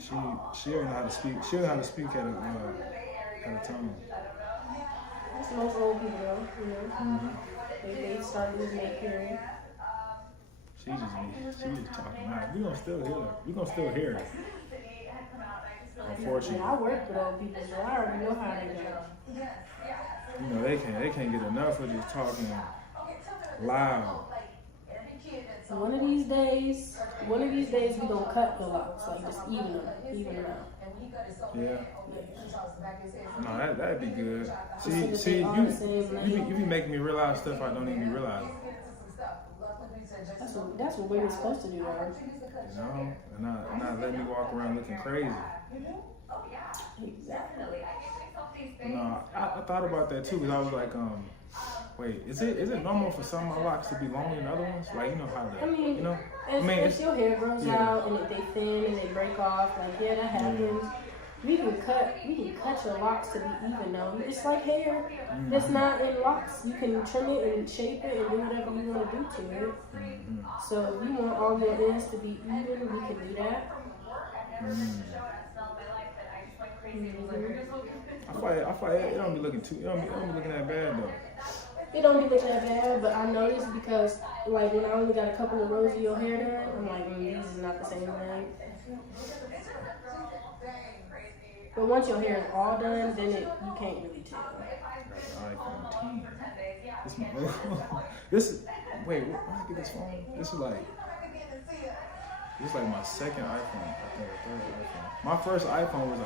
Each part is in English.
She don't know how to speak. She don't know how to speak at a time. That's most old people though, you know. They start losing their hearing. She just talking out. We gonna still hear her. We gonna still hear her. Unfortunately. I work with old people, so I already know how they go. You know, they can't get enough of just talking loud. One of these days we gonna cut the locks, like just even them out. Yeah. No, that'd be good. See, you be making me realize stuff I don't even realize. That's what women's supposed to do, right? You know, and not let me walk around looking crazy. Exactly. No, I thought about that too, because I was like, wait, is it normal for some of my locks to be longer than other ones? Like, you know how they, you know? If your hair grows out and if they thin and they break off, like that happens. We can cut your locks to be even though. It's like hair. It's not in locks. You can trim it and shape it and do whatever you want to do to it. So if you want all your ends to be even, we can do that. I feel like it don't be looking it don't be looking that bad though. It don't be looking that bad, but I noticed because like when I only got a couple of rows of your hair done, I'm like, these is not the same thing. But once your hair is all done, then you can't really tell. iPhone 10. Wait, where I get this phone? This is like my second iPhone, I think, or third iPhone. My first iPhone was the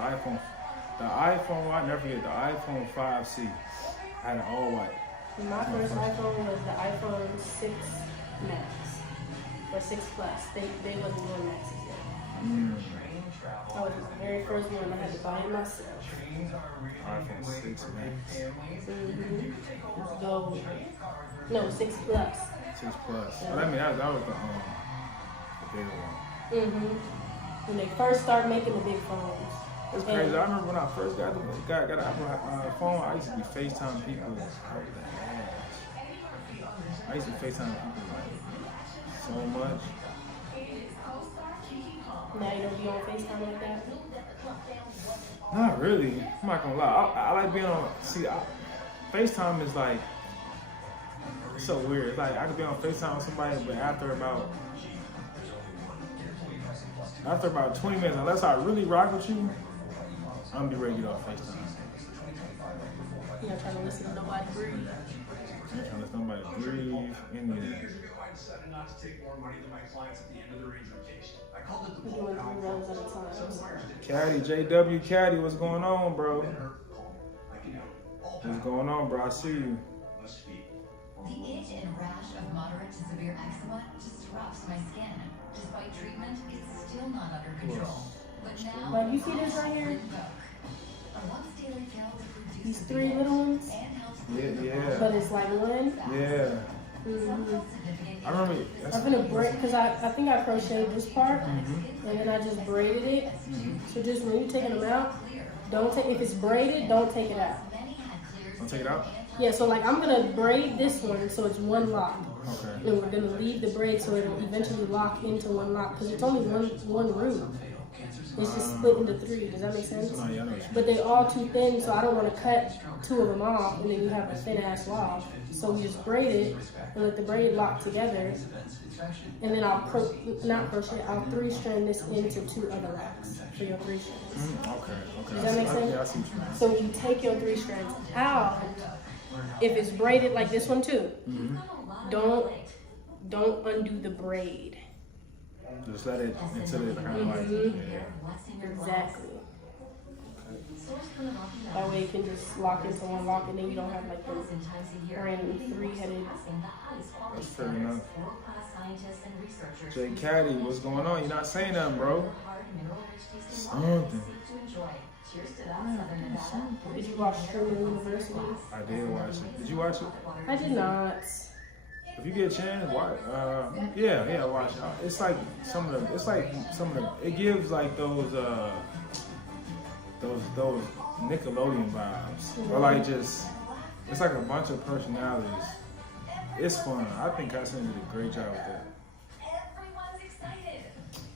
iPhone, I never forget, the iPhone 5C. I had it all white. My first iPhone was the iPhone 6 Max, or 6 Plus. They wasn't doing Maxes yet. That was the very first one I had to buy it myself. iPhone 6 Max. Gold. No, 6 Plus. 6 Plus. Yeah. But I mean, that was the big one. When they first started making the big phones. It's crazy. I remember when I first got an phone, I used to be FaceTime people. I used to FaceTime people like so much. Now you don't be on FaceTime like that? Not really. I'm not gonna lie. I like being on. FaceTime is like, it's so weird. It's like I could be on FaceTime with somebody, but after about 20 minutes, unless I really rock with you, I'm gonna be ready to get off FaceTime. You're not trying to listen to nobody breathe. I'm trying to listen to nobody breathe. Not to take more money than my clients at the end of the range rotation. I called it the doing 3 rounds at a time. Caddy, JW Caddy, what's going on, bro? What's going on, bro? I see you. The itch and rash of moderate to severe eczema disrupts my skin. Despite treatment, it's still not under control. But now, like you see this right here? These 3 little ones? Yeah. But it's like one? Yeah. I remember. I'm gonna break because I think I crocheted this part and then I just braided it. So just when you're taking them out, if it's braided, don't take it out. Don't take it out? Yeah, so like I'm gonna braid this one so it's one lock. Okay. And we're gonna leave the braid so it'll eventually lock into one lock because it's only one root. It's just split into 3. Does that make sense? No, yeah, I know. But they're all too thin, so I don't want to cut 2 of them off and then you have a thin ass lock. So we just braid it and let the braid lock together. And then I'll 3-strand this into 2 other locks for your 3 strands. Okay. Does that make sense? Yeah, I see what you mean. So when you take your 3 strands out, if it's braided like this one too, don't undo the braid. Just let it until it kind of like, Exactly. That way you can just lock into one lock and then you don't have like the random 3-headed. That's fair enough. Jay Caddy, what's going on? You're not saying nothing, bro. Something. Did you watch Streaming University? I did watch it. Did you watch it? I did not. If you get a chance, watch. Yeah, watch it. It's like some of the. It gives like those Nickelodeon vibes, or like just. It's like a bunch of personalities. It's fun. I think Cassandra did a great job with that.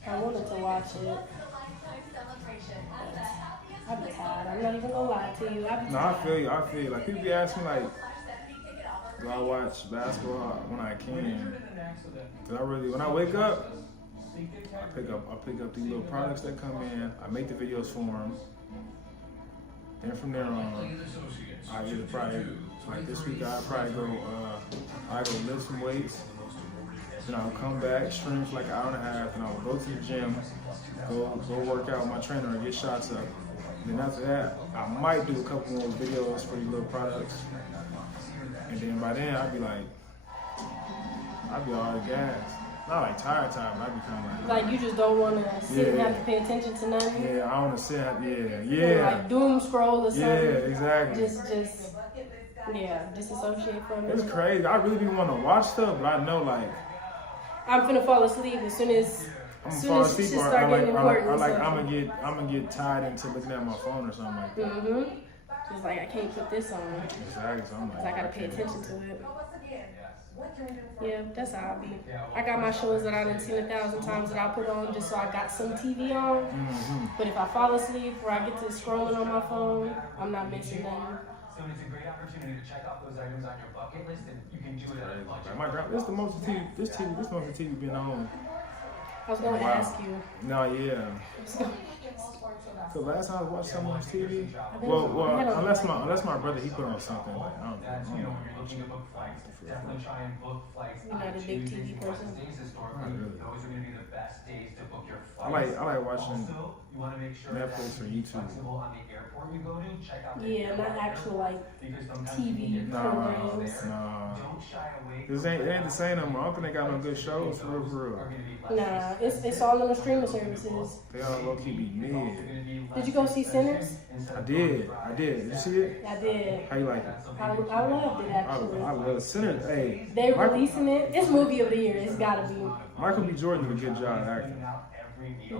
I wanted to watch it. I be tired. I'm not even gonna lie to you. I be No, I feel you. I feel you. Like people be asking me, like, do I watch basketball when I can? Cause when I wake up, I pick up these little products that come in. I make the videos for them. Then from there on, I either probably like this week I probably go lift some weights. Then I'll come back, stream for like an hour and a half, and I'll go to the gym, go work out with my trainer and get shots up. Then after that, I might do a couple more videos for these little products. And then by then, I'd be all the gas. Not like tired, but I'd be kind of like you just don't want to sit and have to pay attention to nothing. Yeah, I want to sit. Yeah. Or like doom scroll or something. Yeah, exactly. Just disassociate from it. It's crazy. I really be wanting to watch stuff, but I know like I'm finna fall asleep as soon as shit start getting important. I'm gonna get tied into looking at my phone or something like that. Mm-hmm. It's like I can't put this on. Exactly. So I'm like, I gotta pay attention to it. Yeah, that's how I be. I got my shows that I done seen 1,000 times that I put on just so I got some TV on. Mm-hmm. But if I fall asleep or I get to scrolling on my phone, I'm not missing nothing. So it's a great opportunity to check off those items on your bucket list, and you can do it at a budget. My God, this most of the TV been on. I was gonna ask you. No, yeah. So last time I watched something on TV, unless my brother he put on something like I don't know. When you're looking to book flights, definitely try and book flights. You're not a big TV person. Historically, those are going to be the best days to book your I flights. like watching Also, you want to make sure Netflix or YouTube. flexible on the airport you go to. Check out the Yeah, not actual like because sometimes TV programs. Nah. don't shy away. It ain't the same no more. I don't think they got no good shows for real. Nah, it's all on the streaming services. They all low key be mid. Did you go see Sinners? I did. Did you see it? I did. How you like it? I loved it actually. I love Sinners. Hey, They releasing it. It's movie of the year. It's gotta be. Michael B. Jordan did a good job acting. He did.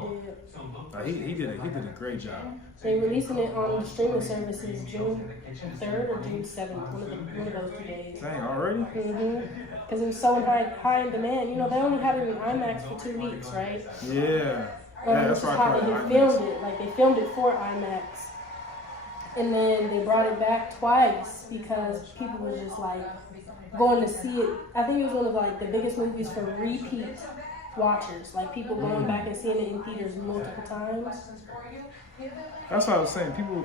Like, he did a great job. They releasing it on the streaming services June 3rd or June 7th. One of those 2 days. Dang, already? Because it was so high in demand. You know, they only had it in IMAX for 2 weeks, right? Yeah. That's Which is right. how they filmed it. Like they filmed it for IMAX, and then they brought it back twice because people were just like going to see it. I think it was one of like the biggest movies for repeat watchers. Like people going back and seeing it in theaters multiple times. That's what I was saying. People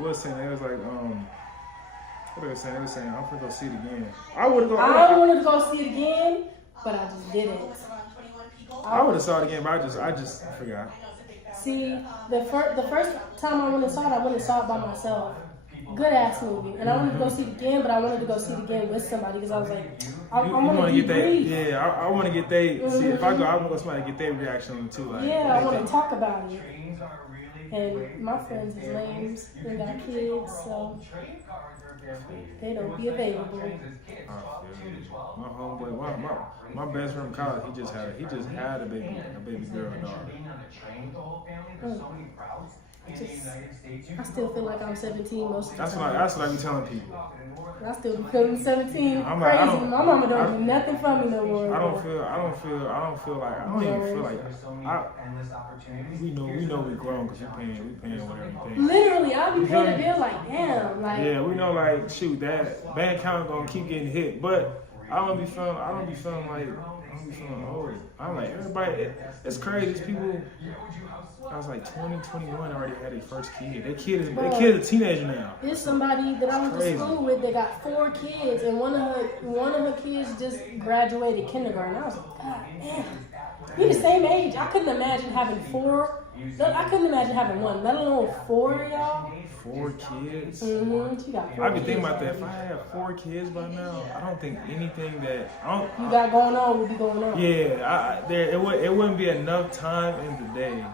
was saying they was like what they were saying. They were saying I'm gonna go see it again. I wanted to go see it again, but I just didn't. I would have saw it again, but I just forgot. See, the first time I went and saw it by myself. Good ass movie, and I wanted to go see it again, but I wanted to go see it again with somebody because I was like, I want to get that. Yeah, I want to get they. See, if I go, I want to go somebody to get their reaction too. Like, yeah, I want to talk about it. And my friends is lame, they got kids, so they don't be available. My homeboy, my best friend from college, he just had a baby girl and daughter. I still feel like I'm 17 most of the time. That's what I be telling people. I still be feeling 17. I'm crazy. like, My mama don't do nothing for me no more. I don't even feel like we know we grown because we paying whatever we paying. Literally, I'll be paying a bill like damn. Like yeah, we know like shoot that bank account gonna keep getting hit, but I don't be feeling old. I'm like everybody. It's crazy. These people. I was like 20, 21 already had their first kid. Their kid is a teenager now. There's somebody that I went to school with that got 4 kids, and one of her kids just graduated kindergarten. I was like, God damn, we the same age. I couldn't imagine having 4. I couldn't imagine having 1, let alone 4, y'all. 4 kids. She got 4 I be kids. thinking about that. If I had 4 kids by now, I don't think anything that you got going on would be going on. Yeah, it wouldn't be enough time in the day.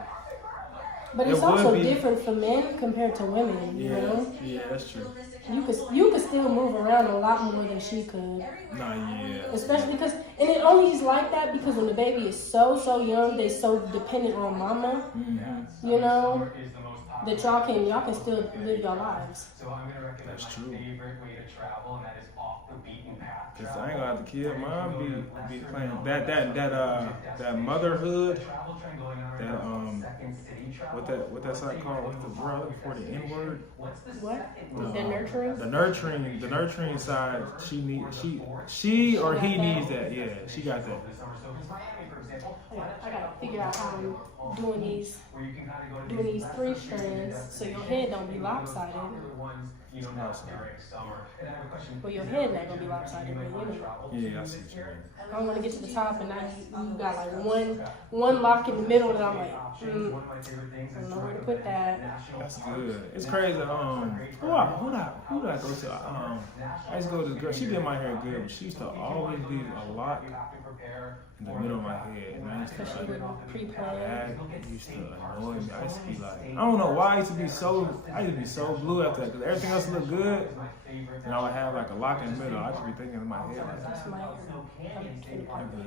But it's also different for men compared to women, you know? Yeah, that's true. You could still move around a lot more than she could. Nah, yeah. Especially because, and it only is like that because when the baby is so young, they so dependent on mama, you know, that y'all can still live your lives. That's true. Cause I ain't gonna have to kill mom be playing that motherhood, what that site called? What's the word I'm looking for? The N word. What? The nurturing? The nurturing side. She or he needs that. Yeah, she got that. I gotta figure out how I'm doing these 3 strands so your head don't be lopsided. Well, your head not gonna be lopsided, but you know. Yeah, I see what you mean. I don't want to get to the top and now you got like one lock in the middle that I'm like, I don't know where to put that. That's good. It's crazy. Who did I go to? I used to go to this girl. She did my hair good, but she used to always leave a lock in the middle of my head. And I used to Especially with pre-plan. that used to annoy me. I used to be like, I don't know why I used to be so blue after that because everything else looked good. And I would have like a lock in the middle. I used to be thinking in my head like, That's my hair. I'm good.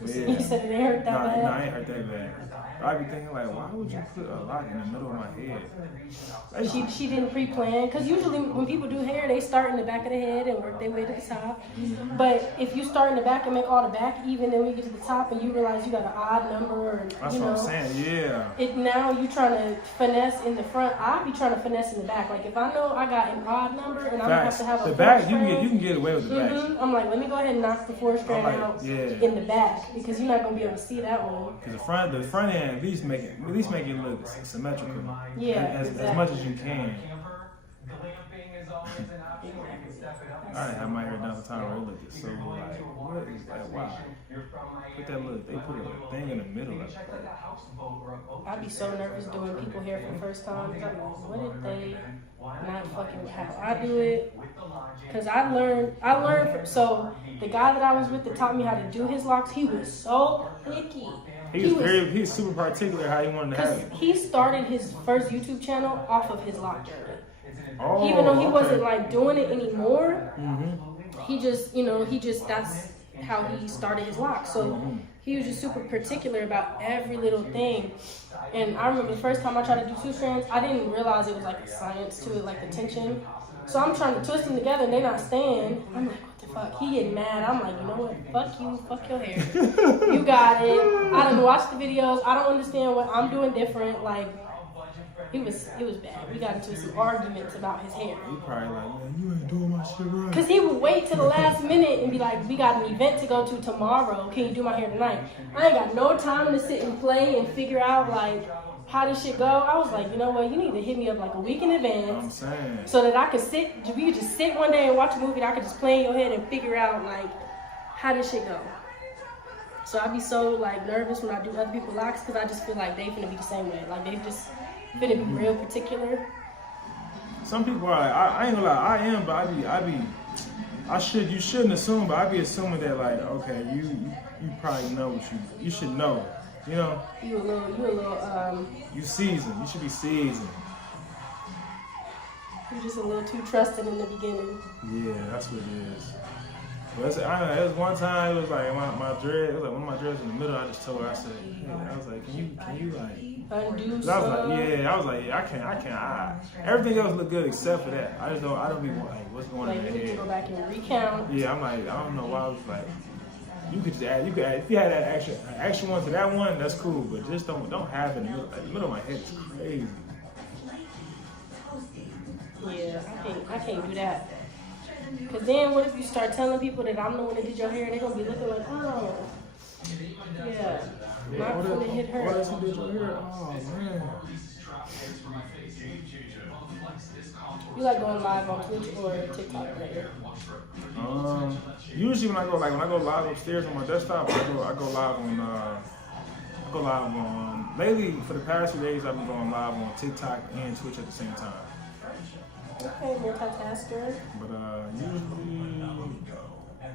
You said it hurt that bad? No, I ain't hurt that bad. I'd be thinking like, why would you put a lock in the middle of my head? She didn't pre-plan because usually when people do hair, they start in the back of the head and work their way to the top. But if you start in the back and make all the back even, then when you get to the top and you realize you got an odd number, or That's what I'm saying. Yeah. Now you trying to finesse in the front. I be trying to finesse in the back. Like if I know I got an odd number and I'm gonna have to have a the back, fourth strand, you can get away with the back. I'm like, let me go ahead and knock the 4th strand out in the back because you're not gonna be able to see that one. Because the front end at least make it look symmetrical. Yeah, as much as you can. I didn't have my hair down the time where it looked so like, what is that? Wow. Put that look, they put a thing in the middle of it. I'd be so nervous doing people hair for the first time. I'm like, what if they not fucking with how I do it? Because I learned so the guy that I was with that taught me how to do his locks, he was so picky. He's super particular how he wanted to have it. He started his first YouTube channel off of his lock journey. Oh, even though he wasn't like doing it anymore, mm-hmm. he just that's how he started his locks. So he was just super particular about every little thing. And I remember the first time I tried to do 2 strands, I didn't realize it was like a science to it, like the tension. So I'm trying to twist them together and they're not staying. I'm like, what the fuck? He getting mad. I'm like, you know what? Fuck you. Fuck your hair. You got it. I done watched the videos. I don't understand what I'm doing different. Like, it was bad. We got into some arguments about his hair. He probably like, man, you ain't doing my shit right. Because he would wait till the last minute and be like, we got an event to go to tomorrow. Can you do my hair tonight? I ain't got no time to sit and play and figure out, like, how this shit go. I was like, you know what? You need to hit me up like a week in advance. I'm saying. So that I could we could just sit one day and watch a movie and I could just play in your head and figure out, like, how this shit go. So I be so, like, nervous when I do other people's locks because I just feel like they finna be the same way. Like, they just finna be real particular. Some people are like, I ain't gonna lie, I am, but you shouldn't assume, but I be assuming that like, okay, you probably know what you should know, you know? You a little, you seasoned, you should be seasoned. You're just a little too trusting in the beginning. Yeah, that's what it is. But there was one time, it was like my dread, it was like one of my dreads in the middle, I just told her, I said, hey, I was like, can you like, undo I was like, I can't. Everything else looked good except for that. I don't be like, what's going on in you your need to head? go back and recount. Yeah, I'm like, I don't know why I was like, you could add, if you had that extra one to that one, that's cool, but just don't have it in the middle. Like, the middle of my head is crazy. Yeah, I can't do that. Because then what if you start telling people that I'm the one that did your hair, they're going to be looking like, oh, yeah, not going to hit her. Oh, that's who did your hair? Oh, man. You like going live on Twitch or TikTok later? Usually when I go live upstairs on my desktop, I go live on, lately for the past few days I've been going live on TikTok and Twitch at the same time. Okay, multitasker. But usually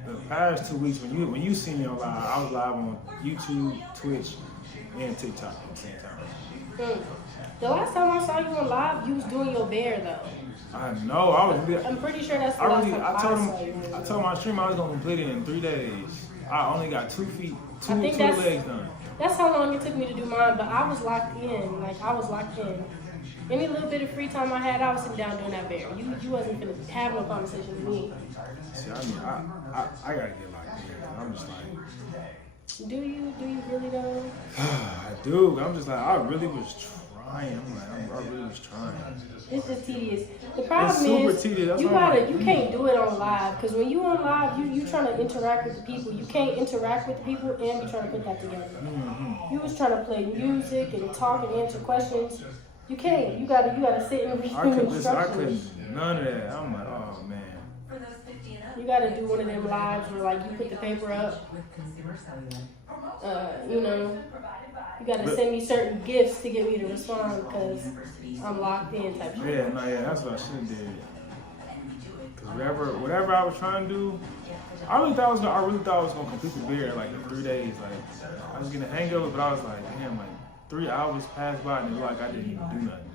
the past 2 weeks when you see me on live, I was live on YouTube, Twitch, and TikTok at the same time. The last time I saw you on live, you was doing your bear though. I know. I'm pretty sure that's the last time I saw you. I told my stream I was gonna complete it in 3 days. I only got 2 legs done. That's how long it took me to do mine, but I was locked in. Any little bit of free time I had, I was sitting down doing that bear. You wasn't gonna have no conversation with me. See, I gotta get like, I'm just like, Do you really though? I do. I'm just like, I really was trying. I really was trying. It's just tedious. The problem It's super is tedious. That's you why you can't do it on live because when you on live, you trying to interact with the people. You can't interact with the people and be trying to put that together. You was trying to play music and talk and answer questions. You can't. You gotta sit and read instructions. I couldn't do none of that. I'm like, oh man. You gotta do one of them lives where like you put the paper up. You know, you gotta send me certain gifts to get me to respond because I'm locked in type shit. Yeah, that's what I should have did. Cause whatever I was trying to do, I really thought I was gonna complete the beer like in 3 days. Like I was getting a hang of it, but I was like, damn, like 3 hours passed by and it was like I didn't even do nothing.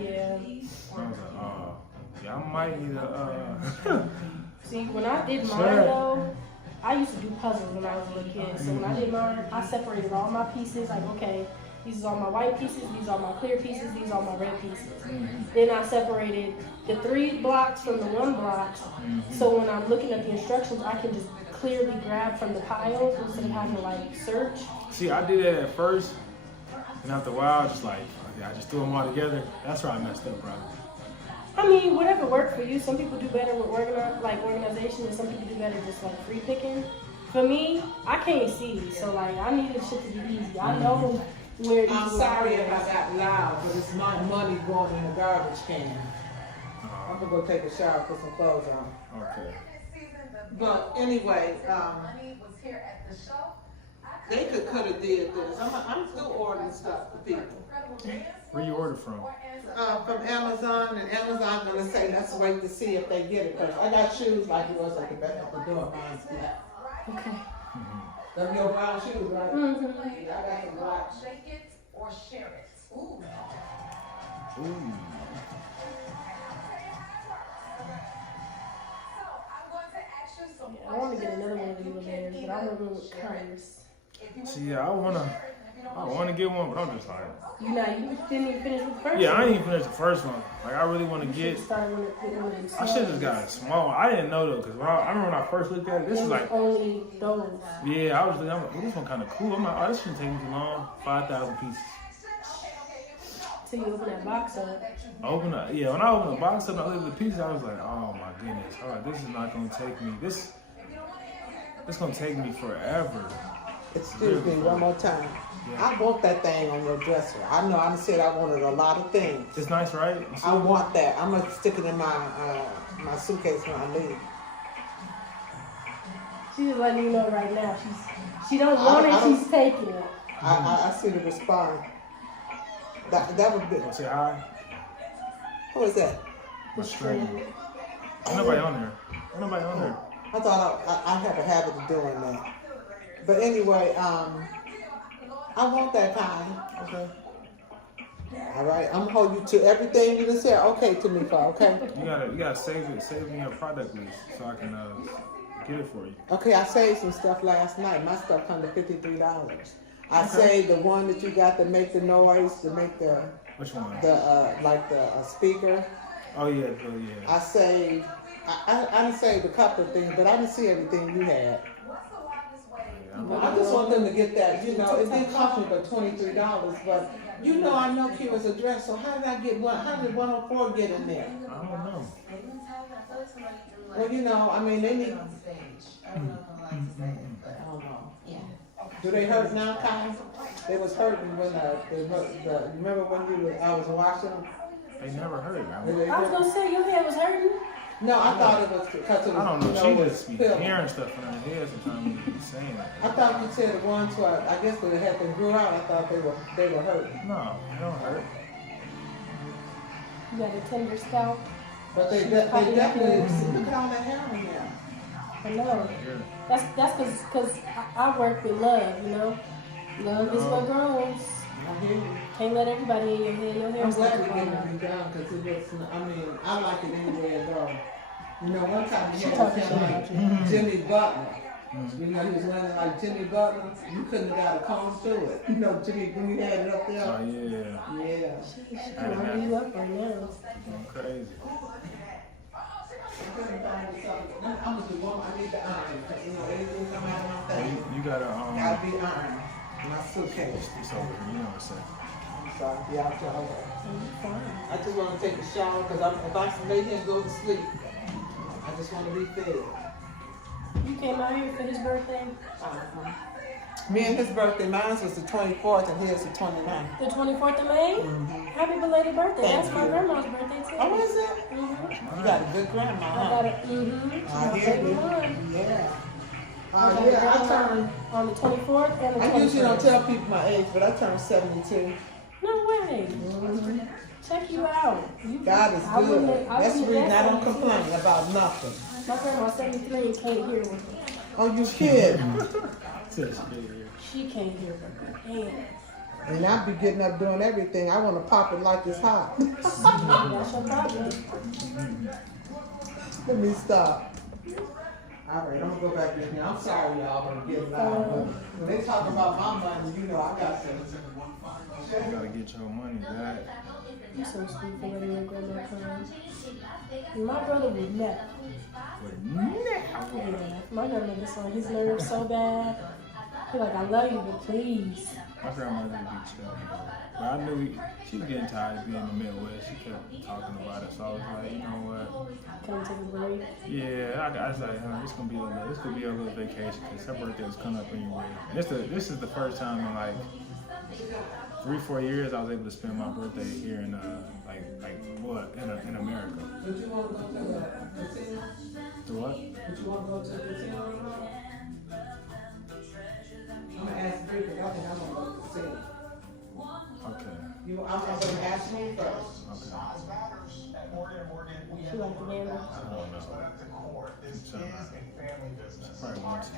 Yeah. So I was like, oh, yeah, I might need a. See, when I did mine though, I used to do puzzles when I was a little kid. So when I did mine, I separated all my pieces. Like, okay, these are all my white pieces, these are my clear pieces, these are my red pieces. Then I separated the 3 blocks from the 1 block. So when I'm looking at the instructions, I can just clearly grab from the pile instead of having to like search. See, I did that at first, and after a while, just like, okay, I just threw them all together. That's where I messed up, bro. I mean, whatever worked for you. Some people do better with organization, and some people do better just like free picking. For me, I can't see, so like I needed shit to be easy. I know where. I'm sorry if I got loud, but it's my money going in the garbage can. I'm gonna go take a shower, put some clothes on. Okay. But anyway, they could have did this. I'm still ordering stuff for people. Where you order from? From Amazon, and Amazon gonna say let's wait to see if they get it. Cause I got shoes like yours at the back of the door. Mine's black. Okay. Them your brown shoes, right? Yeah, I got some black. Ooh. Yeah, I want to get another one of these bears, but I don't know what colors. See, I wanna get one, but I'm just like. You didn't even finish with the first one? Yeah, I ain't even finished the first one. Like, I really want to get. I should have just got a small one. I didn't know though, because I remember when I first looked at it, this is like. Only those. Yeah, I was like, well, this one kind of cool. I'm like, oh, this shouldn't take me too long. 5,000 pieces. So you open that box up. When I opened the box up and I looked at the pieces, I was like, oh my goodness, all right, this is not going to take me. This going to take me forever. Excuse me, one more time. Yeah. I want that thing on your dresser. I know I said I wanted a lot of things. It's nice, right? I want that. I'm gonna stick it in my my suitcase when I leave. She's just letting you know right now. She don't want it. She's taking it. I see the response. That would be. Say hi. Who is that? What's strange? Ain't nobody on there. Ain't nobody on there. I thought I have a habit of doing that. But anyway, I want that kind. Okay. All right, I'm gonna hold you to everything you just said. Okay, to me, okay. You gotta save me your product list so I can get it for you. Okay, I saved some stuff last night. My stuff under $53. I saved the one that you got to make the noise, to make the. Which one? The speaker. Oh yeah. I saved. I done saved a couple of things, but I didn't see everything you had. I just want them to get that, it didn't cost me but $23, but I know Kira's address, so how did 104 get in there? I don't know. Well, they need. I don't know. Do they hurt now, Kai? They was hurting when remember when I was watching them? They never hurt. I was gonna say your head was hurting. No, I thought it was because of the. I don't know. She just be hearing stuff in her head sometimes when you be saying it. I thought you said the ones who I guess when they had them grew out, I thought they were hurting. No, they don't hurt. You got a tender scalp. But they definitely look at all that hair on there. I know. That's because I work with love, Love is what grows. I hear you. Can't let everybody in your head. Your hair. I'm glad you're getting it down because it looks. I like it anywhere it goes. One time you had to sound like Jimmy Butler. He was running like Jimmy Butler. You couldn't have got a comb through it. Jimmy, when you had it up there. Oh yeah. Yeah. She can run you up right now. I'm crazy. I'm gonna do one. I need the iron. Anything come out of my face. You gotta Gotta be earned. My suitcase. It's over here, you know what I'm saying. So I'll be out y'all way. Fine. I just want to take a shower because if I lay here and go to sleep, I just want to be fed. You came out here for his birthday? Me and his birthday, mine was the 24th and his the 29th. The 24th of May? Happy belated birthday. Thank That's my you. grandma's birthday too. Oh, is it? Mm-hmm. You got a good grandma, I huh? got it. I My hear favorite you. one. Yeah. I got a Yeah, I grandma turned. on the 24th and the 21st. I usually don't tell people my age, but I turned 72. No way. Check you out. God is I wouldn't- good. I That's the wouldn't reason I don't guess complain about nothing. My grandma's 73 and can't hear with me. Oh, you kidding? She can't hear with me. Damn. And I be getting up doing everything. I want to pop it like it's hot. That's your problem. Let me stop. All right, don't go back in here. I'm sorry, y'all, but I'm getting loud. But when they talk about my money, you know I got some. You gotta get your money back. You so sweet for letting your grandma come. My brother would never. But now, Yeah, my grandma gets on his nerves so bad. He's like, I love you, but please. my grandmother would be chill. But I knew she was getting tired of being in the Midwest. She kept talking about it, so I was like, you know what? Can we take a break? Yeah, I was like, this could be a little vacation because her birthday was coming up anyway. And this is the first time in like 3-4 years I was able to spend my birthday here in in America. Would you want to go to the casino? To what? Would you want to go to the casino? I'm gonna ask Bree because I think I'm gonna go to the casino. Okay. I'm gonna ask you first. Okay. She like the gamble. I don't know. Probably want to.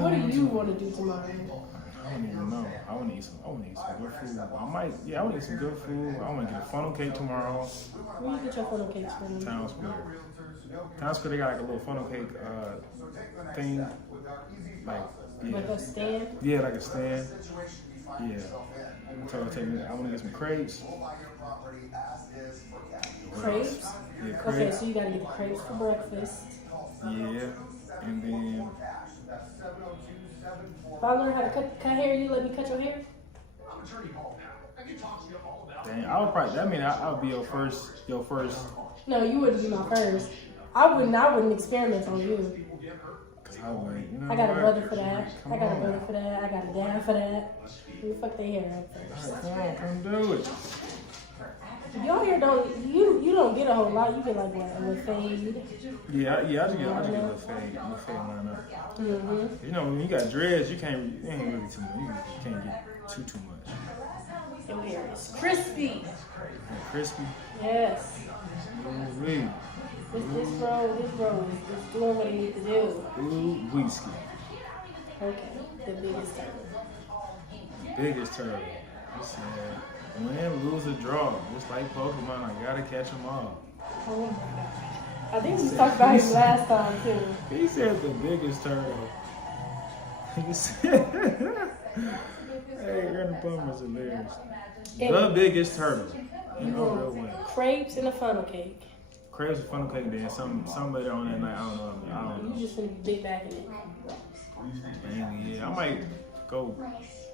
What do you want to do tomorrow? I don't even know. I want to eat some good food. I want to eat some good food. I want to get a funnel cake tomorrow. Where you get your funnel cakes from? Town Square. Town Square, they got like a little funnel cake thing. Like a stand? Yeah, like a stand. Yeah. So I want to get some crepes. Crepes? Yeah, crepes. Okay, so you gotta get the crepes for breakfast. Yeah. And then If I learn how to cut hair, you let me cut your hair? dang, I would be your first. No, you wouldn't be my first. I wouldn't experiment on you. Cause I would, you know I got a what? brother for that. Come I got a on. brother for that. I got a dad for that. You fuck their hair up first. Come do it. Your hair you don't get a whole lot. You get like what, a little fade. Yeah, I just get a little fade line up. Mm-hmm. You know, when you got dreads, you ain't really too much. You can't get too much. Your hair is crispy. Crispy. Yes. Ooh-wee. This roll is doing what it needs to do. Ooh, whiskey. Okay, the biggest time. Biggest turtle. He said, win, lose, or draw. Just like Pokemon, I gotta catch them all. Oh my God. I think we talked about him last time too. He said the biggest turtle. He said, hey, Ernie Plumber's hilarious. The biggest turtle. In no real way. Crepes and a funnel cake. Crabs and funnel cake, then somebody on that night, I don't know. You just gonna be big back in it. And yeah, I might go.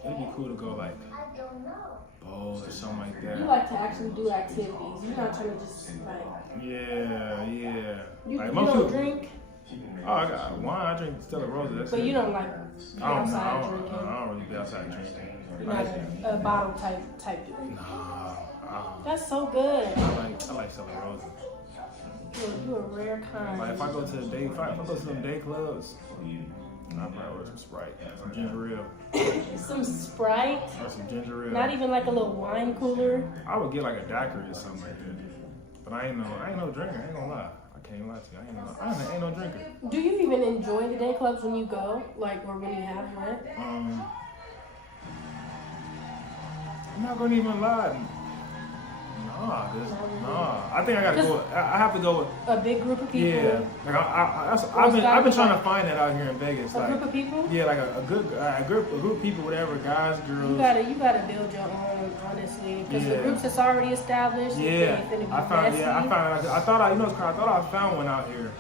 It'd be cool to go like bowl or something like that. You like to actually do activities. You're not trying to just like. Yeah. You Like, don't people- drink, Oh, I got wine. I drink Stella Rosa. That's but it. you don't like be I don't outside know. drinking. I don't really be outside drinking. You're not a bottle type dude. Nah. That's so good. I like Stella Rosa. You're a rare kind. Like if I go to the day, if I go to some day clubs, I probably order some Sprite, some ginger ale, Some Sprite. or some ginger ale. Not even like a little wine cooler. I would get like a daiquiri or something like that. But I ain't no drinker. I ain't gonna lie. I can't lie to you. I ain't no drinker. Do you even enjoy the day clubs when you go, like, or when you have one? I'm not gonna even lie. Nah. I think I gotta go. I have to go with. A big group of people. Yeah. Like I've been trying to find that out here in Vegas. A Like, group of people. yeah, like a group of people, whatever, guys, girls. You gotta build your own, honestly, because the Yeah. groups that's already established. Yeah, it's gonna be I found. messy. Yeah, I thought I found one out here.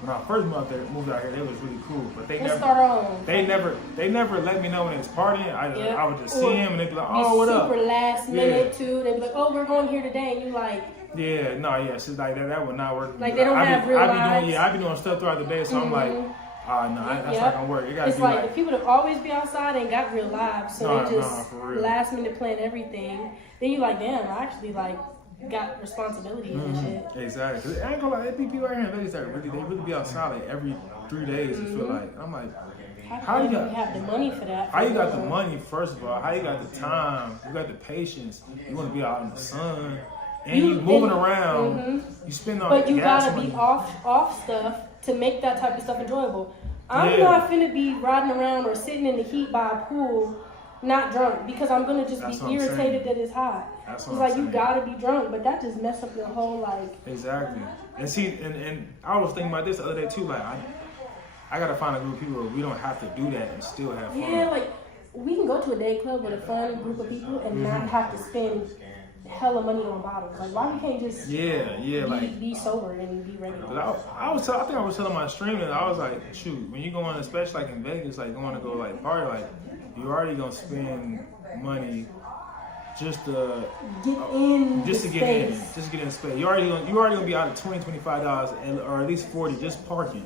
when I first moved out here, they was really cool. But they Let's start on. they never let me know when they was partying. I would just Or see them and they'd be like, oh, what up? Super last minute Yeah. too. They'd be like, oh, we're going here today, and you like. Yeah, no, yeah, shit like that. That would not work. Like they don't have real lives. I be doing stuff throughout the day, so I'm like, no, that's not gonna work. It gotta It's be like like if people would always be outside and got real lives, so they just for real. last minute plan everything. Then you like, damn, I actually like got responsibilities and shit. Exactly. 'Cause I ain't gonna lie, there be people out here in Vegas that really be outside like every 3 days. I feel like I'm like, How you have the money for that? how you got the money? First of all, how you got the time? You got the patience. You want to be out in the sun, and you moving around. You spend all. But you gas gotta money. be off stuff to make that type of stuff enjoyable. I'm Yeah. not finna be riding around or sitting in the heat by a pool, not drunk, because I'm gonna just That's what be I'm saying. irritated that it's hot. That's It's what like I'm you saying. gotta be drunk, but that just mess up your whole like. Exactly. And see, and I was thinking about this the other day too. Like, I gotta find a group of people where we don't have to do that and still have fun. Yeah, like we can go to a day club with a fun group of people and not have to spend hella money on bottles. Like why we can't just be sober and be ready? I think I was telling my stream that I was like, shoot, when you going, especially like in Vegas, like going to go like party, like you already gonna spend money just to Get in just the to get in, space. just to get in space. You already gonna be out of $20-$25 or at least $40 just parking.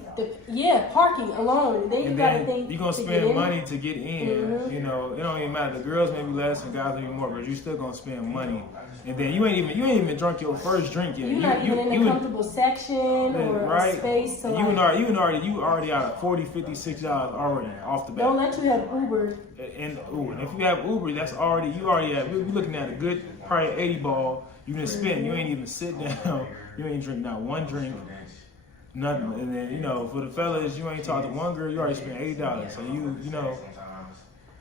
Parking alone. Then you And gotta then think you're gonna to spend get in. money to get in. You know, it don't even matter. The girls may be less and guys may be more, but you still gonna spend money. And then you ain't even drunk your first drink yet. You're not even in a comfortable section or a space to you already out of $40, $50, $60 already off the bat. Don't let you have Uber. And if you have Uber, that's already have. We're looking at a good probably 80 ball. You didn't spend. You ain't even sit down. You ain't drink not one drink. Nothing. And then for the fellas, you ain't talked to one girl. You already spent $80. So you know.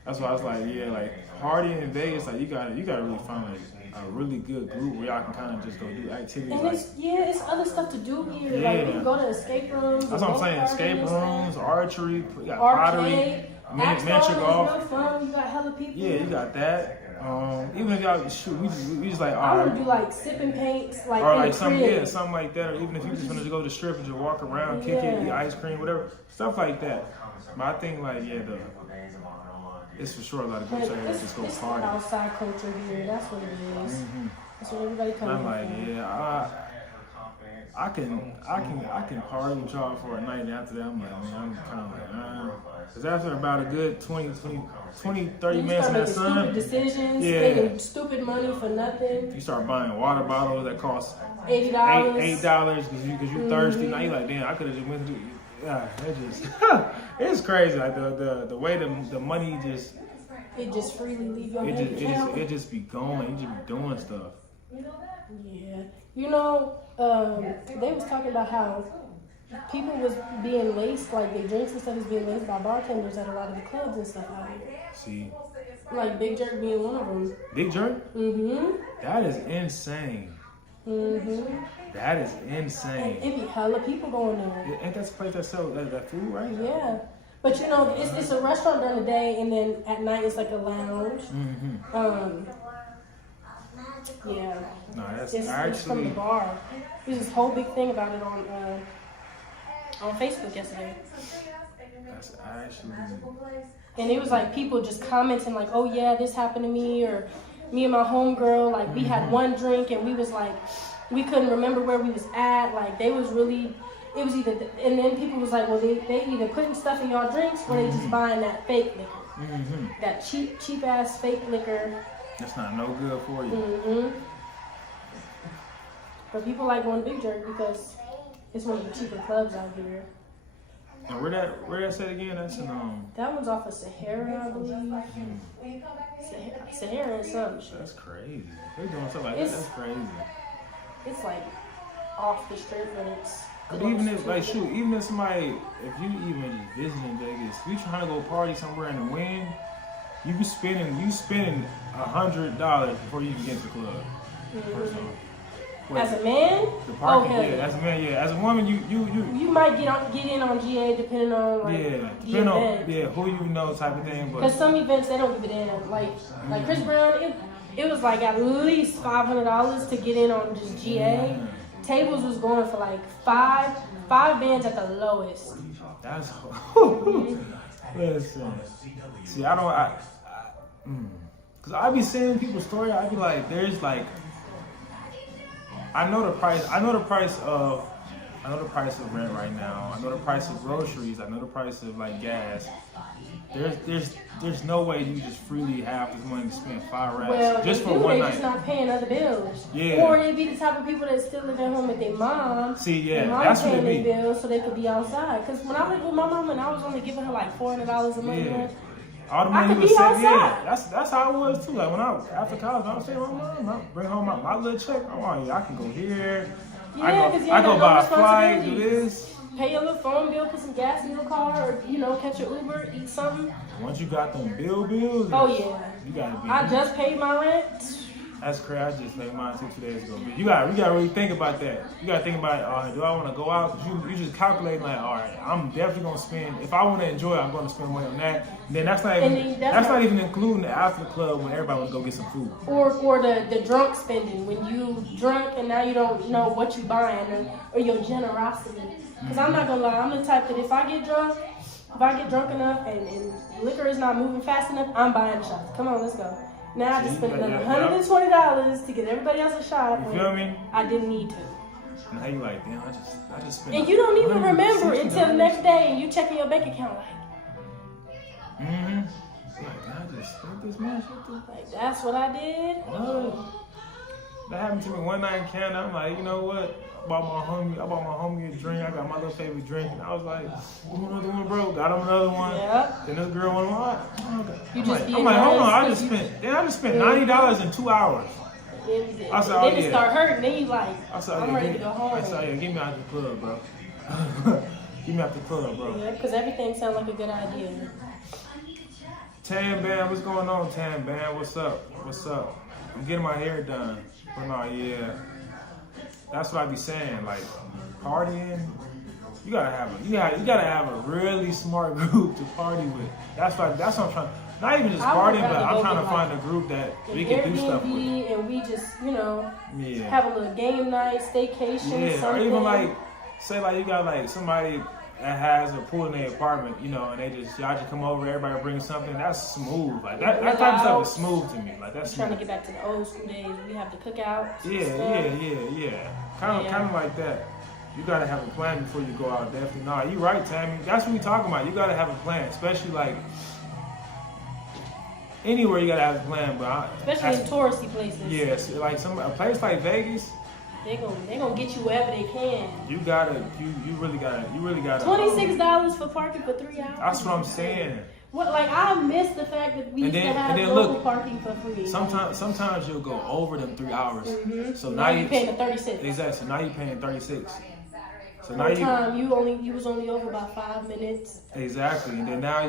That's why I was like, like partying in Vegas, like you gotta really find like a really good group where y'all can kind of just go do activities. And it's other stuff to do here. Yeah. Like we can go to escape rooms. That's what I'm saying. Escape rooms, archery, you got pottery, Arcade, miniature golf. real fun. You got hella people. Yeah, you got that. Even if y'all shoot, we just like I all want to right. do like sipping paints, like Or in like the something, crib. something like that. Or even if you just want to go to the strip and just walk around, kick it, eat ice cream, whatever, stuff like that. But I think like it's for sure a lot of groups out here that just go It's party. outside culture here. That's what it is. That's what everybody comes I'm like, from. I can party with y'all for a night, and after that, I'm like, man, I'm kind of like, because after about a good 20, 30 minutes in that sun, stupid decisions, Yeah. spending stupid money for nothing. you start buying water bottles that cost $80. $8 because you thirsty. Now you like, damn, I could have just went to. Yeah, it's crazy. Like the way the money just It just freely leave your bank account. it just be going. You just be doing stuff. Yeah. They was talking about how people was being laced, like their drinks and stuff was being laced by bartenders at a lot of the clubs and stuff out here. See, Like Big Jerk being one of them. Big Jerk? Mm-hmm. That is insane. Mm-hmm. That is insane. It be hella people going there. Ain't that the place that sells that food, right? Yeah. But it's a restaurant during the day, and then at night it's like a lounge. Mm-hmm. Yeah. No, that's It's from the bar. There's this whole big thing about it on Facebook yesterday. That's actually. And it was like people just commenting like, oh yeah, this happened to me, or me and my homegirl, like we had one drink and we was like, we couldn't remember where we was at. Like they was really, it was either, and then people was like, well they either putting stuff in y'all drinks or they just buying that fake liquor. That cheap ass fake liquor. That's not no good for you. Mm-hmm. But people like going to Big Jerk because it's one of the cheaper clubs out here. And where that said again? That's in That one's off of Sahara, I believe. Sahara and some shit. That's crazy. They're doing stuff like that. That's crazy. It's like off the strip, but it's. But even if even if somebody, if you even just visiting Vegas, if you trying to go party somewhere in the wind, you spending $100 before you even get to the club. First off. As a man? The parking, hell as a man, As a woman, you might get in on GA depending on like the event. who you know type of thing. Because some events they don't give it in. Like Chris Brown, it was like at least $500 to get in on just GA Tables was going for like five bands at the lowest. That's listen. See, cause I be seeing people's story. I be like, there's like, I know the price of rent right now. I know the price of groceries. I know the price of like gas. There's no way you just freely have this money to spend $5 just for one night. They just not paying other bills. Yeah. Or they be the type of people that still live at home with their mom. See, yeah, their mom that's what it paying be. their bills so they could be outside. Because when I lived with my mom and I was only giving her like $400 a month. Yeah. All the money I could was be saved. Yeah, outside. that's how it was too. Like when after college, I was saying, my mom, I bring home my little check. Oh yeah, I can go here. Yeah, because you I ain't go got buy no a flight, do responsibilities. this. Pay your little phone bill, put some gas in your car, or catch your Uber, eat something. Once you got them bills, Oh yeah. you gotta be. I just paid my rent. That's crazy. I just paid mine 2 days ago. But you gotta really think about that. You gotta think about, do I want to go out? Cause you just calculate like, all right, I'm definitely gonna spend. If I want to enjoy it, I'm gonna spend money on that. And then that's not even including the after club when everybody want to go get some food. Or the drunk spending when you drunk and now you don't know what you buying or your generosity. Because I'm not gonna lie, I'm the type that if I get drunk enough and liquor is not moving fast enough, I'm buying shots. Come on, let's go. Now I just spent another $120 to get everybody else a shot. You feel me? I didn't need to. Now you like, damn, I just spent. And you don't even remember until the next day and you checking your bank account like. Like, I just spent this much. Like, that's what I did? What? That happened to me one night in Canada. I'm like, you know what? I bought my homie a drink. I got my little favorite drink. And I was like, give me another one, bro. Got him another one. Yeah. Then this girl went, I'm like, being hold on. nice, I just spent $90 in 2 hours. I said, then it start hurting. Then you like, I'm ready to go home. I said, yeah, get me out the club, bro. Get me out the club, bro. Yeah, because everything sounds like a good idea. Tan Band, what's going on, Tan Band? What's up? I'm getting my hair done. But no, yeah. That's what I be saying. Like, partying, you gotta have a really smart group to party with. That's what I'm trying. Not even just partying, but I'm trying to find a group that we can do stuff with. And we just, have a little game night, staycation, something. Or even like, say like you got like somebody that has a pool in their apartment, and y'all just come over, everybody brings something. That's smooth. Like that type of stuff is smooth to me. Like that's trying to get back to the old school days. We have the cookouts. Yeah. Kind of like that. You gotta have a plan before you go out. Definitely. Nah, you right, Tammy. That's what we talking about. You gotta have a plan, especially like anywhere. You gotta have a plan, but especially in touristy places. Yes, like a place like Vegas. They gonna get you wherever they can. You really gotta. $26 for parking for 3 hours. That's what I'm saying. What, like, I miss the fact that we used to have local parking for free. Sometimes you'll go over them 3 hours. Mm-hmm. So now you're paying the 36. Exactly. So now you're paying 36. So now you was only over about 5 minutes. Exactly, and then now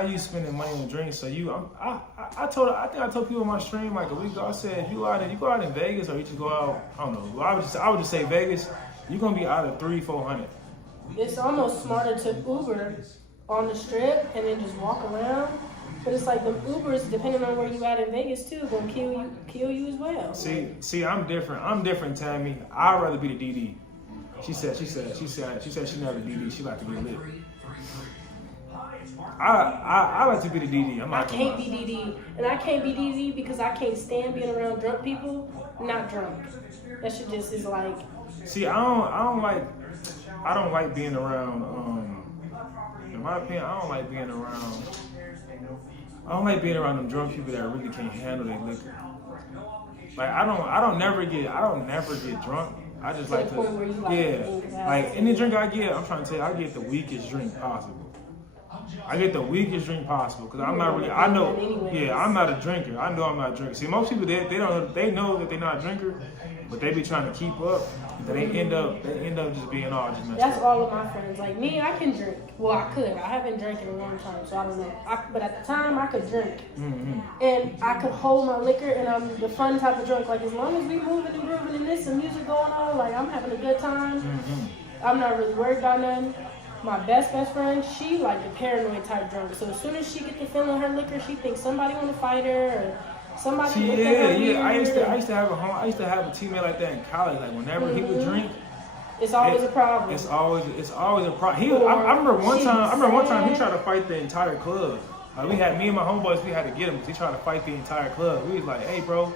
you spending money on drinks. So I think I told people on my stream like a week ago. I said if you go out in Vegas or you just go out, I don't know. I would just say Vegas. You're gonna be out of $300-$400. It's almost smarter to Uber on the strip and then just walk around. But it's like the Ubers, depending on where you at in Vegas too, gonna kill you as well. See, I'm different, Tammy. I'd rather be the DD. She said she never DD. She like to be lit. I like to be the DD. I can't be DD, and I can't be DD because I can't stand being around drunk people. Not drunk. That shit just is like. See, I don't like being around. In my opinion, I don't like being around them drunk people that really can't handle their liquor. Like I don't never get drunk. I just like to, like any drink I get, I'm trying to tell you, I get the weakest drink possible. Because I'm not really. I'm not a drinker. I know I'm not a drinker. See, most people they know that they're not a drinker, but they be trying to keep up. But they end up just being all just messed That's up. all of my friends. Like me, I can drink. Well, I could. I haven't drank in a long time, so I don't know. But at the time, I could drink, and I could hold my liquor, and I'm the fun type of drunk. Like as long as we moving and grooving and there's some music going on, like I'm having a good time. I'm not really worried about nothing. My best friend, she like the paranoid type drunk. So as soon as she gets the feeling her liquor, she thinks somebody want to fight her or Somebody She looked at her is, yeah. I used weird. to have a teammate like that in college. Like whenever he would drink, It's always a problem. It's always a problem. I remember one time he tried to fight the entire club. Like we had me and my homeboys, we had to get him because he tried to fight the entire club. We was like, hey bro,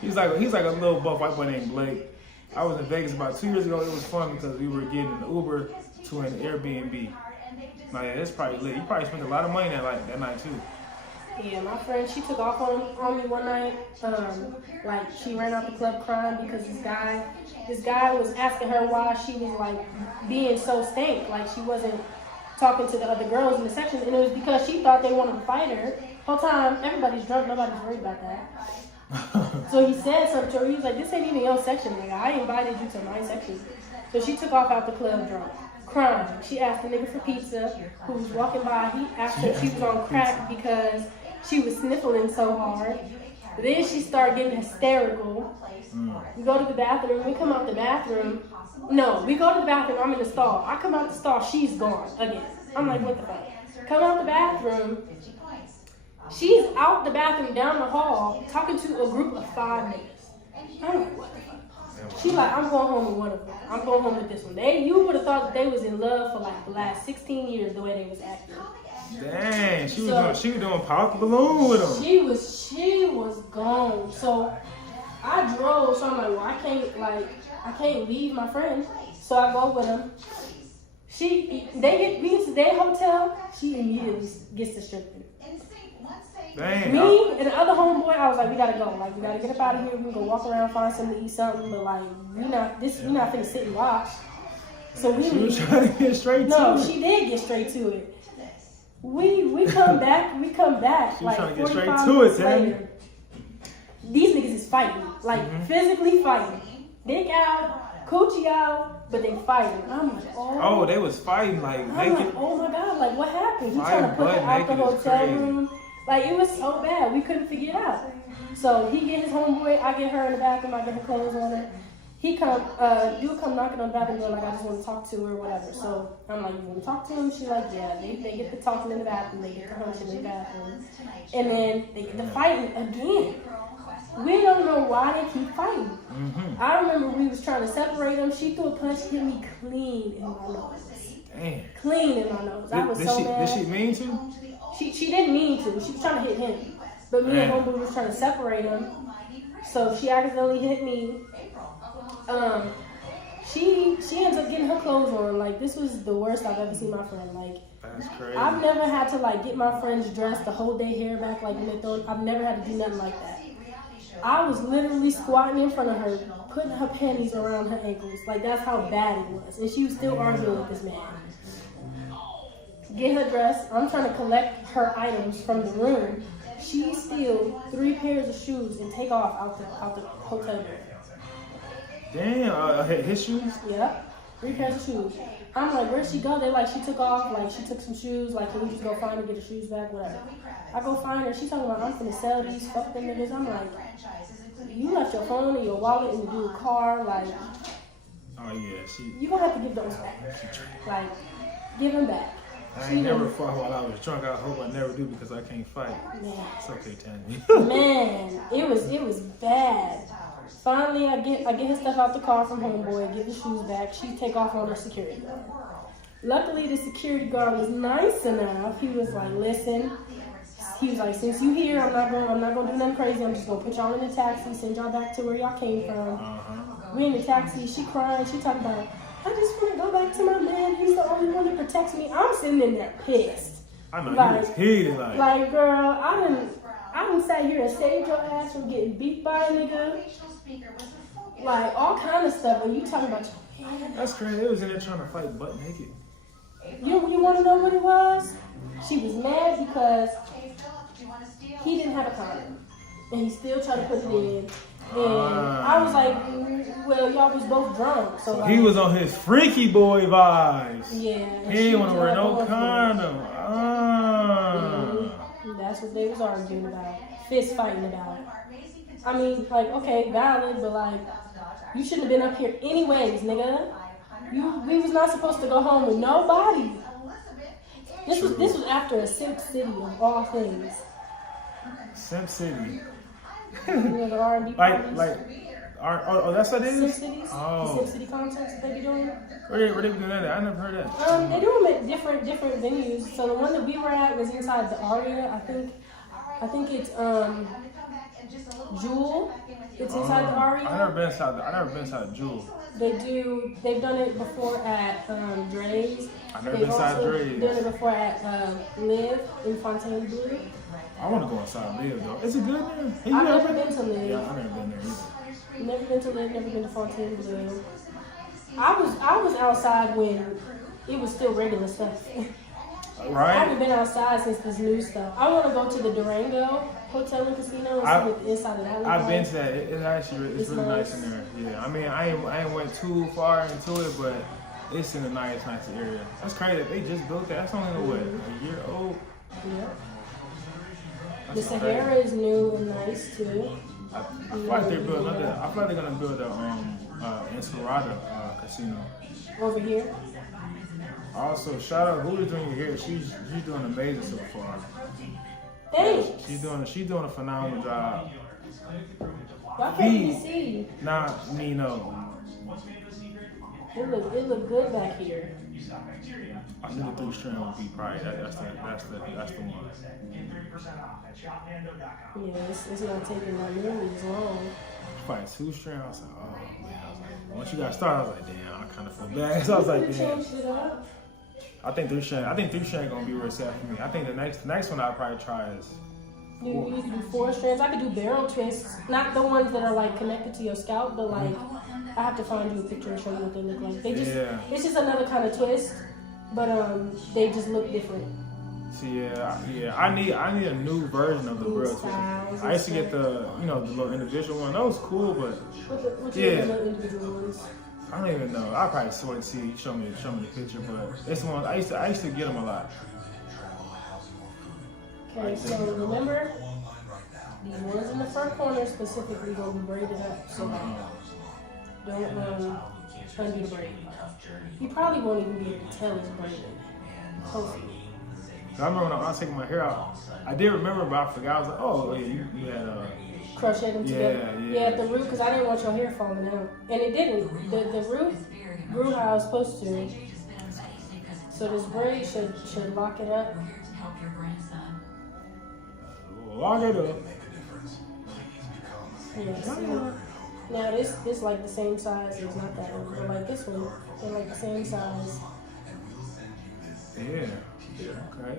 he's like a little buff white boy named Blake. I was in Vegas about 2 years ago. It was fun because we were getting an Uber to an Airbnb. Like yeah, it's probably lit. You probably spent a lot of money that night too. Yeah, my friend, she took off on me one night. Like she ran out the club crying because this guy was asking her why she was like being so stank, like she wasn't talking to the other girls in the section, and it was because she thought they wanted to fight her. Whole time, everybody's drunk, nobody's worried about that. So he said something to her. He was like, "This ain't even your section, nigga. I invited you to my section." So she took off out the club drunk, crying. She asked the nigga for pizza who was walking by. He asked her if she was on crack because she was sniffling so hard. But then she started getting hysterical. We go to the bathroom. We come out the bathroom. No, we go to the bathroom. I'm in the stall. I come out the stall. She's gone again. I'm like, what the fuck? Come out the bathroom. She's out the bathroom down the hall talking to a group of 5 niggas. I'm like, what the fuck? She like, I'm going home with one of them. I'm going home with this one. You would have thought that they was in love for like the last 16 years the way they was acting. Dang, she was doing pop the balloon with him. She was gone. So I drove. So I'm like, well, I can't leave my friend. So I go with him. We get to their hotel. She immediately gets to stripping. Dang. Me and the other homeboy, I was like, we gotta go. Like, we gotta get up out of here. We can go walk around, find something to eat, something. But like, we not finna sit and watch. So She was trying to get straight to it. No, she did get straight to it. We come back. She Like trying to get straight 45 to it, minutes Tammy. later. These niggas is fighting, like physically fighting. Dick out, coochie out, but they fighting. I'm like, oh, they was fighting like I'm naked. like, oh my god, like what happened? He Fighting trying to put her out the butt naked is hotel crazy. room. Like it was so bad, we couldn't figure it out. So he get his homeboy, I get her in the bathroom, I get her clothes on her. He come knocking on the bathroom door like I just want to talk to her or whatever. So I'm like, you want to talk to him? She's like, yeah. They get to talking in the bathroom, they get to hunching in the bathroom, and then they get to fighting again. We don't know why they keep fighting. I remember we was trying to separate them. She threw a punch, hit me clean in my nose. Damn. Clean in my nose. I was so mad. Did she mean to? She didn't mean to. She was trying to hit him. But me and homeboy was trying to separate them. So she accidentally hit me. She ends up getting her clothes on. Like, this was the worst I've ever seen my friend. Like, That's crazy. I've never had to, like, get my friends dressed to hold their hair back, like, when they're throwing. I've never had to do nothing like that. I was literally squatting in front of her, putting her panties around her ankles. Like, that's how bad it was. And she was still arguing with this man. Get her dressed. I'm trying to collect her items from the room. She steals 3 pairs of shoes and take off out the hotel room. Damn, his shoes? Yep, 3 pairs of shoes. I'm like, where'd she go? They like, she took off, like, she took some shoes, like, can we just go find her, get her shoes back, whatever. I go find her, she's talking about, I'm finna sell these, fuck them niggas. I'm like, you left your phone and your wallet in the dude's car, like, Oh yeah, you gonna have to give those back. Like, give them back. I ain't never fought while I was drunk. I hope I never do because I can't fight. Man. It's okay, Tammy. Man, it was bad. Finally, I get his stuff out the car from homeboy, give his shoes back. She take off on her security guard. Luckily, the security guard was nice enough. He was like, listen. He was like, since you here, I'm not gonna do nothing crazy. I'm just gonna put y'all in a taxi, send y'all back to where y'all came from. We in the taxi. She crying. She talking about, I just want to go back to my man. He's the only one that protects me. I'm sitting in there pissed. I know like, you was heated, like, girl, I done sat here and saved your ass from getting beat by a nigga. Like, all kind of stuff. And you talking about your man. That's crazy. They was in there trying to fight butt naked. You want to know what it was? She was mad because he didn't have a condom. And he still tried to put it in. And I was like, well, y'all was both drunk. So like, he was on his freaky boy vibes. Yeah. He didn't want to wear no condom. That's what they was arguing about. Fist fighting about. I mean, like, okay, valid, but like, you shouldn't have been up here anyways, nigga. We was not supposed to go home with nobody. This was after a Simp City of all things. Simp City. You know, the R&B parties. Oh, that's what it is? SimCities. Oh. The SimCity concerts that they be doing. Where they be doing that at? I never heard that. They do them at different venues. So the one that we were at was inside the Aria. I think it's Jewel. It's inside the Aria. I never been inside Jewel. They've done it before at Dre's. I never been inside Dre's. They've done it before at Live in Fontainebleau. I want to go inside Live though. Is it good there? I've never been to Live. Yeah, I've never been there either. Never been to Live, never been to Fontainebleau. I was outside when it was still regular stuff. Right? I haven't been outside since this new stuff. I want to go to the Durango Hotel and Casino and see what the inside of that looks like. I've been to that. It's really nice in there. Yeah, I mean, I ain't went too far into it, but it's in a nice area. That's crazy that they just built that. That's only a year old. Yeah. The Sahara is new and nice too. I feel like they're building another. I feel like they're gonna build a Ensenada casino over here. Also, shout out who is doing your hair. She's doing amazing so far. Thanks. She's doing a phenomenal job. Why can't you see? Not me, no. It look good back here. I knew the 3-strand would be probably that's the one. Yeah, it's not taking my nearly as long. Probably 2-strand. I was like, oh man. Once you got started, I was like, damn, I kind of feel bad. So I was like, damn. I think 3-strand gonna be where it's at for me. I think the next one I'll probably try is. You can do 4 strands. I could do barrel twists, not the ones that are like connected to your scalp, but like I have to find you a picture and show you what they look like. It's just another kind of twist, but they just look different. See, yeah, I need a new version of the barrel twist. I used to get the little individual one. That was cool, but Which little individual ones? I don't even know. I probably sort of see. Show me the picture, but it's the one I used to get them a lot. Okay, so remember, these ones in the front corner specifically gonna be braided up, so don't undo the braid. You probably won't even be able to tell it's braided. Hopefully. I remember when I was taking my hair out, I did remember, but I forgot. I was like, oh yeah, you had crochet them together. Yeah, at the root, because I didn't want your hair falling out, and it didn't. The root grew how I was supposed to. So this braid should lock it up. Lock it up. Yeah, now this like the same size. It's not that one, but like this one, they're like the same size. Yeah. Okay.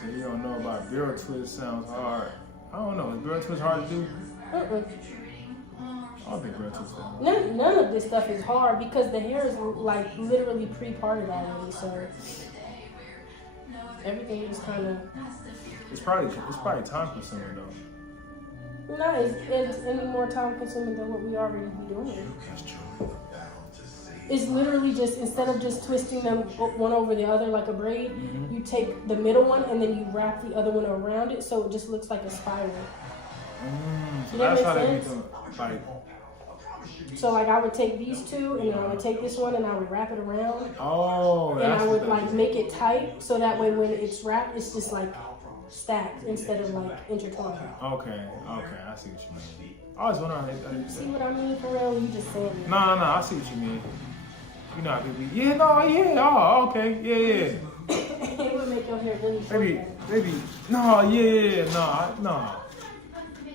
So you don't know about barrel twist? Sounds hard. I don't know. Is barrel twist hard to do? I don't think barrel twist is hard. None of this stuff is hard because the hair is like literally pre-parted already. So everything is kind of. It's probably time consuming though. No, it's any more time consuming than what we already be doing. That's true. It's literally just, instead of just twisting them one over the other like a braid, you take the middle one and then you wrap the other one around it so it just looks like a spiral. So that's how they do it. So like I would take these two and then I would take this one and I would wrap it around. Oh, and I would like make it tight so that way when it's wrapped, it's just like stacked instead of like intertwined. Okay, I see what you mean. I was wondering. See what I mean, for real? You just saying it. No, I see what you mean. You know, I could be. Oh, okay, yeah. It would make your hair really short. Maybe. No.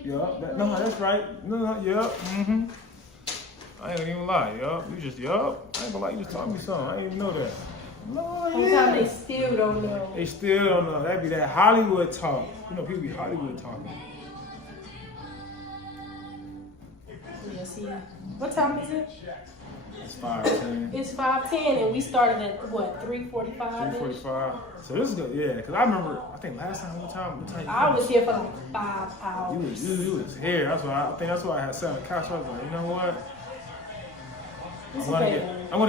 Yup. No, that's right. No. Yup. I ain't gonna even lie. Yup. You just. Yup. I ain't gonna lie. You just taught me something. I didn't even know that. No, sometimes they still don't know. They still don't know. That'd be that Hollywood talk. You know, people be Hollywood talking. Yeah, see. What time is it? It's 5:10. It's 5:10 and we started at what, 3:45? 3:45. So this is good, yeah. Because I remember, I think last time, what time I was here for like 5 hours. You was here. That's why I think that's why I had sat on the couch. I was like, you know what? I'm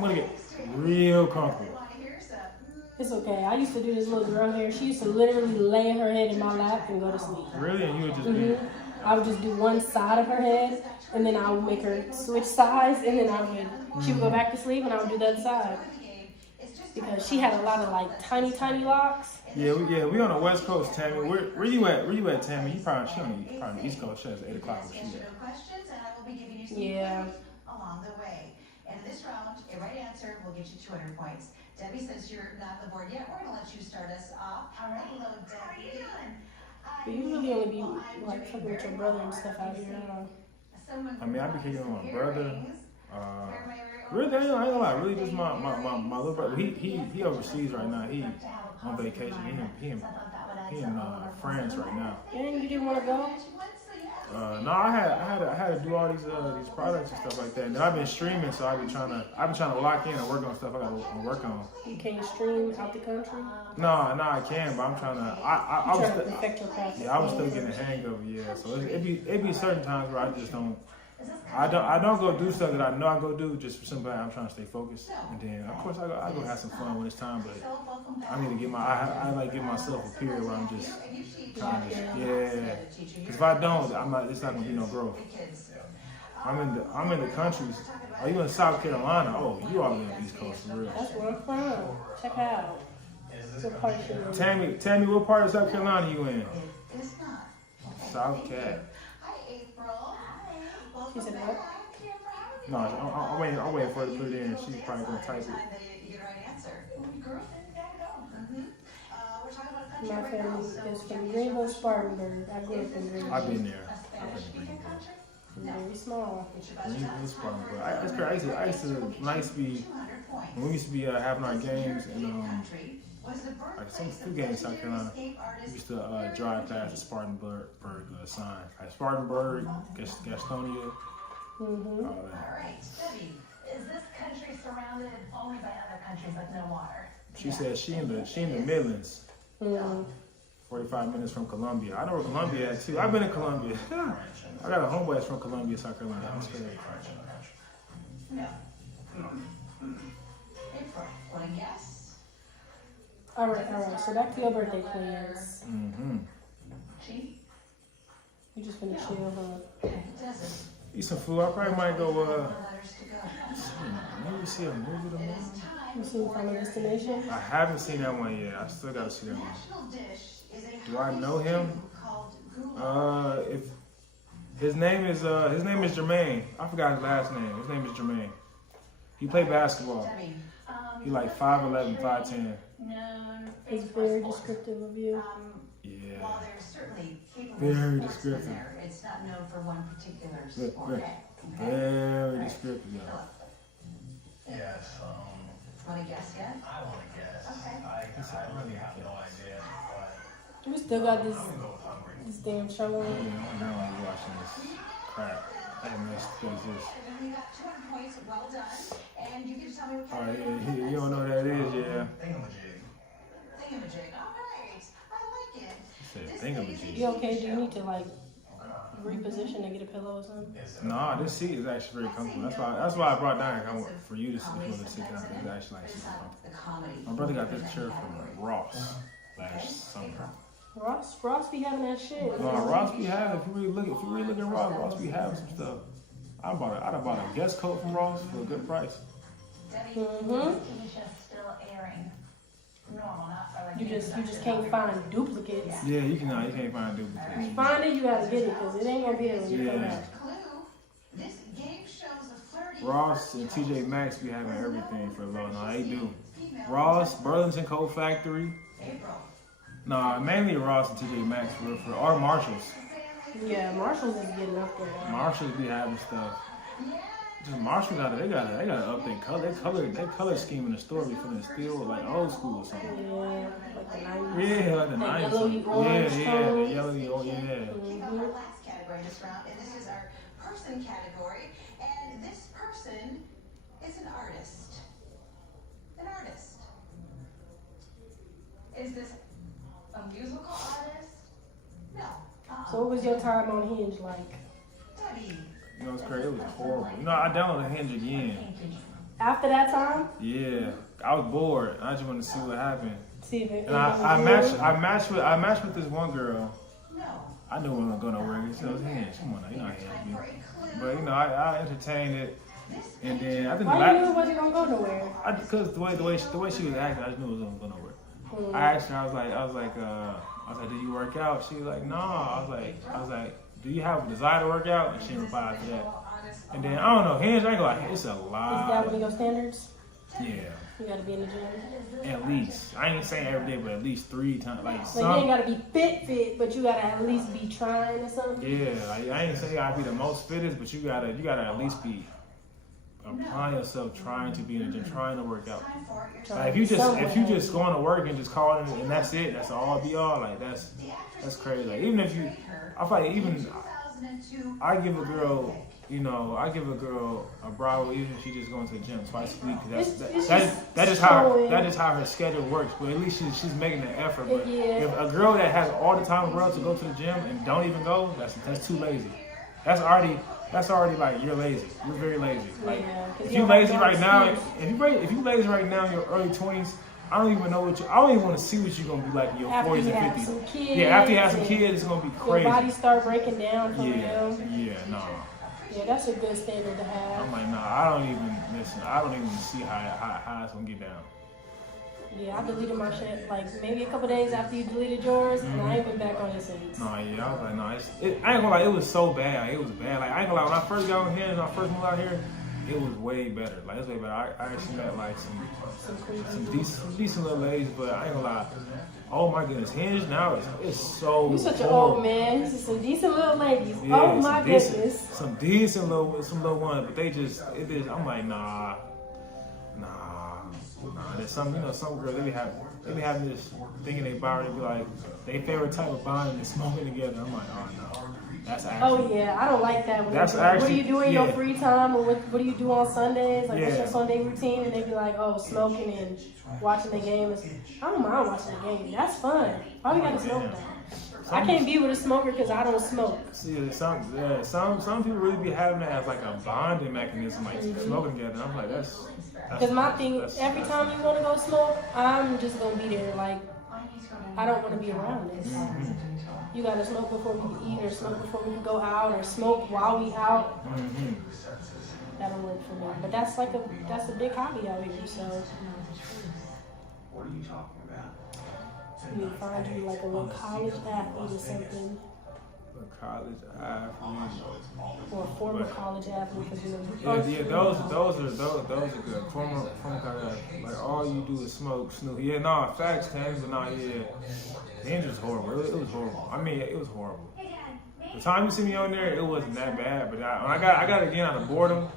gonna get real comfortable. It's okay. I used to do this little girl here. She used to literally lay her head in my lap and go to sleep. Really? And you would just be... I would just do one side of her head, and then I would make her switch sides, and then she would go back to sleep, and I would do the other side. because she had a lot of like tiny locks. Yeah, we on the West Coast, Tammy. Where you at? Where you at, Tammy? She on the East Coast. She has 8 o'clock. Where she at? Yeah. Along the way. And in this round, a right answer will get you 200 points. Debbie, since you're not on the board yet, we're going to let you start us off. All right, hello, Debbie. How are you doing? But you really only be like fucking with your brother and stuff out here. I mean, I be kicking with my brother. Really, I ain't gonna lie. Really, just my little brother. He overseas right now. He on vacation. He in France right now. And you didn't want to go? No, I had to do all these products and stuff like that. And then I've been streaming, so I've been trying to lock in and work on stuff I got to work on. You can't stream out the country? No, I can, but I'm trying to. I was to perfect your craft. Yeah, I was still getting the hang of it. Yeah, so it be certain times where I just don't. I don't go do stuff that I know I go do just for somebody. I'm trying to stay focused, and then of course I go have some fun when it's time. But I need to get I like give myself a period where I'm just trying to Because if I don't, it's not gonna be no growth. I'm in the countries. Are you in South Carolina? Oh, you all in the East Coast for real. That's where I'm from. Check out. What part of you Tammy, what part of South Carolina you in? South Cat. She said what? No, I'm waiting for her to put it in. She's probably gonna type it. My family is from Greenville, Spartanburg. I grew up in Greenville. I've been there. Very small. Greenville, Spartanburg. I used to when we used to be having our games and like some few games in South Carolina. We used to drive past the Spartanburg sign. Like Spartanburg, Gastonia. Mm-hmm. All right, Debbie, is this country surrounded only by other countries like no water? She said she in the Midlands. Mm-hmm. 45 minutes from Columbia. I know where Columbia at too. I've been in Columbia. I got a homeboy that's from Columbia, South Carolina. That's crazy. No. April, what a guess. All right. So back to your birthday plans. Mm-hmm. G? You just gonna chill, huh? Doesn't. Eat some food. I probably might go. Letters to go. Maybe see a movie tomorrow. You seen Final Destination? I haven't seen that one yet. I still gotta see that one. National dish is a Do I know him? called goulash. If his name is Jermaine. I forgot his last name. His name is Jermaine. He played basketball. Debbie, He like 5'11", 5'10". known He's very descriptive of you. Yeah. While there's certainly capable Very sportsmen descriptive. there, it's not known for one particular Look, sport. look. Very descriptive. Yeah. Yes, Want to guess yet? I want to guess. Okay. I really have no idea, but We still got I'm gonna go with hungry. this damn show on. Now I'm watching this crap. I missed this. And we got 200 points. Well done. And you can tell me what Oh kind of yeah, you don't know what that is, yeah. Thingamajig. thingamajig. All right. I like it. Said This thingamajig. is You okay? Do you need to like reposition and get a pillow or something? Nah, this seat is actually very comfortable. That's why I brought down here. I want for you to sit down. It's actually like super comfortable. the comedy. My brother got this chair from Ross last summer. Ross be having that shit. No, Ross be having. If you really look at Ross be having some stuff. I'd have bought a guest coat from Ross for a good price. Debbie, Mm-hmm. Tanisha still airing. Normal, not for like You just can't find duplicates. Yeah, you can't find duplicates. You find it, you gotta get it, because it ain't gonna be there when you come Yeah. back. Clue. This game shows a flirty. Ross and TJ Maxx be having everything for low. No, they do. Ross, Burlington Coat Factory. April. Nah, mainly Ross and TJ Maxx or Marshalls. Yeah, Marshall's is getting up there. Marshalls be having stuff. Just Marshall they gotta up their color scheme in the store be feeling still like old school or something. Yeah, like the 90s. Yeah, like the That 90s. yellowy orange The tones. yellowy orange, yeah. Our last category this round, and this is our person category. And this person is an artist. An artist. Is this a musical artist? No. So what was your time on Hinge like? Debbie. You know, it's crazy. It was horrible. You know, I downloaded Hinge again. After that time? Yeah, I was bored. I just wanted to see what happened. See if it And I matched with this one girl. No. I knew we weren't going nowhere. You know, it's Hinge. Come on, now, you know Hinge. But you know, I entertained it. And then I think Why you knew it wasn't gonna go nowhere? because the way she was acting, I just knew it wasn't gonna go nowhere. I asked her, I was like, do you work out? She was like, no. I was like, do you have a desire to work out? And she replied to that. And then I don't know, Hinge, I ain't gonna lie, it's a lot. Is that one of your standards? Yeah. You gotta be in the gym. At least. I ain't saying every day, but at least 3 times. Like you ain't gotta be fit, but you gotta at least be trying or something. Yeah, like I ain't saying you gotta be the most fittest, but you gotta at least be applying yourself, trying to be in the gym, trying to work out. Like if you just going to work and just calling it and that's it, that's all be all. Like that's crazy. Like even if you, I feel like even I give a girl a Bravo even if she just going to the gym twice a week. That is how her schedule works. But at least she's making the effort. But if a girl that has all the time in the world to go to the gym and don't even go, that's too lazy. That's already like you're lazy. You're very lazy. Like if you lazy right now, if you lazy right now in your early 20s, I don't even want to see what you're gonna be like in your 40s and 50s. Yeah, after you have some kids, it's gonna be crazy. Your body start breaking down for real. Yeah, no. Yeah, that's a good standard to have. I'm like, nah, I don't even see how it's gonna get down. Yeah, I deleted my shit like maybe a couple days after you deleted yours, and I ain't been back on it since. No, yeah, I was like, no, I ain't gonna lie, it was so bad. It was bad. Like I ain't gonna lie, when I first got on here and I first moved out here, it was way better. Like it's way better. I actually met like some decent little ladies, but I ain't gonna lie. Oh my goodness, Hinge now it's so. You such an old man. This is some decent little ladies. Yeah, oh my goodness. Some decent little ones, but I'm like nah. There's some girls they be having this thing in their body. They be like their favorite type of bonding is smoking together. I'm like, oh no, that's actually. Oh yeah, I don't like that. What do you do in your free time, or what do you do on Sundays? Like what's your Sunday routine? And they be like, oh, smoking and watching the game. I don't mind watching the game. That's fun. Why we gotta smoke though? I can't be with a smoker because I don't smoke. See, some people really be having that as like a bonding mechanism, like smoking together. And I'm like, that's. Because my thing, every time you want to go smoke, I'm just gonna be there. Like, I don't want to be around this. You gotta smoke before we can eat, or smoke before we can go out, or smoke while we out. That'll work for me. But that's a big hobby out here. So. What are you talking about? You need to find you like a little college athlete or something. A college athlete. Or a former college athlete. Yeah, those are good. Former college athlete. Like all you do is smoke, snoop. Yeah, no, facts, Tammy, but no, yeah. Hinge was horrible. It was horrible. I mean, it was horrible. The time you see me on there, it wasn't that bad. But when I got it again out of boredom.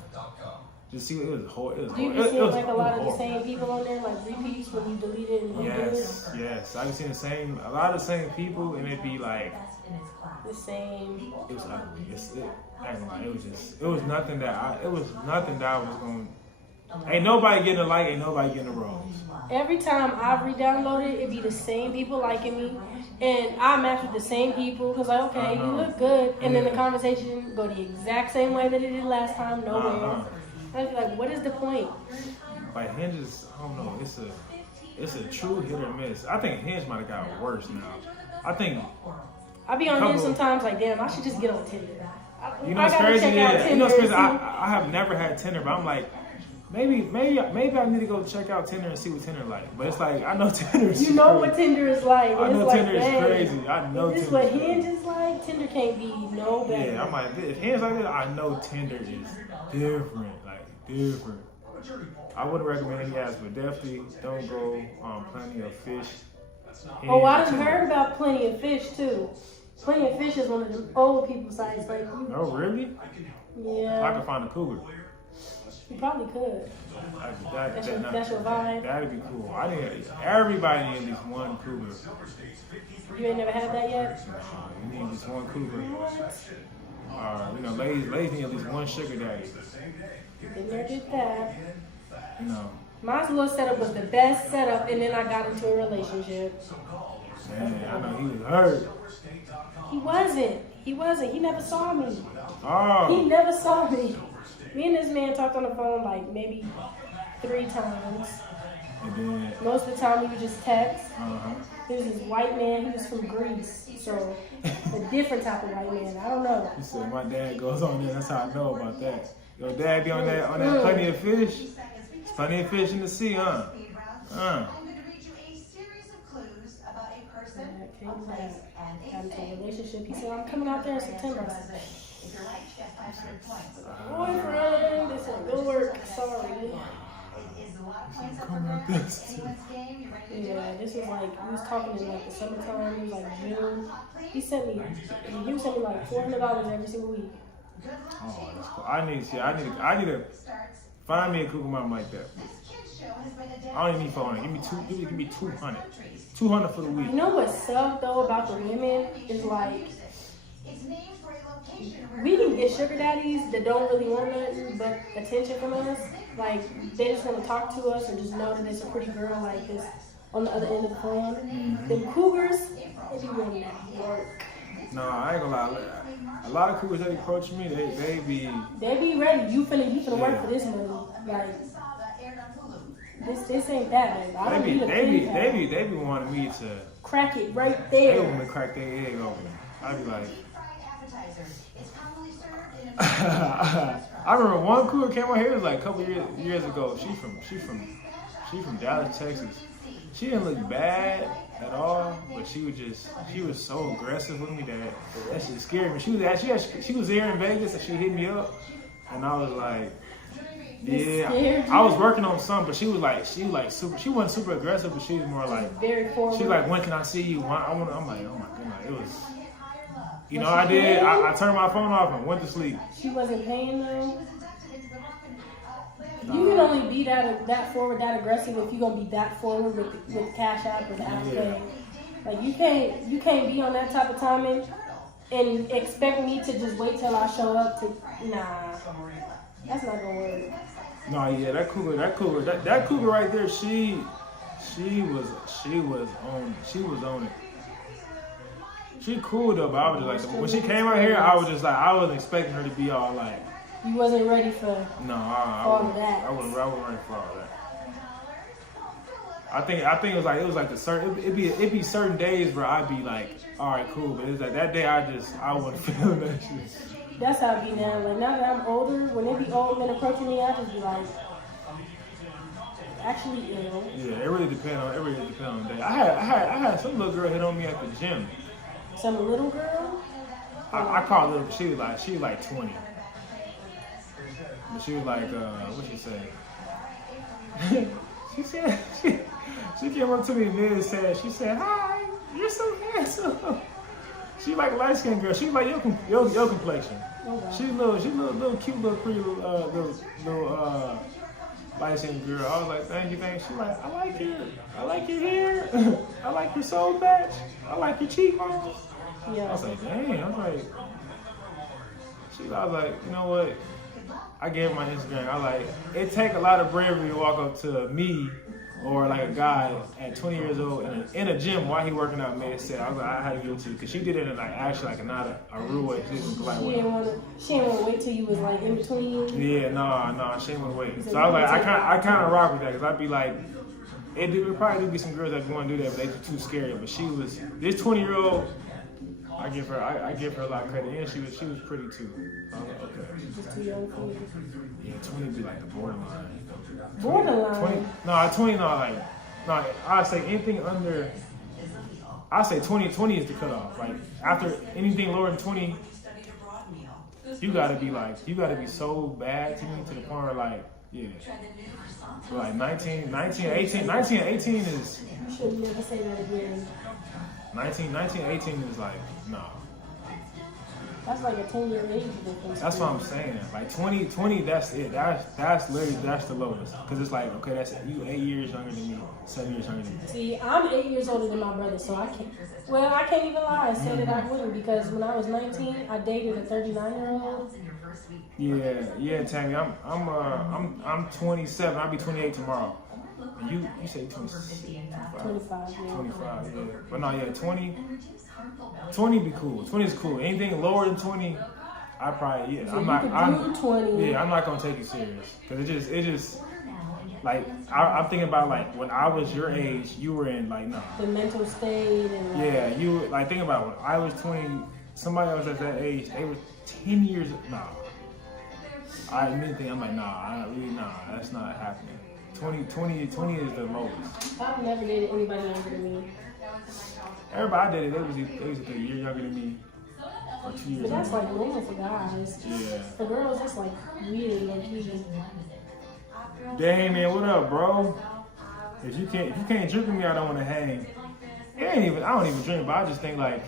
Just see, it was horrible. Do you just see like a lot of the same people on there, like repeats when you delete it and redo it? Yes. I've seen a lot of the same people, and it'd be like the same. It was ugly. It was nothing that I was going. Ain't nobody getting a like, ain't nobody getting a rose. Every time I re-download it, it'd be the same people liking me, and I match with the same people because like, okay, you look good, and then the conversation go the exact same way that it did last time. Nowhere. I was like, what is the point? Like Hinge is, I don't know. It's a true hit or miss. I think Hinge might have got worse now. I think. I be on Hinge sometimes like, damn, I should just get on Tinder. You know what's crazy? Yeah. You know what's crazy? I have never had Tinder, but I'm like, maybe I need to go check out Tinder and see what Tinder like. But it's like I know Tinder is. You know what Tinder is like. I know Tinder is crazy. I know Tinder. This is what Hinge is like. Tinder can't be no better. Yeah, I'm like, if Hinge like this, I know Tinder is different. Different. I wouldn't recommend any guys, but definitely don't go on Plenty of Fish. Oh, I done heard about Plenty of Fish too. Plenty of Fish is one of them old people sites. Like, oh, really? Yeah. I could find a cougar. You probably could. That's your vibe. That'd be cool. Everybody need at least one cougar. You ain't never had that yet? No, you need at least one cougar. Ladies need at least one sugar daddy. Been there, did that. No. My little setup was the best setup, and then I got into a relationship. Man, I know he was hurt. He wasn't. He never saw me. Oh. He never saw me. Me and this man talked on the phone like maybe 3 times. And then, most of the time, we would just text. Uh-huh. There was this white man. He was from Greece, so a different type of white man. I don't know. He said, my dad goes on there. That's how I know about that. Your dad be on that plenty of fish. It's plenty of fish in the sea, huh? Yeah, Kane's like, got into a relationship. He said, I'm coming out there in September. I said, boyfriend, this ain't gonna work. Sorry. Yeah, this was like, we was talking in like the summertime, it was like June. He sent me like $400 every single week. Oh, that's cool. I need to find me a cougar mom like that. I don't even need 400. Give me 200. 200 for the week. You know what sucks though about the women is like, we can get sugar daddies that don't really want nothing but attention from us. Like, they just want to talk to us and just know that there's a pretty girl like this on the other end of the phone. Them cougars, they be wanting that work. No, I ain't gonna lie. A lot of cougars that approach me, they be ready. You finna work for this money. Like, this ain't that, baby. I don't need a they be wanting me to crack it right there. They want me to crack their egg open. I be like, I remember one cougar came out here, it was like a couple years ago. She from Dallas, Texas. She didn't look bad at all, but she was so aggressive with me that shit scared me. She was there in Vegas and she hit me up, and I was like, yeah, I was working on something, but she was like super. She wasn't super aggressive, but she was more like very forward. She was like, when can I see you? I'm like, oh my goodness, it was. You know, I did. I turned my phone off and went to sleep. She wasn't paying though. You can only be that forward, that aggressive if you're gonna be that forward with Cash App or the Apple Pay. Like you can't be on that type of timing and expect me to just wait till I show up to. Nah, that's not gonna work. No, yeah, that cougar right there. She was on it. She cool though, but I was just like, when she came out here, I wasn't expecting her to be all like. You wasn't ready for all of that. I wasn't ready for all that. I think it was like the certain it'd be certain days where I'd be like, all right, cool, but it's like that day I wasn't feeling that shit. That's how it be now. Like now that I'm older, when they be old men approaching me, I just be like, actually ill. Yeah, it really depends on the day. I had some little girl hit on me at the gym. Some little girl? I call her little. She was like 20. But she was like, what she say? she said she came up to me and she said, "Hi, you're so handsome." She like light skinned girl. She like your complexion. Oh, wow. She's little cute, little pretty, little light skinned girl. I was like, thank you. She like, I like your hair. I like your soul patch. I like your cheekbones. Yeah. I was like, dang. I was like, you know what? I gave her my Instagram. I was like, it take a lot of bravery to walk up to me or like a guy at 20 years old in a gym while he working out. Man, said I was like, I had to give it to you because she did it in like actually like not a real way. She didn't want to wait till you was like in between you. Yeah, no, she didn't want to wait. So I was like, I kind of rock with that because I'd be like, it probably do be some girls that want to do that, but they were too scary. But she was this 20-year-old. I give her a lot of credit, and she was pretty too. I'm like, okay. Just too young for you. Yeah, 20 would be like the borderline. Borderline. 20 I'd say anything under. I say 20 is the cutoff. Like after anything lower than 20, you gotta be so bad to me to the point where like So like 19, 18 is. You should never say that again. 18 is like, no. That's like a 10-year age difference. That's what I'm saying. Like 20, that's it. That's the lowest. Because it's like, okay, that's you 8 years younger than me, 7 years younger than me. See, I'm 8 years older than my brother, so I can't even lie and say that I wouldn't, because when I was 19, I dated a 39-year-old. Yeah, Tammy, I'm 27. I'll be 28 tomorrow. And you say 25, yeah. 25, yeah. But no, yeah, 20 be cool. 20 is cool. Anything lower than 20, I probably, yeah. So I'm not gonna take it serious. Cause it just, like, I'm thinking about like when I was your age, you were in like, no. The mental state and like. Yeah, you, like, think about when I was 20, somebody else at that age, they were 10 years, no. I'm like, nah, that's not happening. 20 is the lowest. I've never dated anybody younger than me. Everybody I dated, they was either a year younger than me or 2 years But that's younger. like normal for guys. Yeah. For girls, that's like weird, like usually. Dang, man, what up, bro? If you can't drink with me, I don't want to hang. I don't even drink, but I just think like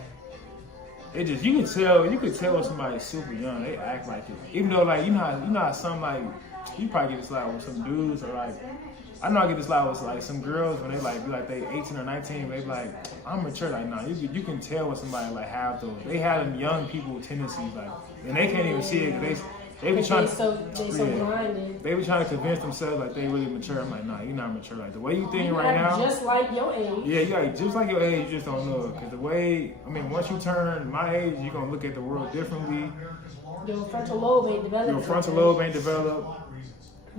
it just you could tell when somebody's super young, they act like it. Even though like you know how some like you probably get this like with some dudes or like I know I get this lot with like some girls when they like be like they 18 or 19, they be like I'm mature. Like nah, you can tell when somebody like have those. They have them young people tendencies like, and they can't even see it because they be trying so blinded. They be trying to convince themselves like they really mature. I'm like, nah, you're not mature. Like the way you thinking right now, just like your age. yeah, you like just like your age, you just don't know it. Cause the way, I mean, once you turn my age, you're gonna look at the world differently. Your frontal lobe ain't developed. Your frontal lobe ain't developed.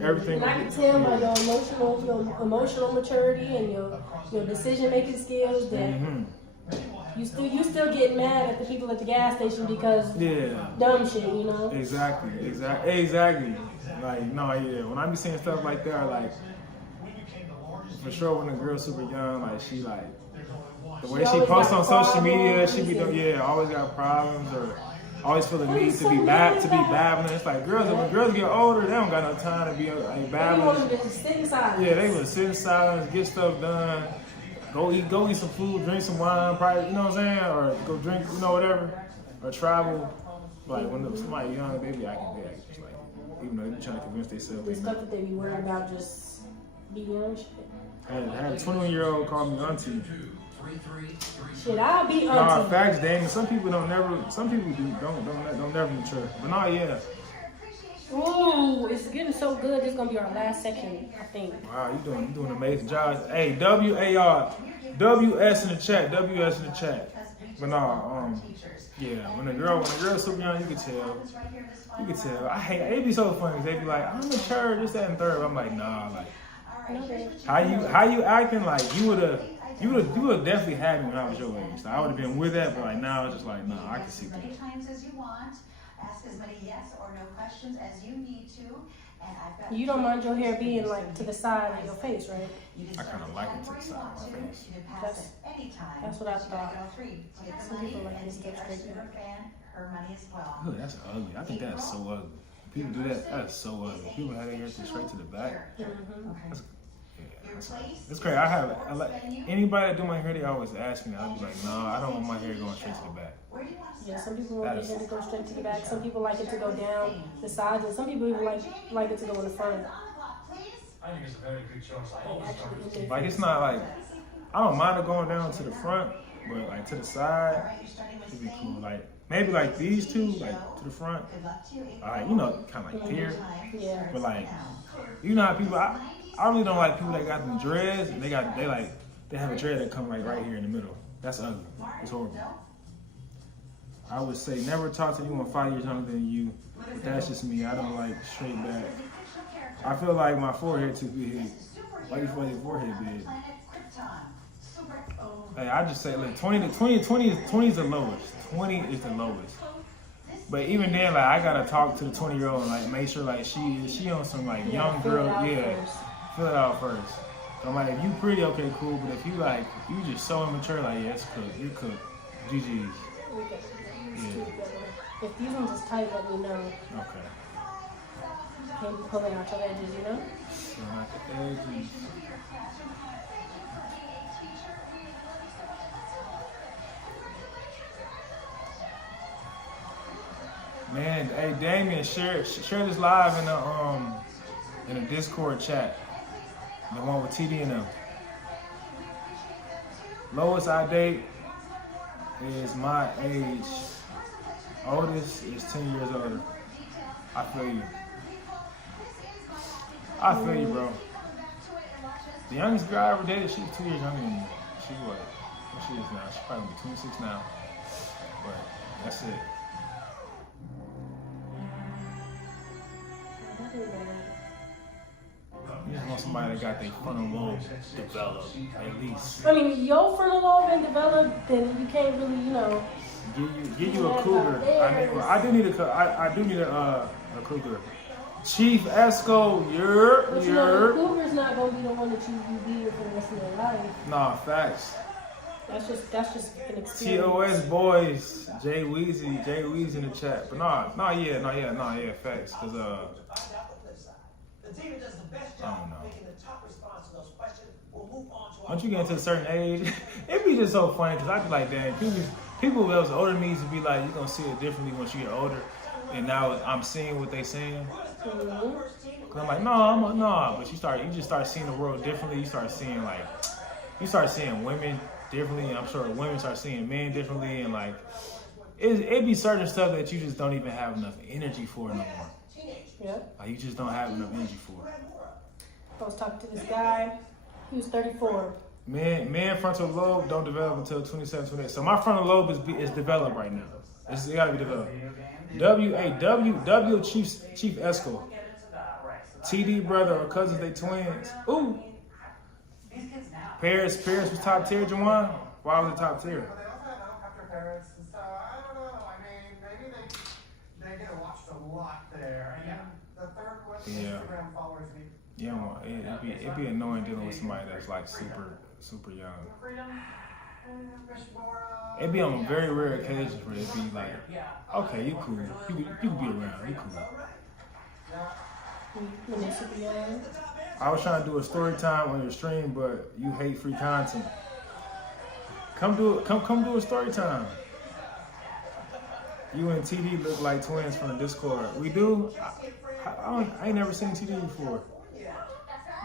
Everything. And I can tell by your emotional maturity and your decision making skills that you still get mad at the people at the gas station because dumb shit, you know. Exactly. Like no, yeah. When I be seeing stuff like that, like for sure when a girl's super young, like she like the way she posts on social media, she be doing always got problems or always feel the need to be babbling. It's like when girls get older, they don't got no time to be like babbling. They want to sit in silence. Yeah, they want to sit in silence, get stuff done. Go eat some food, drink some wine, probably, you know what I'm saying? Or go drink, you know, whatever. Or travel. Like, when somebody young, they be acting just like, even though they be trying to convince themselves. The stuff that they be worried about just be young shit. I had a 21-year-old call me auntie. Shit, I'll be auntie. Nah, facts, Damon. Some people don't never mature. But nah, yeah. Ooh, it's getting so good. This is gonna be our last section, I think. Wow, you doing an amazing job. Hey, WS in the chat. But nah, yeah, when a girl's super young, you can tell. I hate it. It'd be so funny. They be like, I'm mature, this, that, and third. I'm like, nah, like, how you acting? Like you would definitely had me when I was your age. So I would have been with that, but like now it's just like, nah, I can see that. Ask as many yes or no questions as you need to. And I've got you don't mind your hair being like to the side of your face, right? I kind of like it to the side of my face. That's what I thought. Some people like this get straight back. Ugh, that's ugly. I think that's so ugly. People do that. That's so ugly. People have their hair straight to the back. It's crazy. Anybody that do my hair, they always ask me. I'll be like, no, I don't want my hair going straight to the back. Yeah, some people want their hair to go straight to the back. Some people like it to go down the sides, and some people even like it to go in the front. I think it's a very good choice. Like it's not like I don't mind it going down to the front, but like to the side, it'd be cool. Like maybe like these two, like to the front, like you know, kind of like here. Yeah. But like, you know how people, I really don't like people that got them dreads. And they have a dread that come like right here in the middle. That's ugly. It's horrible. I would say never talk to anyone 5 years younger than you. But that's just me. I don't like straight back. I feel like my forehead too big. Why you feel like your forehead big? Hey, I just say like 20 is the lowest. 20 is the lowest. But even then, like I gotta talk to the 20-year-old and like make sure like she on some like young girl, fill it out first. So I'm like, if you pretty, okay, cool. But if you like, you just so immature, like yeah, it's cooked. You're cooked. GG's. Yeah. If these ones is tight, let me know. Okay. Can't be pulling out your edges, you know? Not the edges. Man, hey Damien, share this live in the Discord chat. The one with TD and them. Lowest I date is my age. Oldest is 10 years older. I feel you, bro. The youngest girl I ever dated, she's 2 years younger than me. She what she is now? She's probably 26 now. But that's it. You just want somebody that got their frontal lobe developed, at least. I mean, your frontal lobe ain't developed, then you can't really, you know. Give you a cougar. I do need a cougar. Chief Esco, But you know, the Cougar's not gonna be the one that you be with for the rest of your life. Nah, facts. That's just an experience. TOS boys, Jay Weezy in the chat. But yeah, facts. Cause I don't know. Once you get into a certain age, it be just so funny because I be like, dang, people that was older than me used to be like, you're gonna see it differently once you get older. And now I'm seeing what they saying. Cause I'm like, no. But you just start seeing the world differently. You start seeing women differently. And I'm sure women start seeing men differently. And like, it be certain stuff that you just don't even have enough energy for no more. Yeah. Like you just don't have enough energy for it. I was talking to this guy. He was 34. Man, frontal lobe don't develop until 27, 28. So my frontal lobe is developed right now. It gotta be developed. W Chief Esco. TD brother or cousins, they twins. Ooh. Paris was top tier, Jawan. Why was it top tier? They also had helicopter parents, and so I don't know. I mean, maybe they get watched a lot there. And then the third one, Instagram followers. Yeah, it'd be annoying dealing with somebody that's like super young. It'd be on very rare occasions where it'd be like, okay, you cool. You can be around. You cool. I was trying to do a story time on your stream, but you hate free content. Come do a story time. You and TD look like twins from the Discord. We do? I ain't never seen TD before.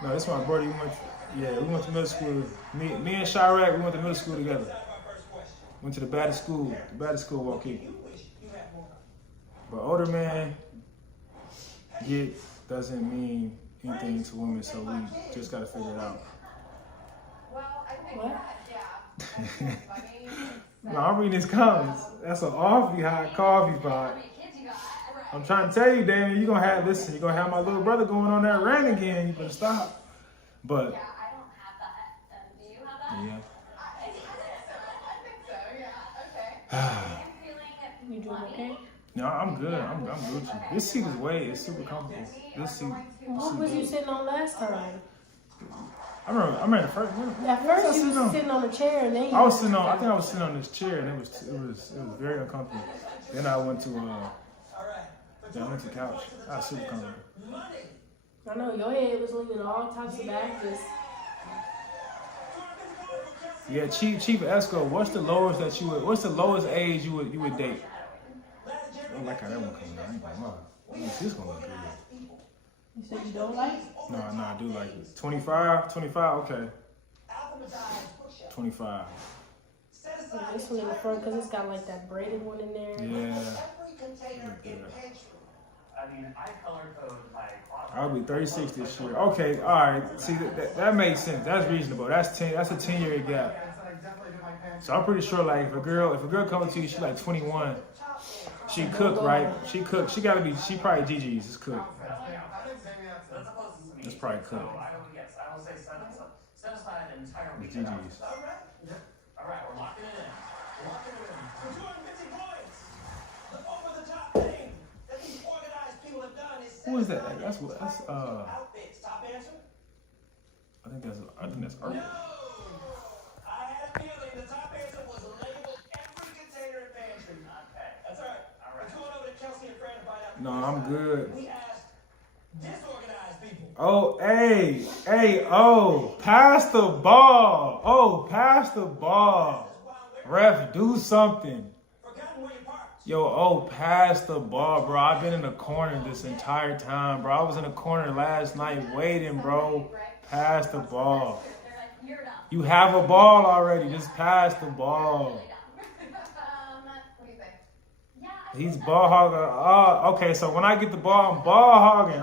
No, this is my brother. We went to middle school. Me and Chirac, we went to middle school together. Went to the baddest school Waukegan. But older man doesn't mean anything to women, so we just gotta figure it out. What? No, I'm reading his comments. That's an awfully hot coffee pot. I'm trying to tell you, Damien, you're gonna have my little brother going on that rant again. You better stop. But Yeah, I don't have that. Do you have that? yeah. I think so, yeah, okay. You doing okay? No, I'm good. I'm Gucci. This seat is super comfortable. This seat. What was you sitting on last time? I remember the first one. At first you was sitting on a chair and then I think I was sitting on this chair and it was very uncomfortable. Then I went to the couch. I was super comfortable. I know your head was leaning all types of back. Yeah, Chief Esco, what's the lowest age you would date? I don't like how that one comes out. I ain't gonna lie. This gonna look good. You said you don't like? No, I do like it. 25, okay. 25. Yeah, this one in the front because it's got like that braided one in there. Yeah. I mean, I color code like. I'll be 36 this year. Okay, all right. See, that makes sense. That's reasonable. That's a 10-year gap. So I'm pretty sure, like, if a girl comes to you, she's like 21. She cooked, right? She cooked. She probably GG's. It's cooked. It's probably cooked. I will say set aside an entire It's weekend. GG's. All right, we're locking it in. For 250 points. The over-the-top thing that these organized people have done is Who is that? That's outfits. Top answer? I think that's Earth. No. I had a feeling the top answer was labeled every container and pantry. Okay. That's all right. We're going over to Kelsey and Fred and find out. No, I'm good. We asked disorganized people. Oh, pass the ball. Oh, pass the ball. Ref, do something. Forgotten where your parts. Yo, pass the ball, bro. I've been in the corner this entire time, bro. I was in the corner last night waiting, bro. Pass the ball. You have a ball already. Just pass the ball. He's ball hogging. Oh, okay. So when I get the ball, I'm ball hogging.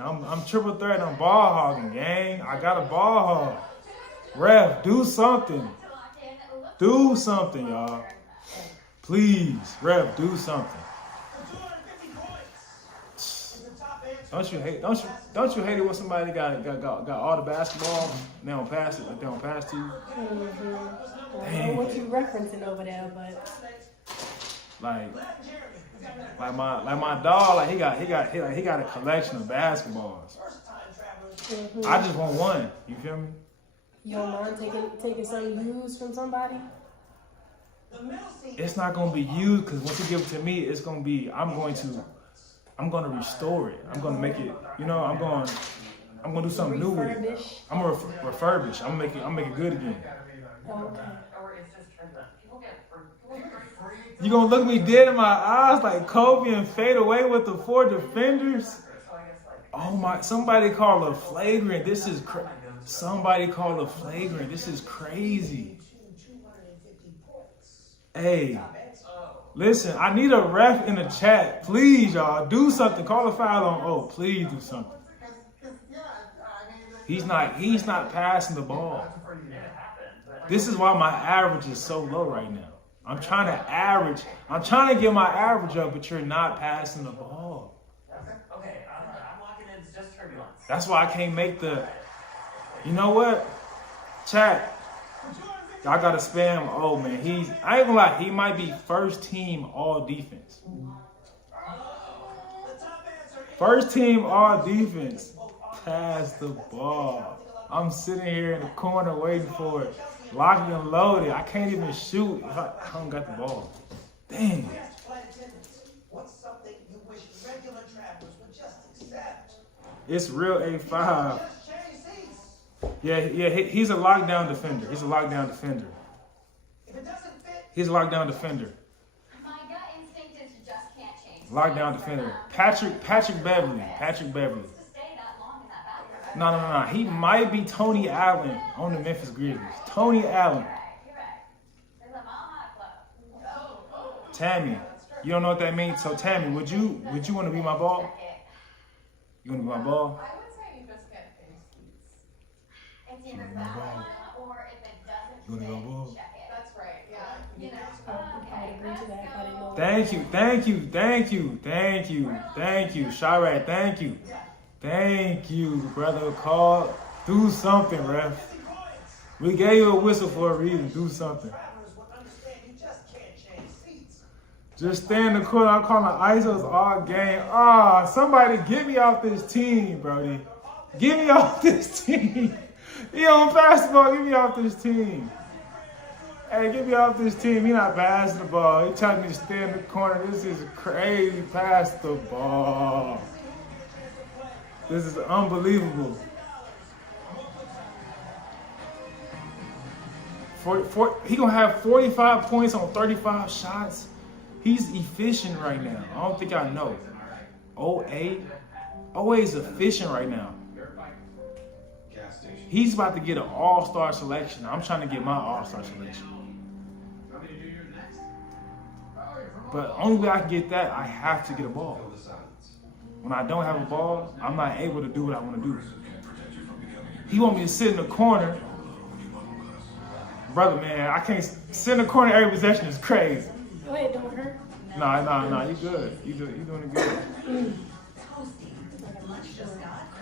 I'm triple threat. I'm ball hogging, gang. I got a ball hog. Ref, do something. Do something, y'all. Please, ref, do something. Don't you hate it when somebody got all the basketball and they don't pass it, like they don't pass to you? I don't know what you referencing over there, but Like my dog, like he got a collection of basketballs. I just want one. You feel me? You don't mind taking something used from somebody? It's not gonna be used because once you give it to me, it's gonna be. I'm gonna restore it. I'm gonna make it. You know, I'm gonna do something new with it. I'm gonna refurbish. I'm gonna make it good again. Okay. Or it's just turbulent. People get free. You gonna look me dead in my eyes like Kobe and fade away with the 4 defenders? So I guess like. Oh my! Somebody call a flagrant. This is somebody call a flagrant. This is crazy. Hey, listen. I need a ref in the chat, please, y'all. Do something. Call a foul on. Oh, please do something. He's not passing the ball. This is why my average is so low right now. I'm trying to get my average up, but you're not passing the ball. Okay, I'm locking in. It's just turbulence. That's why I can't make the. You know what? Chat. Y'all gotta spam. Oh man, I ain't gonna lie, he might be first team all defense. First team all defense. Pass the ball. I'm sitting here in the corner waiting for it. Locked and loaded. I can't even shoot if I don't got the ball. Dang. What's something you wish regular travelers would just accept? It's real A5. Just change seats. Yeah, he's a lockdown defender. He's a lockdown defender. If it doesn't fit, He's a lockdown defender. My gut instinct is you just can't change. Lockdown defender. Patrick Beverly. Patrick Beverly. To stay that long in that bathroom. No. He might be Tony Allen on the Memphis Grizzlies. Tony Allen. You're right. There's a mile high club. Tammy. You don't know what that means? So Tammy, would you want to be my ball? You want to be my ball? I would say you just can't finish seats. It's either that one or if it doesn't You wanna go fit, ball? check it. That's right, yeah. You know? I agree to that if I didn't know. Thank you. Chirac, thank you, brother. Call. Do something, ref. We gave you a whistle for a reason. Do something. travelers would understand you just can't change seats. Just stay in the corner. I'm calling ISOs all game. Somebody get me off this team, Brody. Get me off this team. He on basketball. Get me off this team. Hey, get me off this team. He not passing the ball. He telling me to stay in the corner. This is crazy. Pass the ball. This is unbelievable. He gonna have 45 points on 35 shots. He's efficient right now. I don't think I know. OA is efficient right now. He's about to get an all-star selection. I'm trying to get my all-star selection. But only way I can get that, I have to get a ball. When I don't have a ball, I'm not able to do what I want to do. He want me to sit in the corner. Brother, man, I can't sit in the corner every possession. Is crazy. Go ahead, don't hurt. No, you good. You doing it good.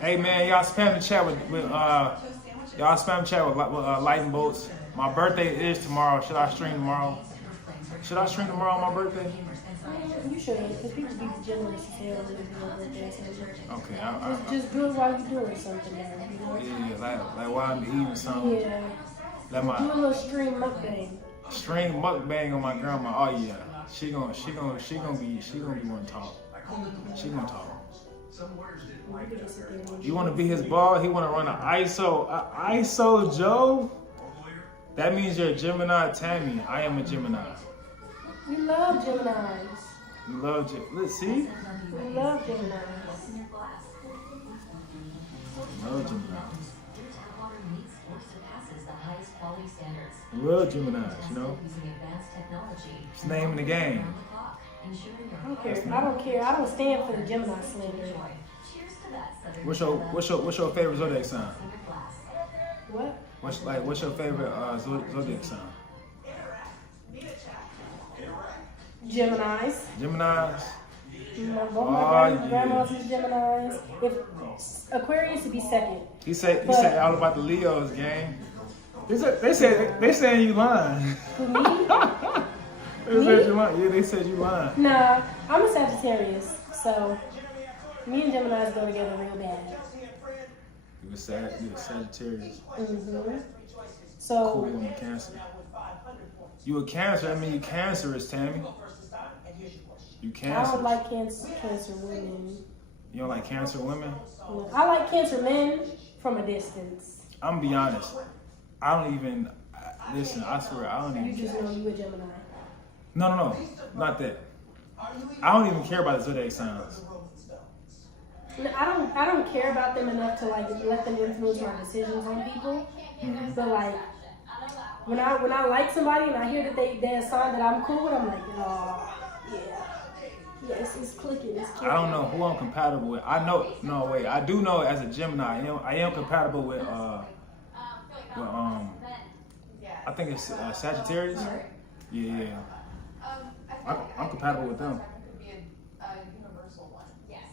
Hey man, y'all spam the chat with Lighting Bolts. My birthday is tomorrow. Should I stream tomorrow? On my birthday? You should, because people be generous as hell when they do their birthday celebration. Okay, Just do it while you're doing something now, you know? yeah, like while I'm eating something. Yeah. Let my Do a little stream mukbang. stream mukbang on my grandma. Oh yeah, she gonna be one to talk. She gonna talk. You want to be his ball? He want to run an ISO. ISO Joe? That means you're a Gemini, Tammy. I am a Gemini. We love Geminis. You love let's see. We love Geminis. Love Gemini. Water meets or surpasses the highest quality standards. Love Geminis, you know. Using advanced technology. It's the name of the game. I don't care. I don't stand for the Gemini slander. Cheers to that, Southern What's your favorite zodiac sign? What? What's your favorite zodiac sign? Geminis. Geminis. Both my grandmas is Geminis. If Aquarius would be second. He said all about the Leos, gang. They saying you lying. For me? They said you lying. Yeah, they said you lying. Nah, I'm a Sagittarius, so me and Geminis go together real bad. You a Sagittarius. Mm-hmm. So Cool woman, Cancer. You a Cancer? I mean, you cancerous, Tammy. You I Cancer. don't like cancer women. You don't like Cancer women? No, I like Cancer men from a distance. I'm gonna be honest. I don't even listen. I swear, I don't You even. just know you a Gemini. No, not that. I don't even care about the zodiac signs. No, I don't care about them enough to like let them influence my decisions on people. Mm-hmm. But like when I like somebody and I hear that they're a sign that I'm cool with, I'm like, oh yeah. Yes, it's clicking. I don't know who I'm compatible with. I know. No, wait. I do know as a Gemini, I am compatible with I think it's Sagittarius. Yeah. I'm compatible with them. Could be a universal one. Yes.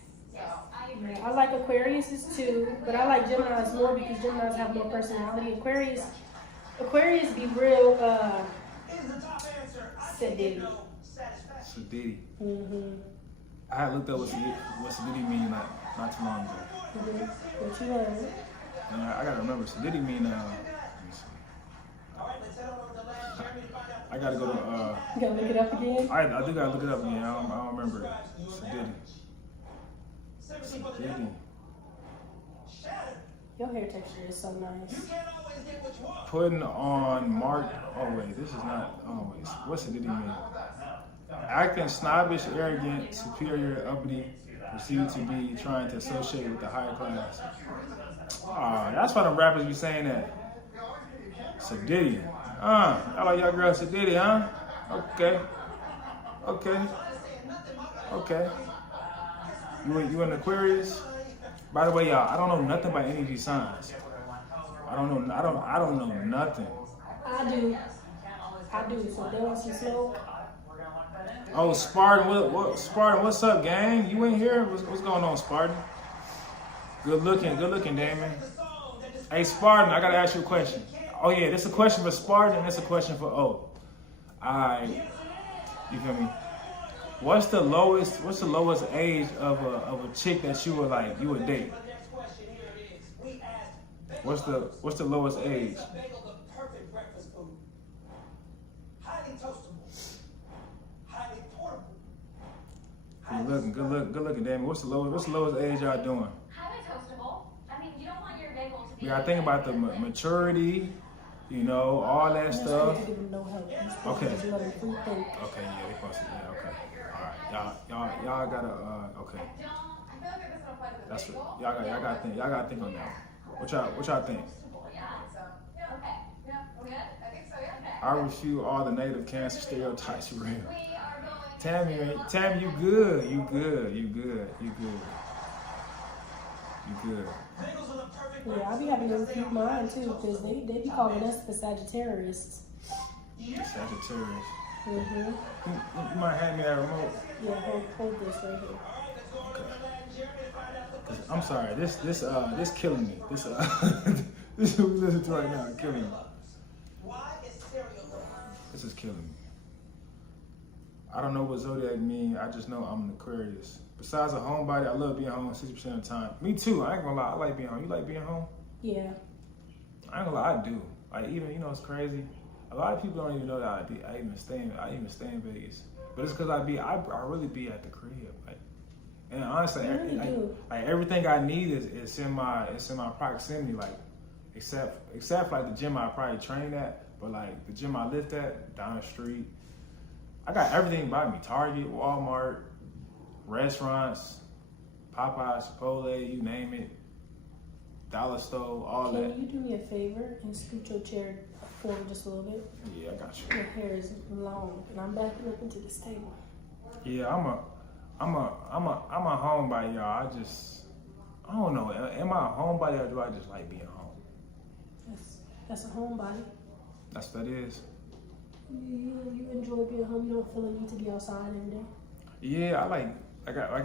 I like Aquariuses too, but I like Geminis more because Geminis have more personality. Aquarius be real sedity. Sadidi. Mm-hmm. I had looked up what Sadidi mean not too long ago. Mm-hmm. What you learn? And I gotta remember Sadidi mean. Let me see. I gotta go to. You gotta look it up again. I do gotta look it up again. I don't remember it. Sadidi. Your hair texture is so nice. Putting on mark. Oh wait, this is not. Oh wait, what's Sadidi mean? Acting snobbish, arrogant, superior, uppity, perceived to be trying to associate with the higher class. That's why the rappers be saying that. Sadidi. I like y'all girls Sadidi, huh? Okay. You an Aquarius? By the way, y'all, I don't know nothing about any of these signs. I don't know nothing. I do. So they want some smoke. Oh, Spartan, Spartan, what's up, gang? You in here? What's going on, Spartan? Good looking, Damon. Hey, Spartan, I gotta ask you a question. Oh yeah, this is a question for Spartan, and this is a question for O. Alright, you feel me? What's the lowest age of a chick that you would date? What's the lowest age? Good looking, Damon. What's the lowest age y'all doing? Highly toastable. I mean, you don't want your bagel to be. You gotta think about the maturity, all that stuff. Give them no help. Okay. Just let them free think. Okay, yeah, they supposed to. Yeah, okay. All right, y'all gotta. Okay. I feel like it doesn't apply to the That's bagel. what y'all gotta think on that. What y'all think? I think so, yeah. I refute all the negative Cancer stereotypes real. Tammy, you good. Yeah, I be having to refute mine too, because they be calling us the Sagittarius. Sagittarius. Mm-hmm. You might hand me that remote. Yeah, hold this right here. Okay. 'Cause I'm sorry, this killing me. This we listen to right now killing me. This is killing me. I don't know what zodiac mean. I just know I'm an Aquarius. Besides a homebody, I love being home 60% of the time. Me too. I ain't gonna lie. I like being home. You like being home? Yeah. I ain't gonna lie. I do. Like even it's crazy. A lot of people don't even know that I even stay in Vegas. But it's because I really be at the crib. Like, and honestly, like everything I need is in my proximity. Like except for like the gym I probably train at, but like the gym I lift at down the street. I got everything by me. Target, Walmart, restaurants, Popeyes, Chipotle, you name it. Dollar store, all that. Can you do me a favor and scoot your chair forward just a little bit? Yeah, I got you. Your hair is long, and I'm backing up into this table. Yeah, I'm a homebody, y'all. I don't know. Am I a homebody or do I just like being home? That's a homebody. That's what that is. You enjoy being home. You don't feel the need to be outside every day. Yeah, like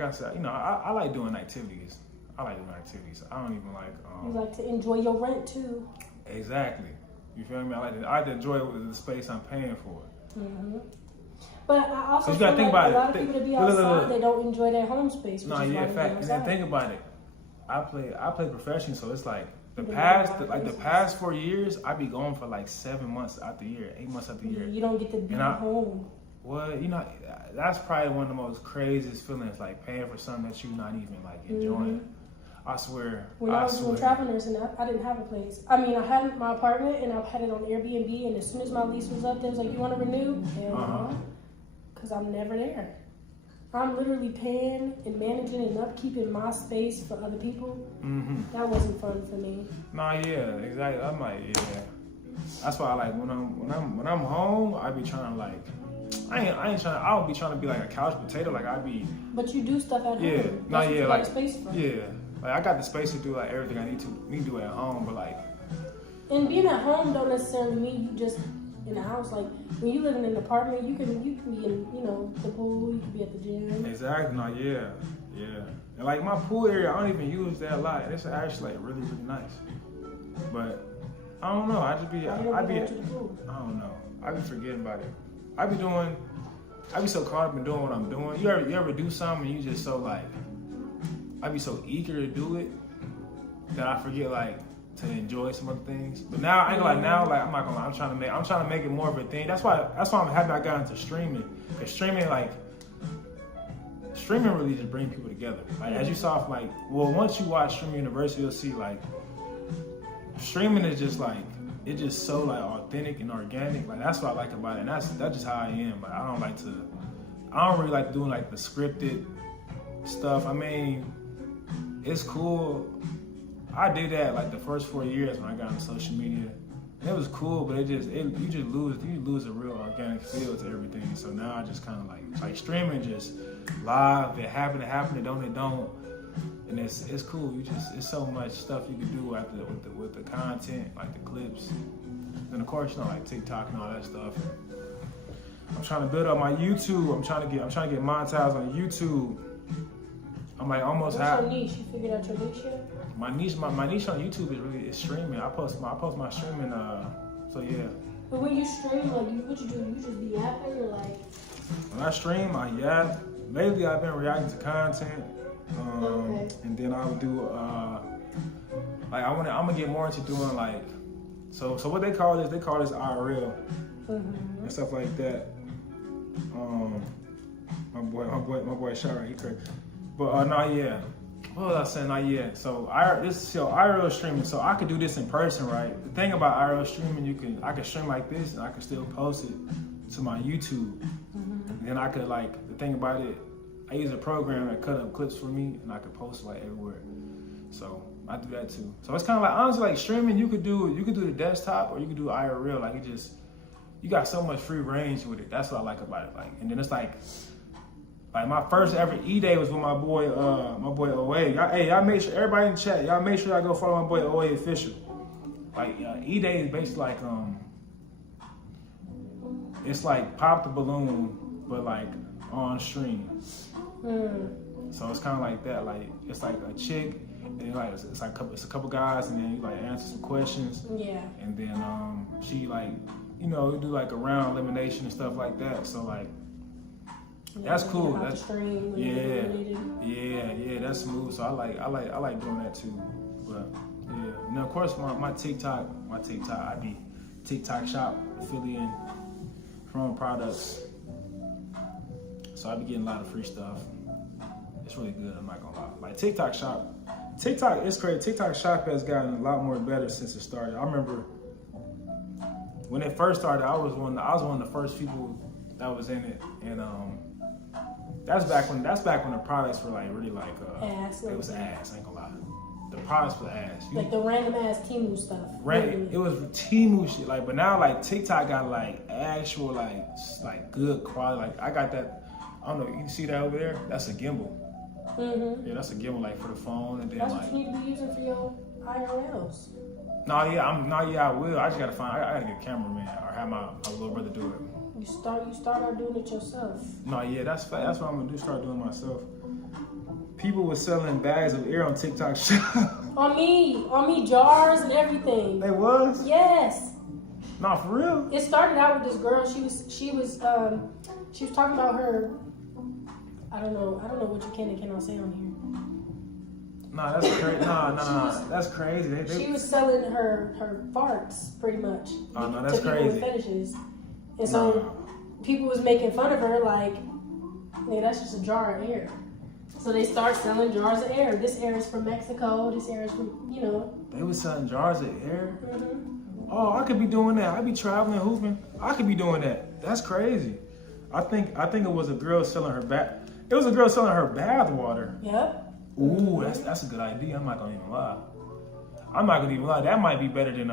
I said, I like doing activities. I don't even like. You like to enjoy your rent too. Exactly. You feel me? I like to enjoy the space I'm paying for. Mm-hmm. But I also you feel gotta think like about a lot it. of people that be Look, look, outside, look. they don't enjoy their home space. Which No, is yeah, why they fact. go And then outside. think about it. I play professional, so it's like the Yeah, past 4 years, I be going for like 7 months out the year, 8 months out the year. You don't get to be And I- home. Well, you know, that's probably one of the most craziest feelings, like paying for something that you're not even like enjoying. I swear. When I was doing travel nursing, I didn't have a place. I mean, I had my apartment and I had it on Airbnb. And as soon as my lease was up, they was like, "You want to renew?" Hell no, because I'm never there. I'm literally paying and managing and upkeeping my space for other people. That wasn't fun for me. Nah, yeah, exactly. I'm like, yeah. That's why I like when I'm home, I be trying to like, I don't be trying to be like a couch potato. Like I be. But you do stuff at Yeah, home. nah, That's what yeah, you like got space for. yeah, like I got the space to do like everything I need to do at home, but like. And being at home don't necessarily mean you just in the house. Like when you live in an apartment, you can be in the pool. You can be at the gym. Exactly. No, yeah. And like my pool area, I don't even use that a lot. It's actually like really, really nice. But I don't know. I don't know. I be forgetting about it. I be so caught up in doing what I'm doing. You ever do something and you just so like, I be so eager to do it that I forget like to enjoy some other things. But now I ain't gonna lie, now like I'm not gonna lie, I'm trying to make it more of a thing. That's why I'm happy I got into streaming. Cause streaming really just bring people together. Like as you saw from like, well, once you watch Streaming University, you'll see like streaming is just like, it's just so like authentic and organic. Like that's what I like about it. And that's just how I am. Like I don't really like doing like the scripted stuff. I mean, it's cool. I did that like the first 4 years when I got into social media. It was cool, but you lose a real organic feel to everything. So now I just kind of like streaming, just live. It happen, it don't, and it's cool. It's so much stuff you can do after with the content, like the clips, and of course like TikTok and all that stuff. I'm trying to build up my YouTube. I'm trying to get monetized on YouTube. I'm like almost What's your niche? You figured out your niche yet? My niche on YouTube is streaming. I post my streaming. So yeah. But when you stream, like what you do? You just be yapping or like? When I stream, I yap. Lately, I've been reacting to content, and then I would do like I'm gonna get more into doing like so what they call this IRL and stuff like that. My boy Shara, he crazy. But no, yeah. What was I saying? Not yet. So IRL streaming. So I could do this in person, right? The thing about IRL streaming, I can stream like this, and I can still post it to my YouTube. And then I could the thing about it, I use a program that cut up clips for me, and I could post like everywhere. So I do that too. So it's kind of like honestly like streaming. You could do the desktop or you could do IRL. Like you got so much free range with it. That's what I like about it. Like, and then it's like my first ever E-Day was with my boy OA. Y'all make sure, everybody in the chat, y'all make sure y'all go follow my boy OA official. Like E-Day is basically like it's like Pop the Balloon, but like on stream. So it's kind of like that. Like it's like a chick, and like it's a couple guys, and then you like answer some questions. Yeah. And then she like do like a round elimination and stuff like that. So like. That's cool. That's yeah. That's smooth. So I like doing that too. But yeah, and of course my TikTok, I be TikTok shop affiliating from products. So I be getting a lot of free stuff. It's really good. I'm not gonna lie. Like TikTok shop, it's crazy. TikTok shop has gotten a lot more better since it started. I remember when it first started, I was one of the first people that was in it, and That's back when the products were like really like ass. It was ass. I ain't gonna lie. The products were ass. Like the random ass Temu stuff. It was Temu shit. Like, but now like TikTok got like actual like good quality. Like I got that. I don't know. You can see that over there? That's a gimbal. Yeah, that's a gimbal like for the phone, and then that's what you need to be using for your IRLs. I will. I just gotta I gotta get a cameraman or have my little brother do it. You start out doing it yourself. No, yeah, that's what I'm gonna do. Start doing it myself. People were selling bags of air on TikTok shop. on me, jars and everything. They was? Yes. Nah, for real? It started out with this girl. She was talking about her. I don't know what you can and cannot say on here. Nah, that's crazy. Nah, that's crazy. She was selling her farts pretty much No, to that's people crazy. with fetishes, and so people was making fun of her like, "Nigga, that's just a jar of air." So they start selling jars of air. This air is from Mexico. This air is from, you know. They was selling jars of air. Mm-hmm. Oh, I could be doing that. I'd be traveling, hooping. I could be doing that. That's crazy. I think it was a girl selling her bath. It was a girl selling her bath water. Yep. Ooh, that's a good idea. I'm not gonna even lie. That might be better than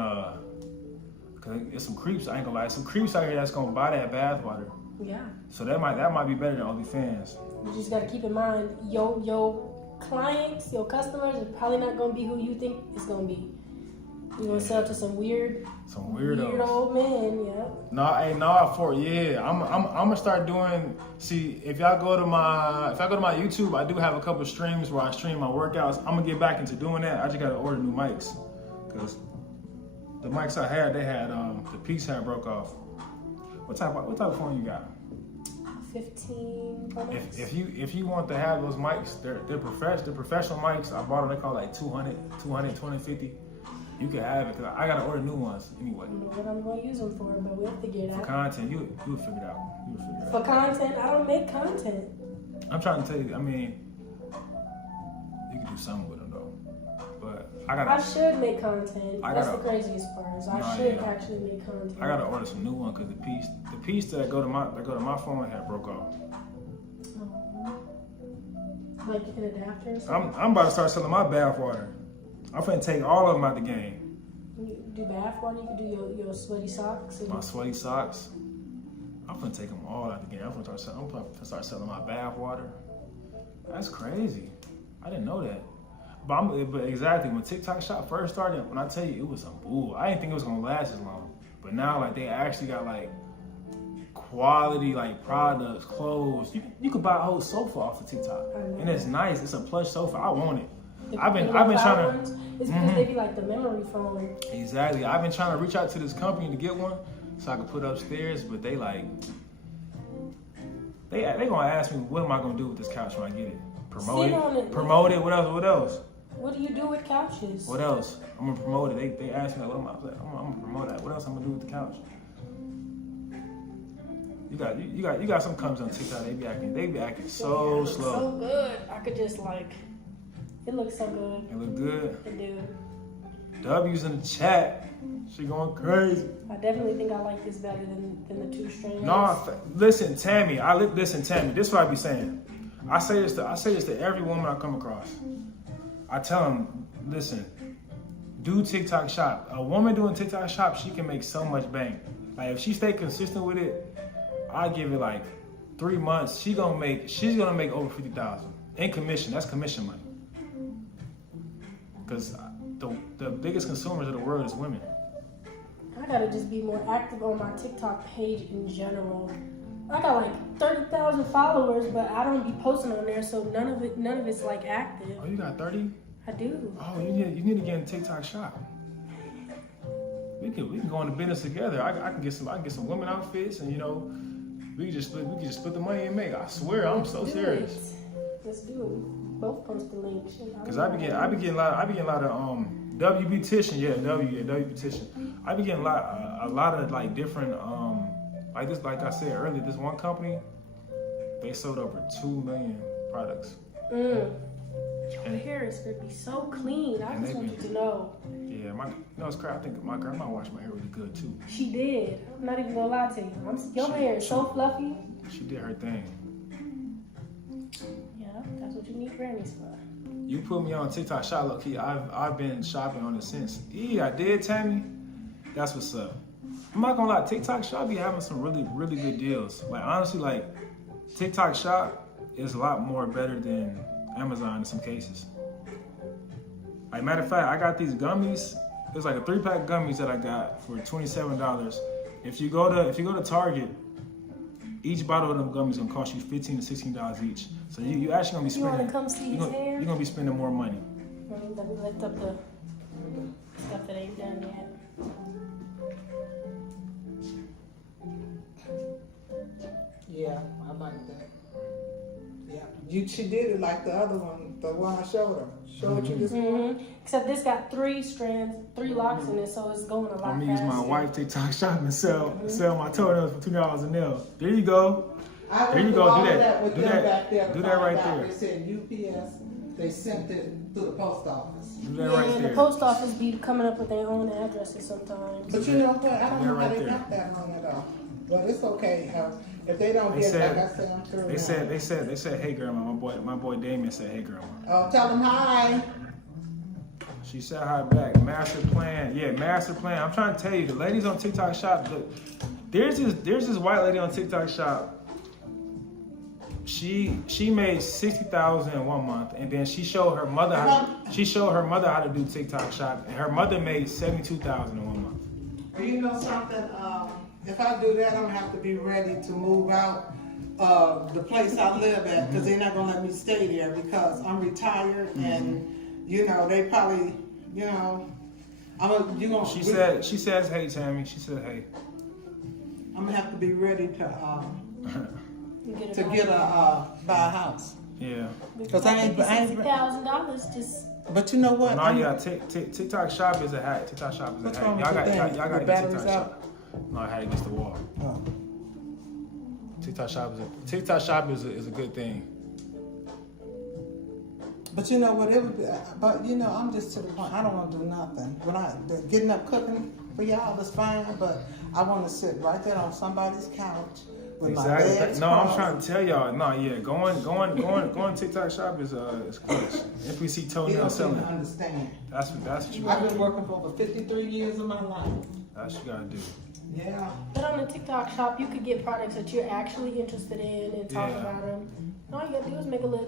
cause it's some creeps. I ain't gonna lie. Some creeps out here that's gonna buy that bath water. Yeah. So that might be better than OnlyFans. You just gotta keep in mind, your clients, your customers are probably not gonna be who you think it's gonna be. You're gonna sell to some weirdos. Weird old men, yeah. I'm gonna start doing. See, if y'all go to my YouTube, I do have a couple streams where I stream my workouts. I'm gonna get back into doing that. I just gotta order new mics, cause the mics I had, they had the piece had broke off. What type of phone you got? 15 Pro Max. If you want to have those mics, they're professional mics. I bought them. They call like 200, 250. You can have it, cause I gotta order new ones anyway. I don't know what I'm gonna use them for, but we'll figure it out. For content, you'll figure it out. For content, I don't make content. I'm trying to tell you. I mean, you can do something with them though. But I should make content. That's the craziest part. Is I should actually make content. I gotta order some new one because the piece that go to my phone had broke off. Like an adapter or something? I'm about to start selling my bath water. I'm finna take all of them out the game. You do bath water, you can do your sweaty socks. My sweaty socks. I'm finna take them all out the game. I'm finna start selling my bath water. That's crazy. I didn't know that. But exactly, when TikTok Shop first started, when I tell you it was some bull, I didn't think it was gonna last as long. But now, like, they actually got like quality, like, products, clothes. You could buy a whole sofa off of TikTok, and it's nice. It's a plush sofa. I want it. I've been trying to. It's because they be like the memory foam. Exactly. I've been trying to reach out to this company to get one so I can put upstairs, but they gonna ask me what am I gonna do with this couch when I get it? Promote it. What else? What do you do with couches? What else? I'm gonna promote it. They asked me like, I'm gonna promote that. What else I'm gonna do with the couch? You got some companies on TikTok. They be acting so slow. So good. I could just like. It looks so good. It look good. It do. W's in the chat. She going crazy. I definitely think I like this better than the 2 strands. No, listen, Tammy. This is what I be saying. I say this to every woman I come across. I tell them, listen, do TikTok Shop. A woman doing TikTok Shop, she can make so much bank. Like if she stay consistent with it, I give it like 3 months. She's gonna make over $50,000 in commission. That's commission money. Because the biggest consumers of the world is women. I gotta just be more active on my TikTok page in general. I got like 30,000 followers, but I don't be posting on there, so none of it's like active. Oh, you got 30? I do. Oh, you need to get in TikTok Shop. We can go into business together. I can get some women outfits, and we can just split the money and make. I swear, I'm so serious. Let's do it. Both post the link. Cause I be getting a lot of Beautician, Beautician. I be getting a lot of like different like I said earlier, this one company, they sold over 2 million products. Your hair is gonna be so clean. I just want you to know. Yeah, it's crap. I think my grandma washed my hair really good too. She did. I'm not even gonna lie to you. Your hair is so fluffy. She did her thing. That's what you need grannies for. You put me on TikTok Shop, low key. I've been shopping on it since. Yeah, I did, Tammy. That's what's up. I'm not gonna lie, TikTok Shop be having some really, really good deals. Like honestly, like TikTok Shop is a lot more better than Amazon in some cases. Like matter of fact, I got these gummies. There's like a 3-pack gummies that I got for $27. If you go to Target, each bottle of them gummies gonna cost you $15 to $16 each. So you actually gonna be spending. You wanna come see his hair? You're gonna be spending more money. Let me lift up the stuff that ain't done yet. Yeah, I like that. Yeah, she did it like the other one, the one I showed her. Showed you this one. Except this got 3 strands, 3 locks in it, so it's going a lot I'm faster. gonna use my wife's TikTok shop and sell my toenails for $2 a nail. There you go. I There you went go. through all Do of that. with Do them that. back there to Do that find right out. there. They said UPS. They sent it through the post office. Do that Yeah, right the there. post office be coming up with their own addresses sometimes. But you know what? I don't know right how they there. got that on it all. But it's okay. If they don't They get said- like I said, I'm through. They said, hey grandma. My boy Damien said, hey grandma. Oh, tell them hi. She said hi back. Master plan. Yeah, master plan. I'm trying to tell you, the ladies on TikTok shop, there's this white lady on TikTok shop. She made $60,000 in 1 month, and then she showed her mother how to do TikTok shop, and her mother made $72,000 in 1 month. You know something? If I do that, I'm gonna have to be ready to move out the place I live at because they're not gonna let me stay there because I'm retired and you know they probably She says hey Tammy. She said hey. I'm gonna have to be ready to buy a house. Yeah. Because I ain't $60,000 just. But you know what? No, yeah, TikTok shop is a hack. TikTok shop is a What's hack. wrong with Y'all your got thing? to The get battery's TikTok out? shop. No, I had it against the wall. Oh. TikTok shop is a good thing. But you know what? It would be, but you know, I'm just to the point. I don't want to do nothing. Getting up cooking for y'all is fine, but I want to sit right there on somebody's couch with my legs No, I'm crossed. trying to tell y'all. No, yeah, going TikTok shop is clutch. If we see You toenail don't seem to selling, understand. that's what you. I've been working for over 53 years of my life. That's what you gotta do. Yeah. But on the TikTok shop, you could get products that you're actually interested in and talk Yeah. about them. All you gotta do is make a list,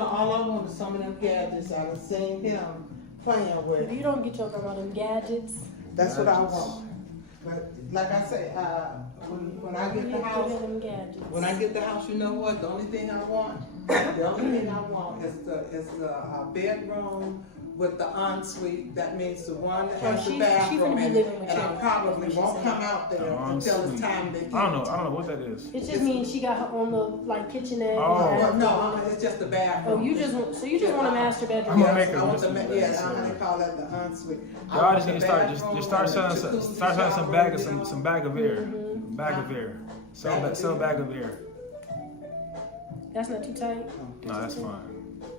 All I want is some of them gadgets I done seen him playing If with. you don't get your grandma them gadgets, That's what I want. But like I say, when I get the house, them gadgets. when I get the house, you know what? The only thing I want is the bedroom with the ensuite. That means the one that has the She bathroom finna be in it. living with And I you. probably won't come out there until it's time to eat. I don't know what that is. It just means she got her own little kitchenette. Oh. Well, no, it's just the bathroom. Oh, you just want a master bedroom. I'm gonna make I her want listen the to they that. call that the ensuite. Y'all just need to start selling some bag of air. Bag of air. Sell bag of air. That's not too tight. No, that's fine.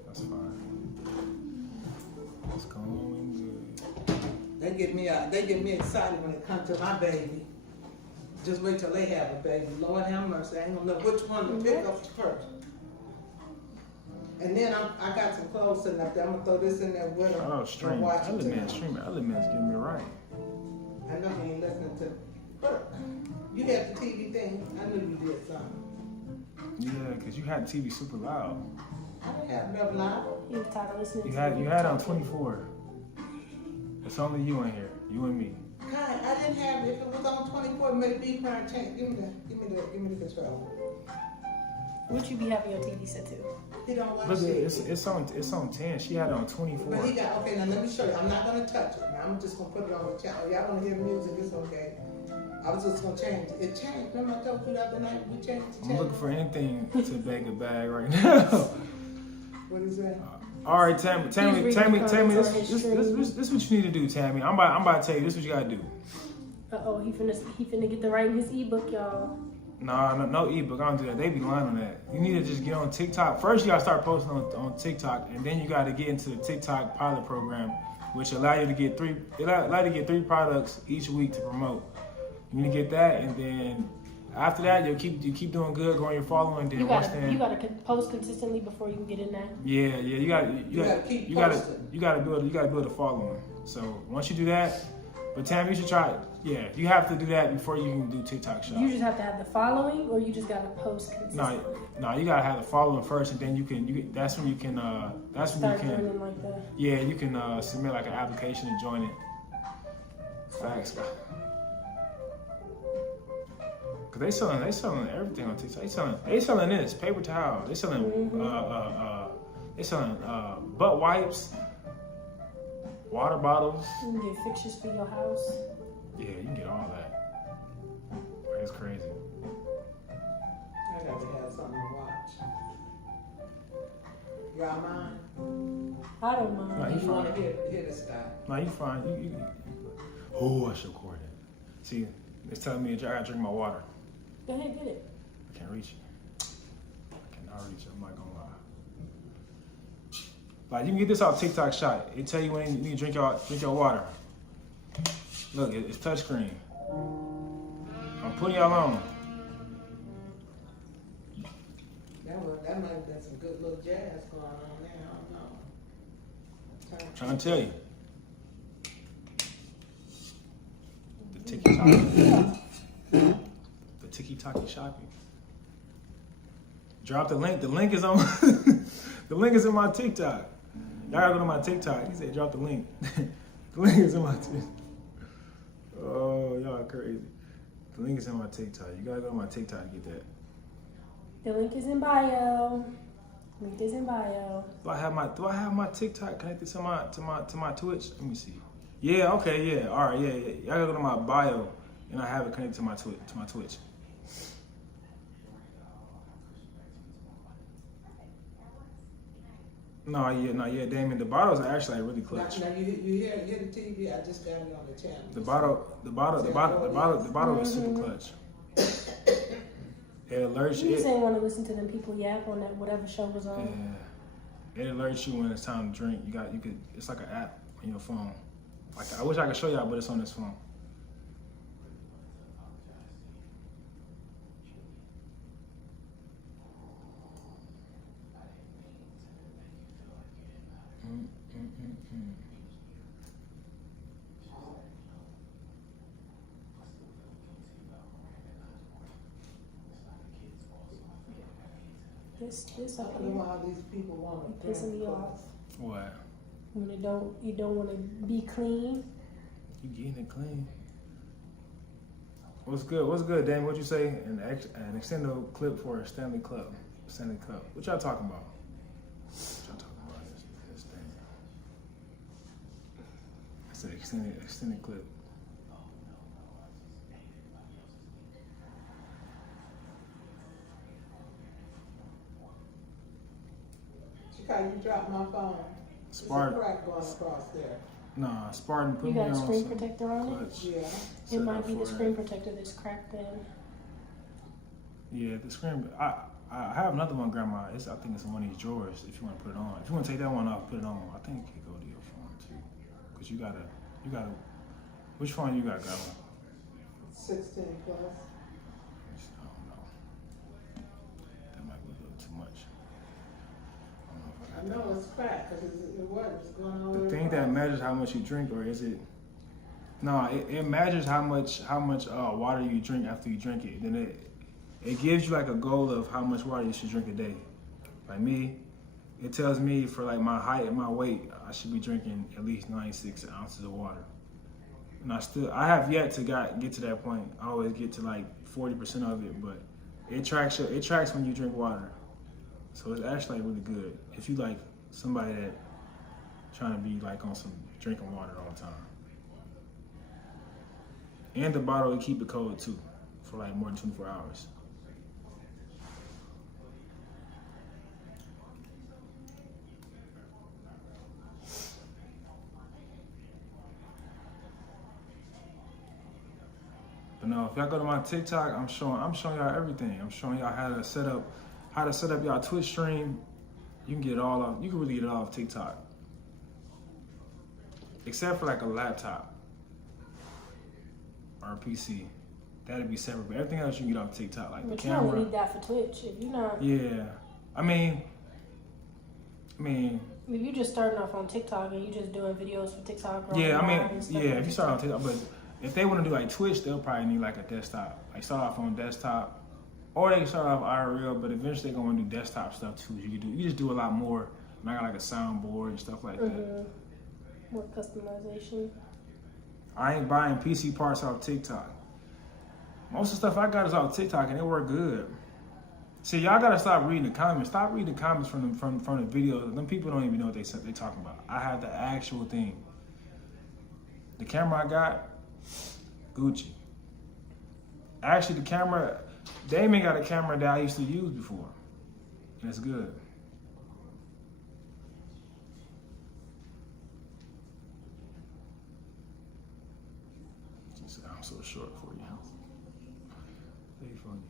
That's fine. It's going good. They get me excited when it comes to my baby. Just wait till they have a baby. Lord have mercy. I ain't gonna know which one to pick up first. And then I got some clothes sitting up there. I'm gonna throw this in there with her. Oh, streaming. Elements getting me right. I know you ain't listening to. But you had the TV thing. I knew you did something. Yeah, because you had the TV super loud. I didn't have no loud. You was tired of listening You to had me. it on 24. It's only you in here. You and me. God, I didn't have it. If it was on 24, maybe you trying to change. Give me the control. What you be having your TV set to? He don't watch Look, it. it's on 10. She had it on 24. But he got, okay, now let me show you. I'm not gonna touch it. Now I'm just gonna put it on the channel. Y'all wanna hear music, it's okay. I was just gonna change it. It changed. Remember I told you the other night we changed the I'm channel? looking for anything to bag a bag right now. What is that? All right, Tammy, He's reading this what you need to do, Tammy. I'm about to tell you, this is what you gotta do. Uh-oh, he finna get to writing his ebook, y'all. No ebook. I don't do that. They be lying on that. You need to just get on TikTok. First, you gotta start posting on TikTok, and then you gotta get into the TikTok pilot program, which allow you to get three products each week to promote. You need to get that, and then after that, you keep doing good, growing your following. Then You gotta post consistently before you can get in there. Yeah, you gotta build a following. So once you do that, but Tam, you should try it. Yeah, you have to do that before you can do TikTok shop. You just have to have the following, or you just gotta post consistently. No, you gotta have the following first, and then that's when you can Joining like that. yeah, you can submit like an application to join it. Facts. Cause they selling everything on TikTok. They selling this paper towel. They selling butt wipes. water bottles. You can get fixtures for your house. Yeah, you can get all that. That's crazy. I gotta have something to watch. Y'all mind? I don't No, mind. You wanna hear this guy? No, you fine. You. Oh, I should record it. See, it's telling me I gotta drink my water. Go ahead, get it. I can't reach it. I cannot reach it. I'm not gonna lie. Like you can get this off TikTok Shop. It tell you when you need to drink your water. Look, it's touchscreen. I'm putting y'all on. That might have been some good little jazz going on there. I don't know. Trying to tell you. The tiki-taki. The tiki-taki shopping. Drop the link. The link is on. The link is in my TikTok. Y'all gotta go to my TikTok. He said drop the link. The link is in my TikTok. Oh, y'all crazy. The link is in my TikTok. You gotta go to my TikTok to get that. The link is in bio. Link is in bio. Do I have my TikTok connected to my Twitch? Let me see. Yeah, okay, yeah. All right, yeah. Y'all gotta go to my bio and I have it connected to my Twitch. No, yeah, Damien. The bottles are actually really clutch. Now you hear the TV? I just got it on the channel. The bottle is super clutch. It alerts You you. just ain't want to listen to them people yap on that whatever show was on. Yeah. It alerts you when it's time to drink. It's like an app on your phone. Like I wish I could show y'all, but it's on this phone. This I up don't know here why these people want to pissing me off. What? When you don't want to be clean. You getting it clean? What's good? What's good, Damien? What you say? An extended clip for a Stanley Cup. What y'all talking about? What y'all talking about? This thing. It's an extended clip. Chicago, you dropped my phone. Spartan. There's a crack going across there. Nah, Spartan put You me got a on screen some protector on it? clutch. Yeah. It Set might up be the for screen protector that's cracked then. Yeah, the screen. I have another one, Grandma. I think it's in one of these drawers. If you want to put it on, if you want to take that one off, put it on. I think it could go to your phone too, cause you gotta. Which phone you got, Grandma? 16 plus. I don't know. That might be a little too much. I know it's cracked because it's going on. The thing that measures how much you drink, or is it? No, it measures how much water you drink after you drink it. Then it gives you like a goal of how much water you should drink a day. Like me, it tells me for like my height and my weight, I should be drinking at least 96 ounces of water. And I have yet to get to that point. I always get to like 40% of it, but it tracks when you drink water. So it's actually like really good if you like somebody that trying to be like on some drinking water all the time. And the bottle will keep it cold too for like more than 24 hours. But no, if y'all go to my TikTok, I'm showing y'all everything. I'm showing y'all how to set up y'all Twitch stream. You can get it all off. You can really get it all off TikTok, except for like a laptop or a PC. That'd be separate. But everything else you can get off TikTok, like But the you camera. don't need that for Twitch. If you're not, Yeah, I mean, if you're just starting off on TikTok and you're just doing videos for TikTok, or yeah, I online and mean, stuff yeah. like If you start on TikTok, but if they want to do like Twitch, they'll probably need like a desktop. Like start off on desktop, or they can start off IRL. But eventually they're gonna do desktop stuff too. You just do a lot more. And I got like a soundboard and stuff like that. more customization. I ain't buying PC parts off TikTok. Most of the stuff I got is off TikTok and it work good. See, y'all gotta stop reading the comments. Stop reading the comments from the videos. Them people don't even know what they talking about. I have the actual thing. The camera I got, Gucci. Actually, the camera, Damien got a camera that I used to use before. And it's good. She said, I'm so short for you. Very funny.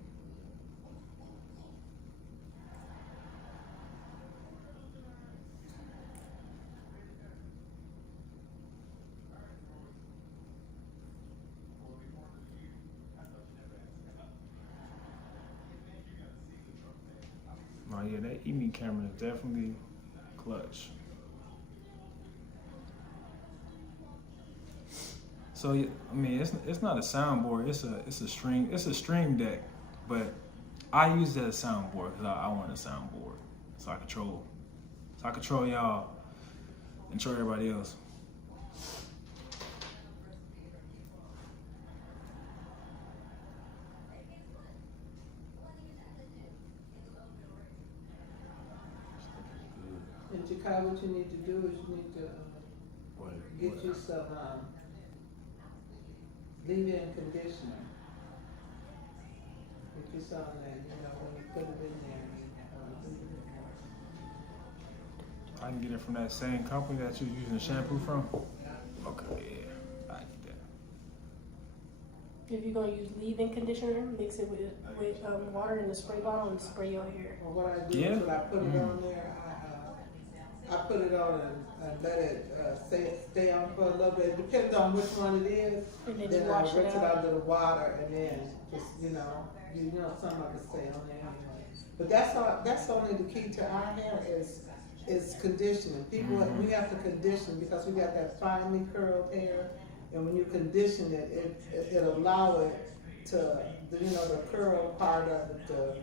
Oh yeah, that E-Me camera is definitely clutch. So I mean, it's not a soundboard. It's a stream deck, but I use it as a soundboard because I want a soundboard, so I control y'all, and control everybody else. In Chicago, what you need to do is you need to get you some leave-in conditioner. Get you some that, you know, when you put it in there. I can get it from that same company that you're using the shampoo from? Okay, yeah, I get that. If you're gonna use leave-in conditioner, mix it with water in a spray bottle and spray your hair. Well, what I do Yeah? is when I put it on there, I put it on and let it stay on for a little bit. It depends on which one it is. And then Then you I wash rinse it it out. under the water and then just, some of it stay on there anyway. But that's only the key to our hair is conditioning. People, we have to condition because we got that finely curled hair. And when you condition it, it allow it to, the curl part of it to,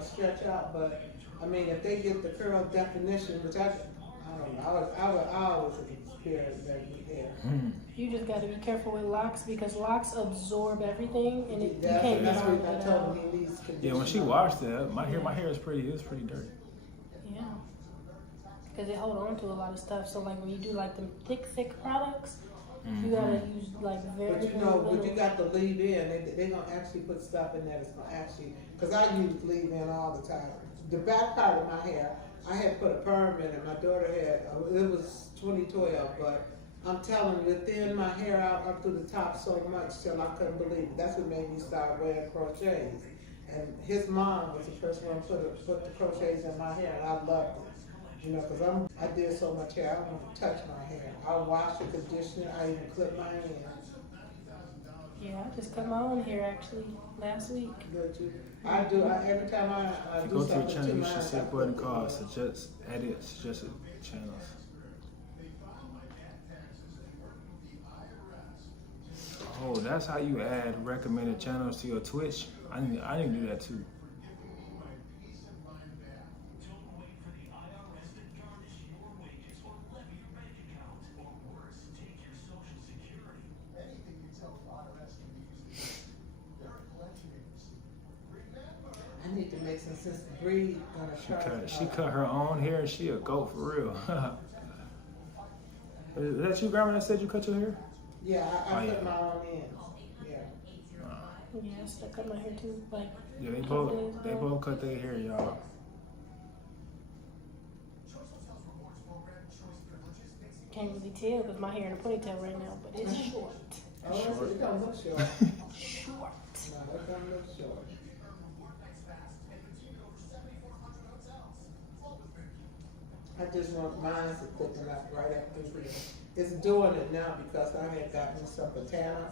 stretch out. But I mean, if they get the curl definition, which I don't know, I always experience that with hair. You just got to be careful with locks because locks absorb everything, and you That's can't get that's all what of I it told out. him he needs conditioning. Yeah, when she washed it, my hair is pretty dirty. Yeah, because they hold on to a lot of stuff. So like when you do like the thick products, you gotta use like very. But when you got the leave-in, they gonna actually put stuff in there that's gonna actually, because I use leave-in all the time. The back part of my hair, I had put a perm in it. My daughter had, it was 2012, but I'm telling you, it thinned my hair out up to the top so much till I couldn't believe it. That's what made me start wearing crochets. And his mom was the first one to put the crochets in my hair, and I loved it. Because I did so much hair, I don't want to touch my hair. I wash it, condition it, I even clip my hair. Yeah, I just cut my own hair actually last week. I do. Every time I If do you go to your something channel, to you mine, should see I a button put called it. suggested channels. Oh, that's how you add recommended channels to your Twitch. I need to do that too. Don't wait for the IRS to garnish your wages or levy your bank account. Or worse, take your social security. Anything you tell the IRS can be used against you. They're a collection agency. Remember, I need to make some sense. Breed gonna try. She cut her own hair. She a goat for real. Is that you, Grandma, that said you cut your hair? Yeah, I Oh, put yeah. my own in. Yeah. Yes, I cut my hair too. Like Yeah, they both cut their hair, y'all. can't really tell because my hair in a ponytail right now, but it's short. Oh, it don't look short. Short. No, it don't look short. I just want mine to thicken up right up through here. It's doing it now because I had gotten some patana,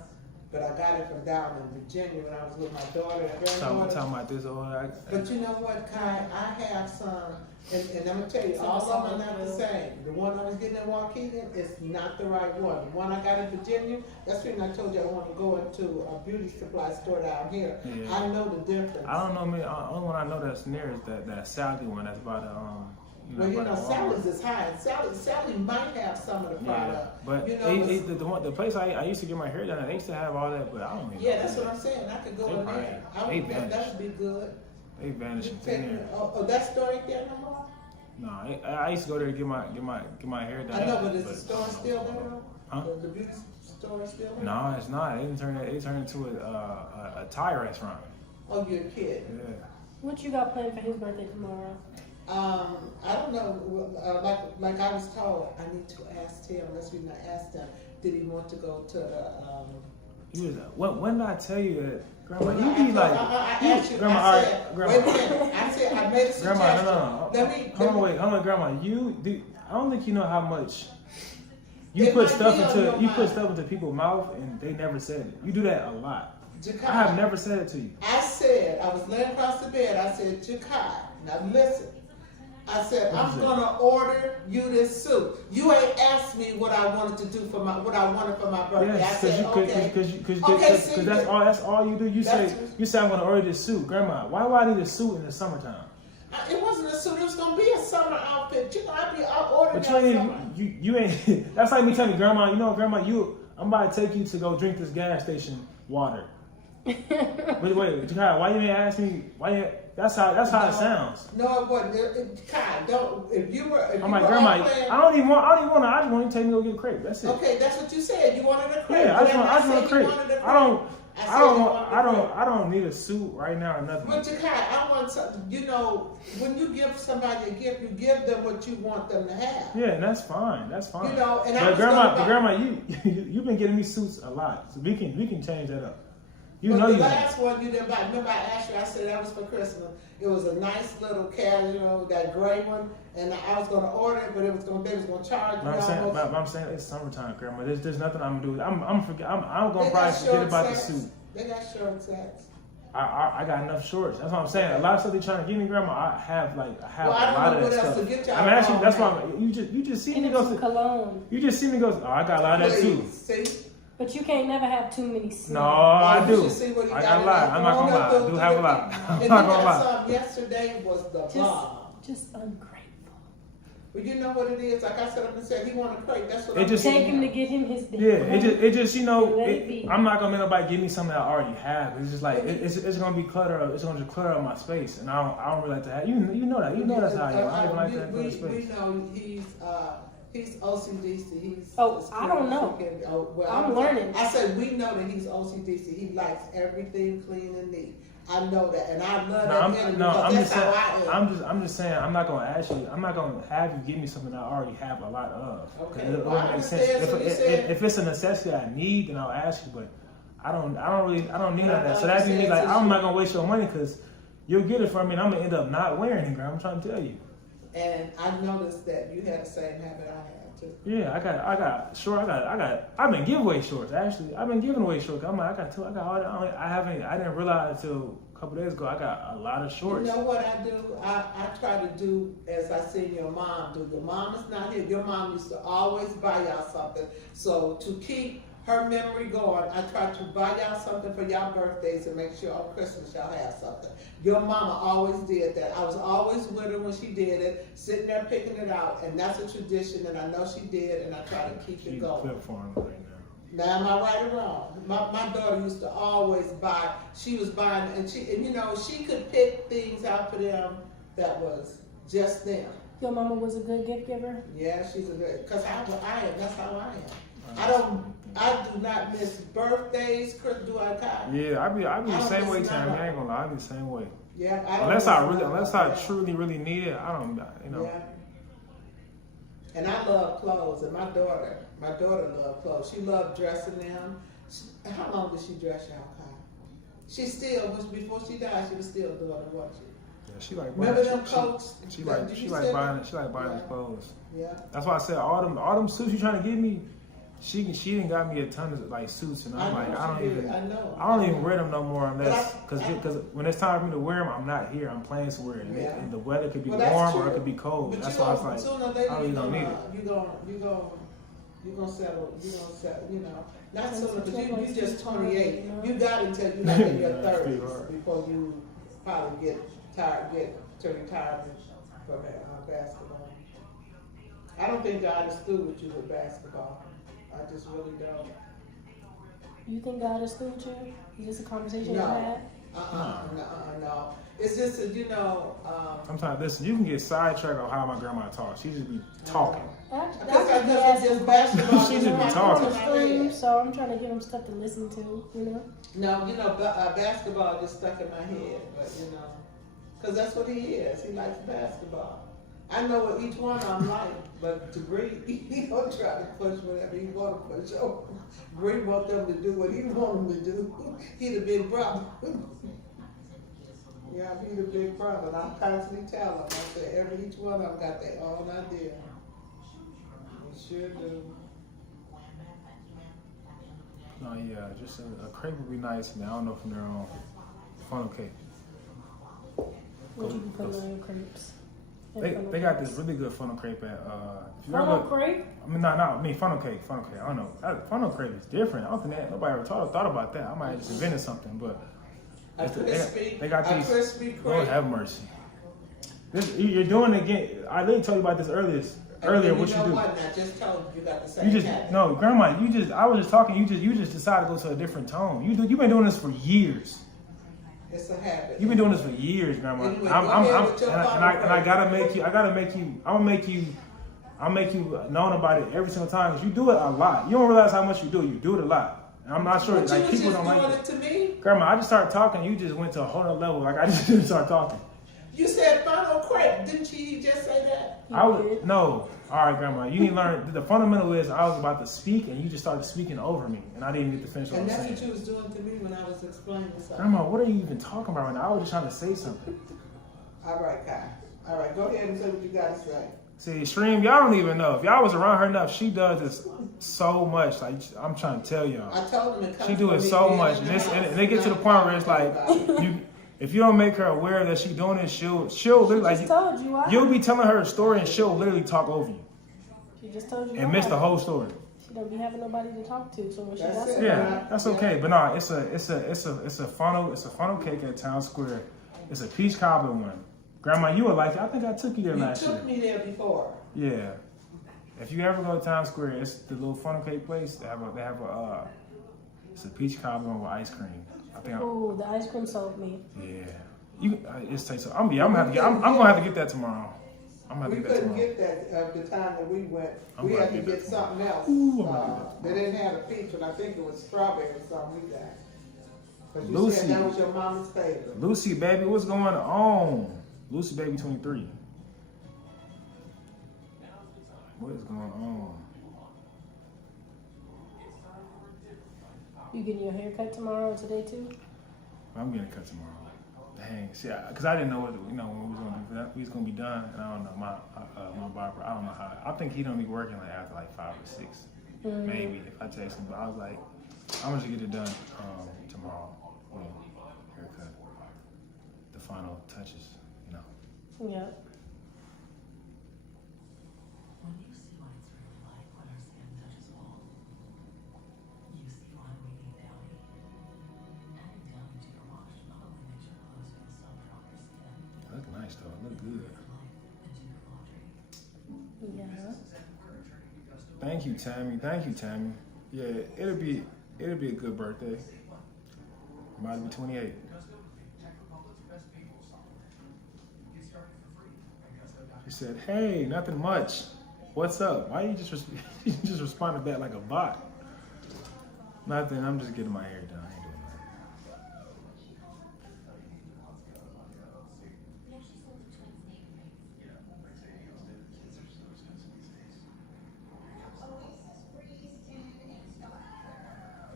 but I got it from down in Virginia when I was with my daughter and granddaughter. Talking about this old. But you know what, Kai? I have some, and I'm gonna tell you, all of them are not the same. The one I was getting in Waukegan is not the right one. The one I got in Virginia, that's when I told you I want to go into a beauty supply store down here. Yeah. I know the difference. I don't know. The only one I know that's near is that Sally one. That's by the Sally's is high. Sally might have some of the product. But the place I used to get my hair done, they used to have all that, but I don't even know. Yeah, that's what I'm saying. I could go in there. I would think that would be good. They vanished in thin air. Oh, that store ain't there no more? No, I used to go there to get my hair done. I know, but is the store still there? Huh? The beauty store still there? No, it's not. It turned into a Thai restaurant. Oh, you're a kid. Yeah. What you got planned for his birthday tomorrow? I don't know. Like I was told, I need to ask Tim. That's the reason I asked him. Did he want to go to the? He was. When did I tell you that, Grandma? Well, You be like, I asked you. Grandma. I said, Grandma. wait a minute. I said I made a suggestion. Grandma, no. Let me. Hold on, Grandma. I don't think you know how much you It put might stuff be on into your you put mind. stuff into people's mouth and they never said it. You do that a lot. Jakai, I have never said it to you. I said, I was laying across the bed. I said, Jakai, now listen. I said, I'm gonna order you this suit. You ain't asked me what I wanted to do what I wanted for my birthday. Yes, I said, okay. Because that's all you do. You say I'm gonna order this suit, Grandma. Why do I need a suit in the summertime? It wasn't a suit. It was gonna be a summer outfit. You know, I ordered But that. you ain't. That's like me telling you, Grandma. You know, Grandma, I'm about to take you to go drink this gas station water. wait, Jakai, why you ain't ask me? That's how it sounds. No, it wasn't. Kai, don't. If you were, I'm like, Grandma, I don't even want to. I just want you to take me to go get a crepe. That's it. Okay, that's what you said. You wanted a crepe. Yeah, I just want a crepe. I don't need a suit right now or nothing. But Jakai, I want something. You know, when you give somebody a gift, you give them what you want them to have. Yeah, and that's fine. That's fine. You know, and but Grandma, you've been getting me suits a lot, so we can change that up. The last one you didn't buy. Remember, I asked you. I said that was for Christmas. It was a nice little casual, that gray one, and I was going to order it, but they was going to charge me. I'm saying it's summertime, Grandma. There's nothing I'm gonna do. I'm going to probably forget about the suit. They got short sets. I got enough shorts. That's what I'm saying. A lot of stuff they're trying to give me, Grandma. I have a lot of that stuff. I'm asking. That's why you just see me go to cologne. You just see me go. Oh, I got a lot of that too. See? But you can't never have too many smells. No, I do. I got a lot. I'm not gonna lie. I do have a lot. I'm not gonna lie. Yesterday was the bomb. Just ungrateful. Well, you know what it is. Like I said, I'm said he want a crate. That's what I'm take him to get him his big. Yeah, it just I'm not gonna make nobody give me something I already have. It's just like it's gonna be clutter. It's gonna just clutter up my space, and I don't really like to have. You know that. You know that's how I am. I don't like that clutter space. We know he's OCDC. I don't know. I'm learning. I said we know that he's OCDC. He likes everything clean and neat. I know that, and I love that. I'm just saying. I'm not gonna ask you. I'm not gonna have you give me something I already have a lot of. Okay. It wouldn't make sense. If it's a necessity I need, then I'll ask you. But I don't need none of that. So that'd be like I'm not gonna waste your money because you'll get it from me, and I'm gonna end up not wearing it. I'm trying to tell you. And I noticed that you had the same habit I have too. Yeah, I've been giving away shorts. Actually, I've been giving away shorts. I'm like, I got all that. I didn't realize until a couple days ago I got a lot of shorts. You know what I do? I try to do as I seen your mom do. Your mom is not here. Your mom used to always buy y'all something. So to keep her memory going, I try to buy y'all something for y'all birthdays and make sure on Christmas y'all have something. Your mama always did that. I was always with her when she did it, sitting there picking it out, and that's a tradition, and I know she did, and I try to keep it going. Flip for him right now. Now, am I right or wrong? My daughter used to always buy. She was buying, and she could pick things out for them that was just them. Your mama was a good gift giver? Yeah, she's a good, because I am. That's how I am. I do not miss birthdays. Do I, Kai? Yeah, I be the same way, Tammy. I ain't gonna lie, I be the same way. Yeah, unless I truly need it, I don't. Yeah. And I love clothes, and my daughter loved clothes. She loved dressing them. How long did she dress y'all, Kai? She still before she died. She was still doing it, wasn't she? Yeah, she like remember them coats. She like buying these clothes. Yeah. That's why I said all them suits you trying to give me. She didn't got me a ton of like suits, and I'm I don't even wear them no more unless because when it's time for me to wear them, I'm not here. I'm playing somewhere, and the weather could be warm or it could be cold. But that's why I was like, I really don't need it. You gonna settle. You know, not sooner because you just 28. You got until you like in your 30s before you probably get turning tired from basketball. I don't think God is through with you with basketball. I just really don't. You think God is through with you? Is this a conversation you had? No. It's just that, Sometimes, listen, you can get sidetracked on how my grandma talks. She just be talking. just basketball. She should be talking. So I'm trying to give him stuff to listen to, No, basketball just stuck in my head, but because that's what he is. He likes basketball. I know what each one of them like, but to Bree, he gonna try to push whatever he want to push over. Bree want them to do what he want them to do. He the big brother. Yeah, he the big brother. And I'm constantly telling him, I say, each one of them got their own idea. They sure do. No, yeah, just a crepe would be nice, man. I don't know from their own funnel cake. What you can put on your crepes? They got this really good funnel crepe at Funnel crepe? I mean funnel cake. I don't know. Funnel crepe is different. I don't think nobody ever thought about that. I might have just invented something, but they got these. Crispy crepe. Lord have mercy. You're doing it again. I literally told you about this earlier. What you do? What? I just told you got the same habit. No, Grandma. I was just talking. You just decided to go to a different tone. You've been doing this for years. It's a habit. You've been doing this for years, Grandma. Anyway, I gotta make you. I'll make you known about it every single time because you do it a lot. You don't realize how much you do. You do it a lot. And I'm not sure. But like people don't like it to me. Grandma, I just started talking. You just went to a whole other level. Like I just didn't start talking. You said funnel crepe. Didn't she just say that? No. All right, Grandma. You need to learn. The fundamental is I was about to speak and you just started speaking over me, and I didn't get to finish what I was saying. And that's what you was doing to me when I was explaining something. Grandma, what are you even talking about right now? I was just trying to say something. All right, Kai. All right, go ahead and say what you got to say. See, Stream, y'all don't even know. If y'all was around her enough, she does this so much. Like, I'm trying to tell y'all. I told him she do it so much. And they get to the point where it's like, if you don't make her aware that she's doing it, she'll literally, like, told you why. You'll be telling her a story and she'll literally talk over you. She just told you and miss the whole story. She don't be having nobody to talk to, so when she That's does it. Yeah, that's okay. But no, it's a funnel cake at Town Square. It's a peach cobbler one. Grandma, you would like it. I think I took you there last year. You took me there before. Yeah. If you ever go to Town Square, it's the little funnel cake place. They have a it's a peach cobbler one with ice cream. I think. Oh, the ice cream sold me. Yeah. It's tastes. I'm gonna have to get that tomorrow. We couldn't get that the time that we went. We had to get something else. They didn't have a peach, but I think it was strawberry or something we got. But you said that was your mama's favorite. Lucy, baby, what's going on? Lucy, baby, 23. What is going on? You getting your hair cut tomorrow or today too? I'm getting cut tomorrow. Dang, see, because I didn't know when we was gonna do that. We was gonna be done, and I don't know my barber. I don't know how. I think he don't be working like after like 5 or 6, maybe if I text him. But I was like, I'm gonna get it done tomorrow. Haircut, the final touches, Yeah. When you see what it's really like when our skin touches home, you see why we need Downy. Adding Downy to your wash not only makes your clothes feel softer on your skin, Look nice though. Look good. and do your laundry. Yeah. Thank you, Tammy. Yeah, it'll be a good birthday. Might be 28. She said, "Hey, nothing much. What's up? Why you just responded back like a bot? Nothing. I'm just getting my hair done. I ain't doing nothing."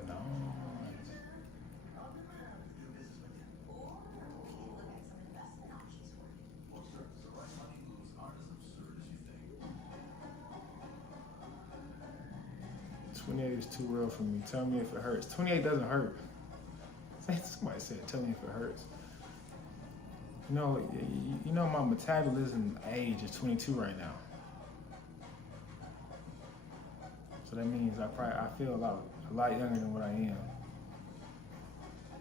No. "28 is too real for me. Tell me if it hurts." 28 doesn't hurt. Somebody said, "Tell me if it hurts." You know my metabolism age is 22 right now. So that means I feel a lot younger than what I am.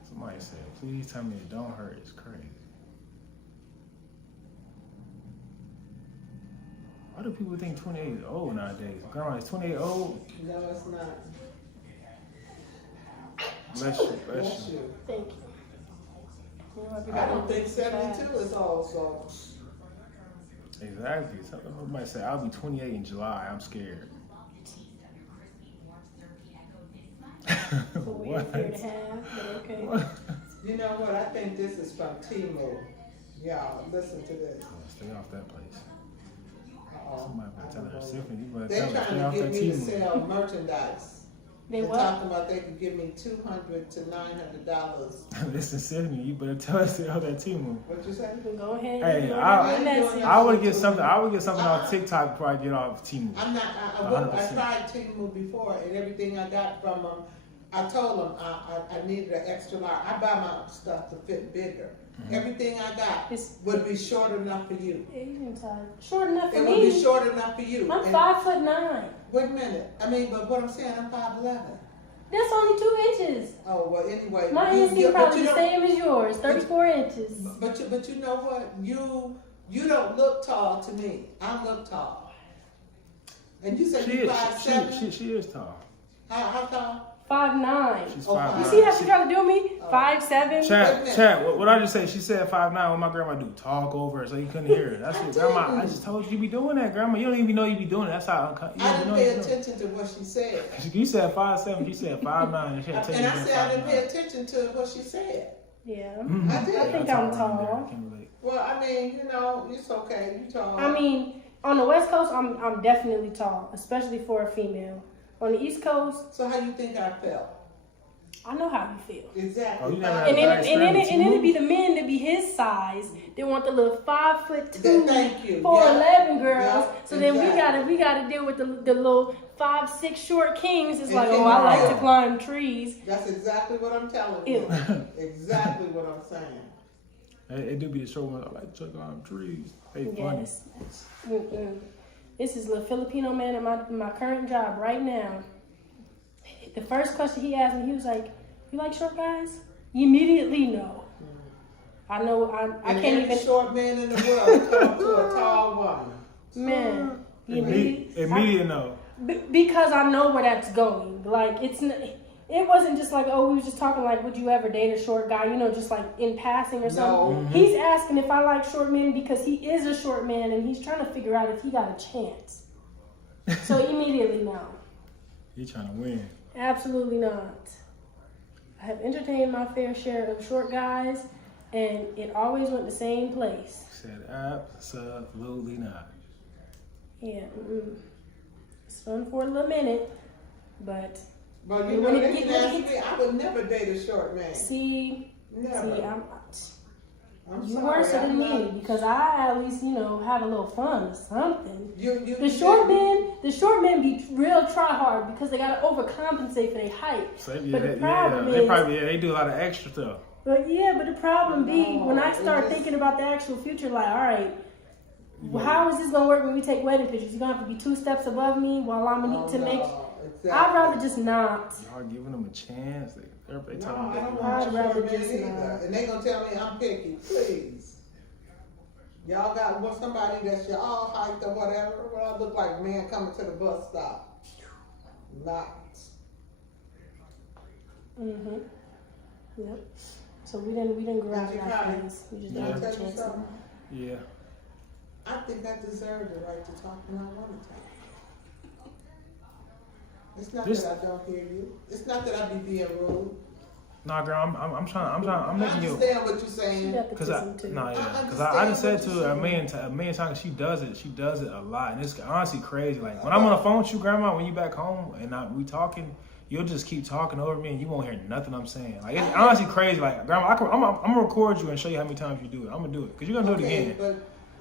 Somebody said, "Please tell me it don't hurt." It's crazy. Why do people think 28 is old nowadays? Grandma, is 28 old? No, it's not. Bless you. Bless you. Thank you. I don't think 72 is old, so. Exactly. Somebody might say I'll be 28 in July. I'm scared. What? Year and a half, but okay. What? You know what? I think this is from Temu. Y'all, listen to this. Stay off that place. Somebody Somebody better tell her, Tiffany, you better They're tell her, stay trying off to that get me to Temu. sell merchandise. They They're what? talking about they could give me $200 to $900. Listen, Tiffany, you better tell her, stay off that Temu. What you say? Go ahead. Hey, Go I ahead, message. would get something. I would get something off TikTok before I get off Temu. I'm not. I 100%. tried Temu before, and everything I got from them, I told them I needed an extra large. I buy my stuff to fit bigger. Mm-hmm. Everything I got It's- would be short enough for you. Yeah, you can tell. Short enough for It would be me. short enough for you. I'm And- 5'9". Wait a minute. I mean, but what I'm saying, I'm 5'11". That's only 2 inches. Oh well. Anyway, My you- hands you- is but probably you the don't- same as yours, 34 inches. But you know what? You don't look tall to me. I look tall. And you said She you is. 5'7". She is tall. How tall? 5'9". She's Oh, 5'9". You see how she tried to do me? 5'7". Chat. What I just say? She said 5'9". What my grandma do? Talk over her so you couldn't hear her. That's what grandma. I just told you be doing that, grandma. You don't even know you be doing it. That's how you I don't didn't know pay you doing it. attention to what she said. You said 5'7". You said 5'9". And she had to tell And you I you said I didn't pay 5'9". attention to what she said. Yeah. Mhm. I did. I think That's all I'm around there. tall. I can't relate. Well, I mean, it's okay. You tall. I mean, on the West Coast, I'm definitely tall, especially for a female. On the East Coast, So how you think I felt? I know how you feel. Exactly. Oh, you never had And then, nice and then, friends, and then you it'd be the men that be his size. They want the little 5'2", Thank you. 4'11" girls. Yeah, So then exactly. we gotta deal with the little 5'6" short kings. It's And like, king oh, I like of to the climb trees. That's exactly what I'm telling you. Exactly what I'm saying. It do be the short one. I like to check on trees. They funny. Yes. Mm-mm. This is the Filipino man at my current job right now. The first question he asked me, he was like, "You like short guys?" You immediately know. I know. I And can't every even. short man in the world talk to a tall woman. Man, you Immediate no. because I know where that's going. Like it wasn't just like, oh, we was just talking like, would you ever date a short guy? You know, just like in passing or something. No. He's asking if I like short men because he is a short man and he's trying to figure out if he got a chance. So immediately no, He trying to win. absolutely not. I have entertained my fair share of short guys, and it always went the same place. Said absolutely not. Yeah, it's fun for a little minute, but. But you When know, it they get- can ask me, I would never date a short man. See, Never. I'm you sorry, worse than I'm me not- because I at least have a little fun or something. You The short men be real try hard because they gotta overcompensate for their height. So But the problem is, they do a lot of extra stuff. but the problem be when I start it is- thinking about the actual future, like, all right, how is this gonna work when we take wedding pictures? You gonna have to be 2 steps above me while I'm gonna need to make. Exactly. I'd rather just not. Y'all giving them a chance. They No, talking I don't about want I'd a rather short man just either. not. And they gonna tell me I'm picky. Please. Y'all got somebody that's your all height or whatever. Well, I look like a man coming to the bus stop. Not. Mhm. Yep. So we didn't grow up But you like kinda- friends. We just Yeah. didn't have Tell a you chance. something. Yeah. I think I deserve the right to talk when I want to talk. It's not This- that I don't hear you. It's not that I be being rude. Nah, girl, I'm I making you. understand what you're She saying. got the Cause kissing too. I just said to her a million times, she does it a lot, and it's honestly crazy. Like when I'm on the phone with you, grandma, when you back home and we talking, you'll just keep talking over me, and you won't hear nothing I'm saying. Like it's honestly crazy. Like grandma, I'm gonna record you and show you how many times you do it. I'm gonna do it because you're gonna do it again. But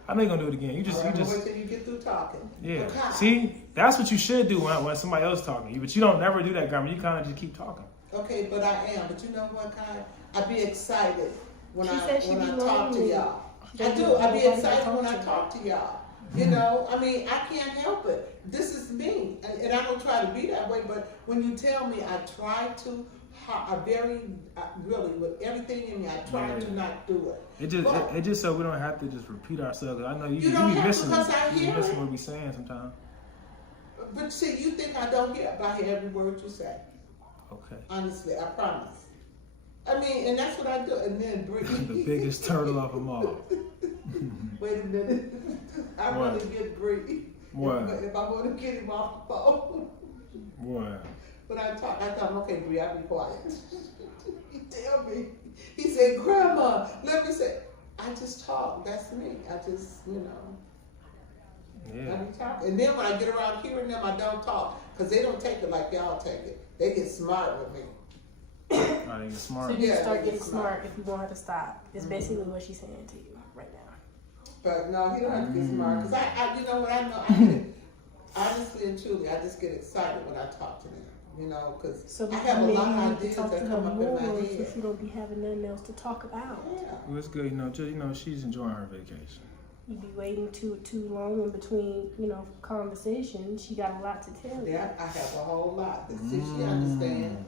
I know you're gonna do it again. You just wait till you get through talking. yeah. Okay. See, that's what you should do when somebody else talking to you, but you don't never do that, grandma. You kind of just keep talking. Okay, but I am. But you know what, Kai? I be excited when She I said she when be I talk to lonely. y'all. I Don't do. you I be want to excited talk when I to talk to y'all. You know, I mean, I can't help it. This is me, and I don't try to be that way. But when you tell me, I try to. Really, with everything in me, I try to not do it. It just so we don't have to just repeat ourselves. I know you don't be have missing to, 'cause I you hear missing it. what we saying sometimes. But see, you think I don't hear? But I hear every word you say. Okay. Honestly, I promise. I mean, and that's what I do. And then Bree. The biggest turtle of them all. Wait a minute. I What? want to get Bree. What? If I want to get him off the phone. What? But I tell him, okay, Bree, I'll be quiet. He tell me. He said, Grandma, let me say, I just talk. That's me. I just, I Yeah. be talking. And then when I get around hearing them, I don't talk. Because they don't take it like y'all take it. They get smart with me. I think it's So smart. you Yeah, start they getting get smart if you want her to stop. It's basically what she's saying to you right now. But no, he don't have to get smart. Because I you know what, I know, I get, honestly and truly, I just get excited when I talk to them. Because So I have a lot maybe you of need to ideas talk that to her come up in more my if head. you don't be having nothing else to talk about. Yeah. Well, it's good, she's enjoying her vacation. You be waiting too long in between, conversations. She got a lot to tell you. Yeah, I have a whole lot. But see, she understands.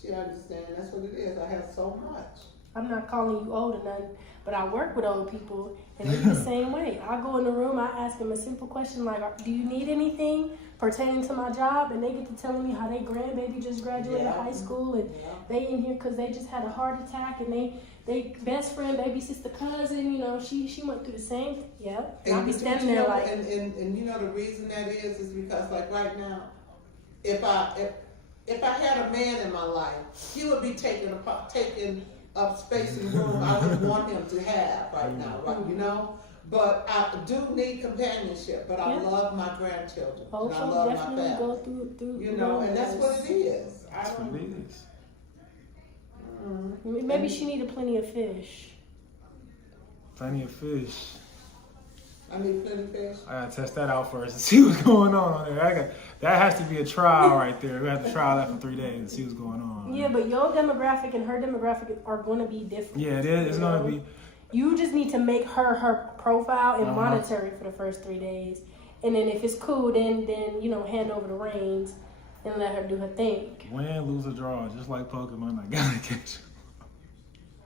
She understands. That's what it is. I have so much. I'm not calling you old or nothing, but I work with old people, and it's the same way. I go in the room, I ask them a simple question like, do you need anything pertaining to my job? And they get to telling me how their grandbaby just graduated high school, and they in here because they just had a heart attack, and they best friend, baby sister, cousin, she went through the same. Yep. And I'll be standing there like. And the reason that is because like right now, if I had a man in my life, he would be taking up space in the room I would want him to have right now, right? But I do need companionship. But I love my grandchildren and I love my family. Go through. And that's what it is. That's what it is. Maybe she needed plenty of fish. Plenty of fish. I need plenty of fish. I gotta test that out first and see what's going on there. That has to be a trial right there. We have to trial that for 3 days and see what's going on. Yeah, but your demographic and her demographic are going to be different. Yeah, it is. It's gonna be. You just need to make her profile and monitor it for the first 3 days, and then if it's cool, then hand over the reins and let her do her thing. Win, lose, or draw, just like Pokemon. I gotta catch.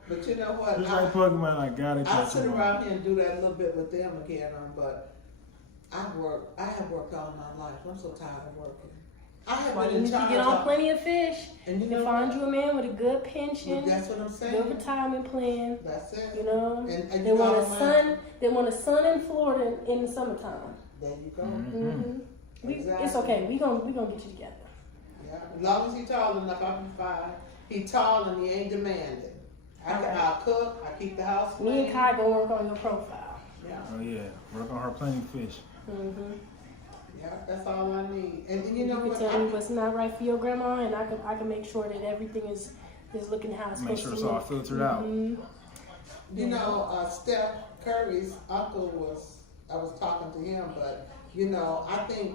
But you know what? Just like Pokemon, I gotta catch. I'll sit around here and do that a little bit with them again, but I have worked all my life. I'm so tired of working. I have Well, been you in need to charge get on of, plenty of fish and and find you a man with a good pension, that's what I'm saying. good retirement plan. That's it. They you want know a what, son. They want a son in Florida in the summertime. There you go. Mm-hmm. Exactly. It's okay. We gonna get you together. Yeah. As long as he's tall enough, I'll be fine. He's tall and he ain't demanding. I'll cook. I keep the house clean. Me and Kai gonna work on your profile. Yeah. Oh yeah, work on her plenty of fish. Mm-hmm. Yeah, that's all I need. And you You know can what? tell me what's not right for your grandma, and I can make sure that everything is looking how it's Make supposed sure to it's look. all filtered out. Mm-hmm. Steph Curry's uncle I was talking to him, but I think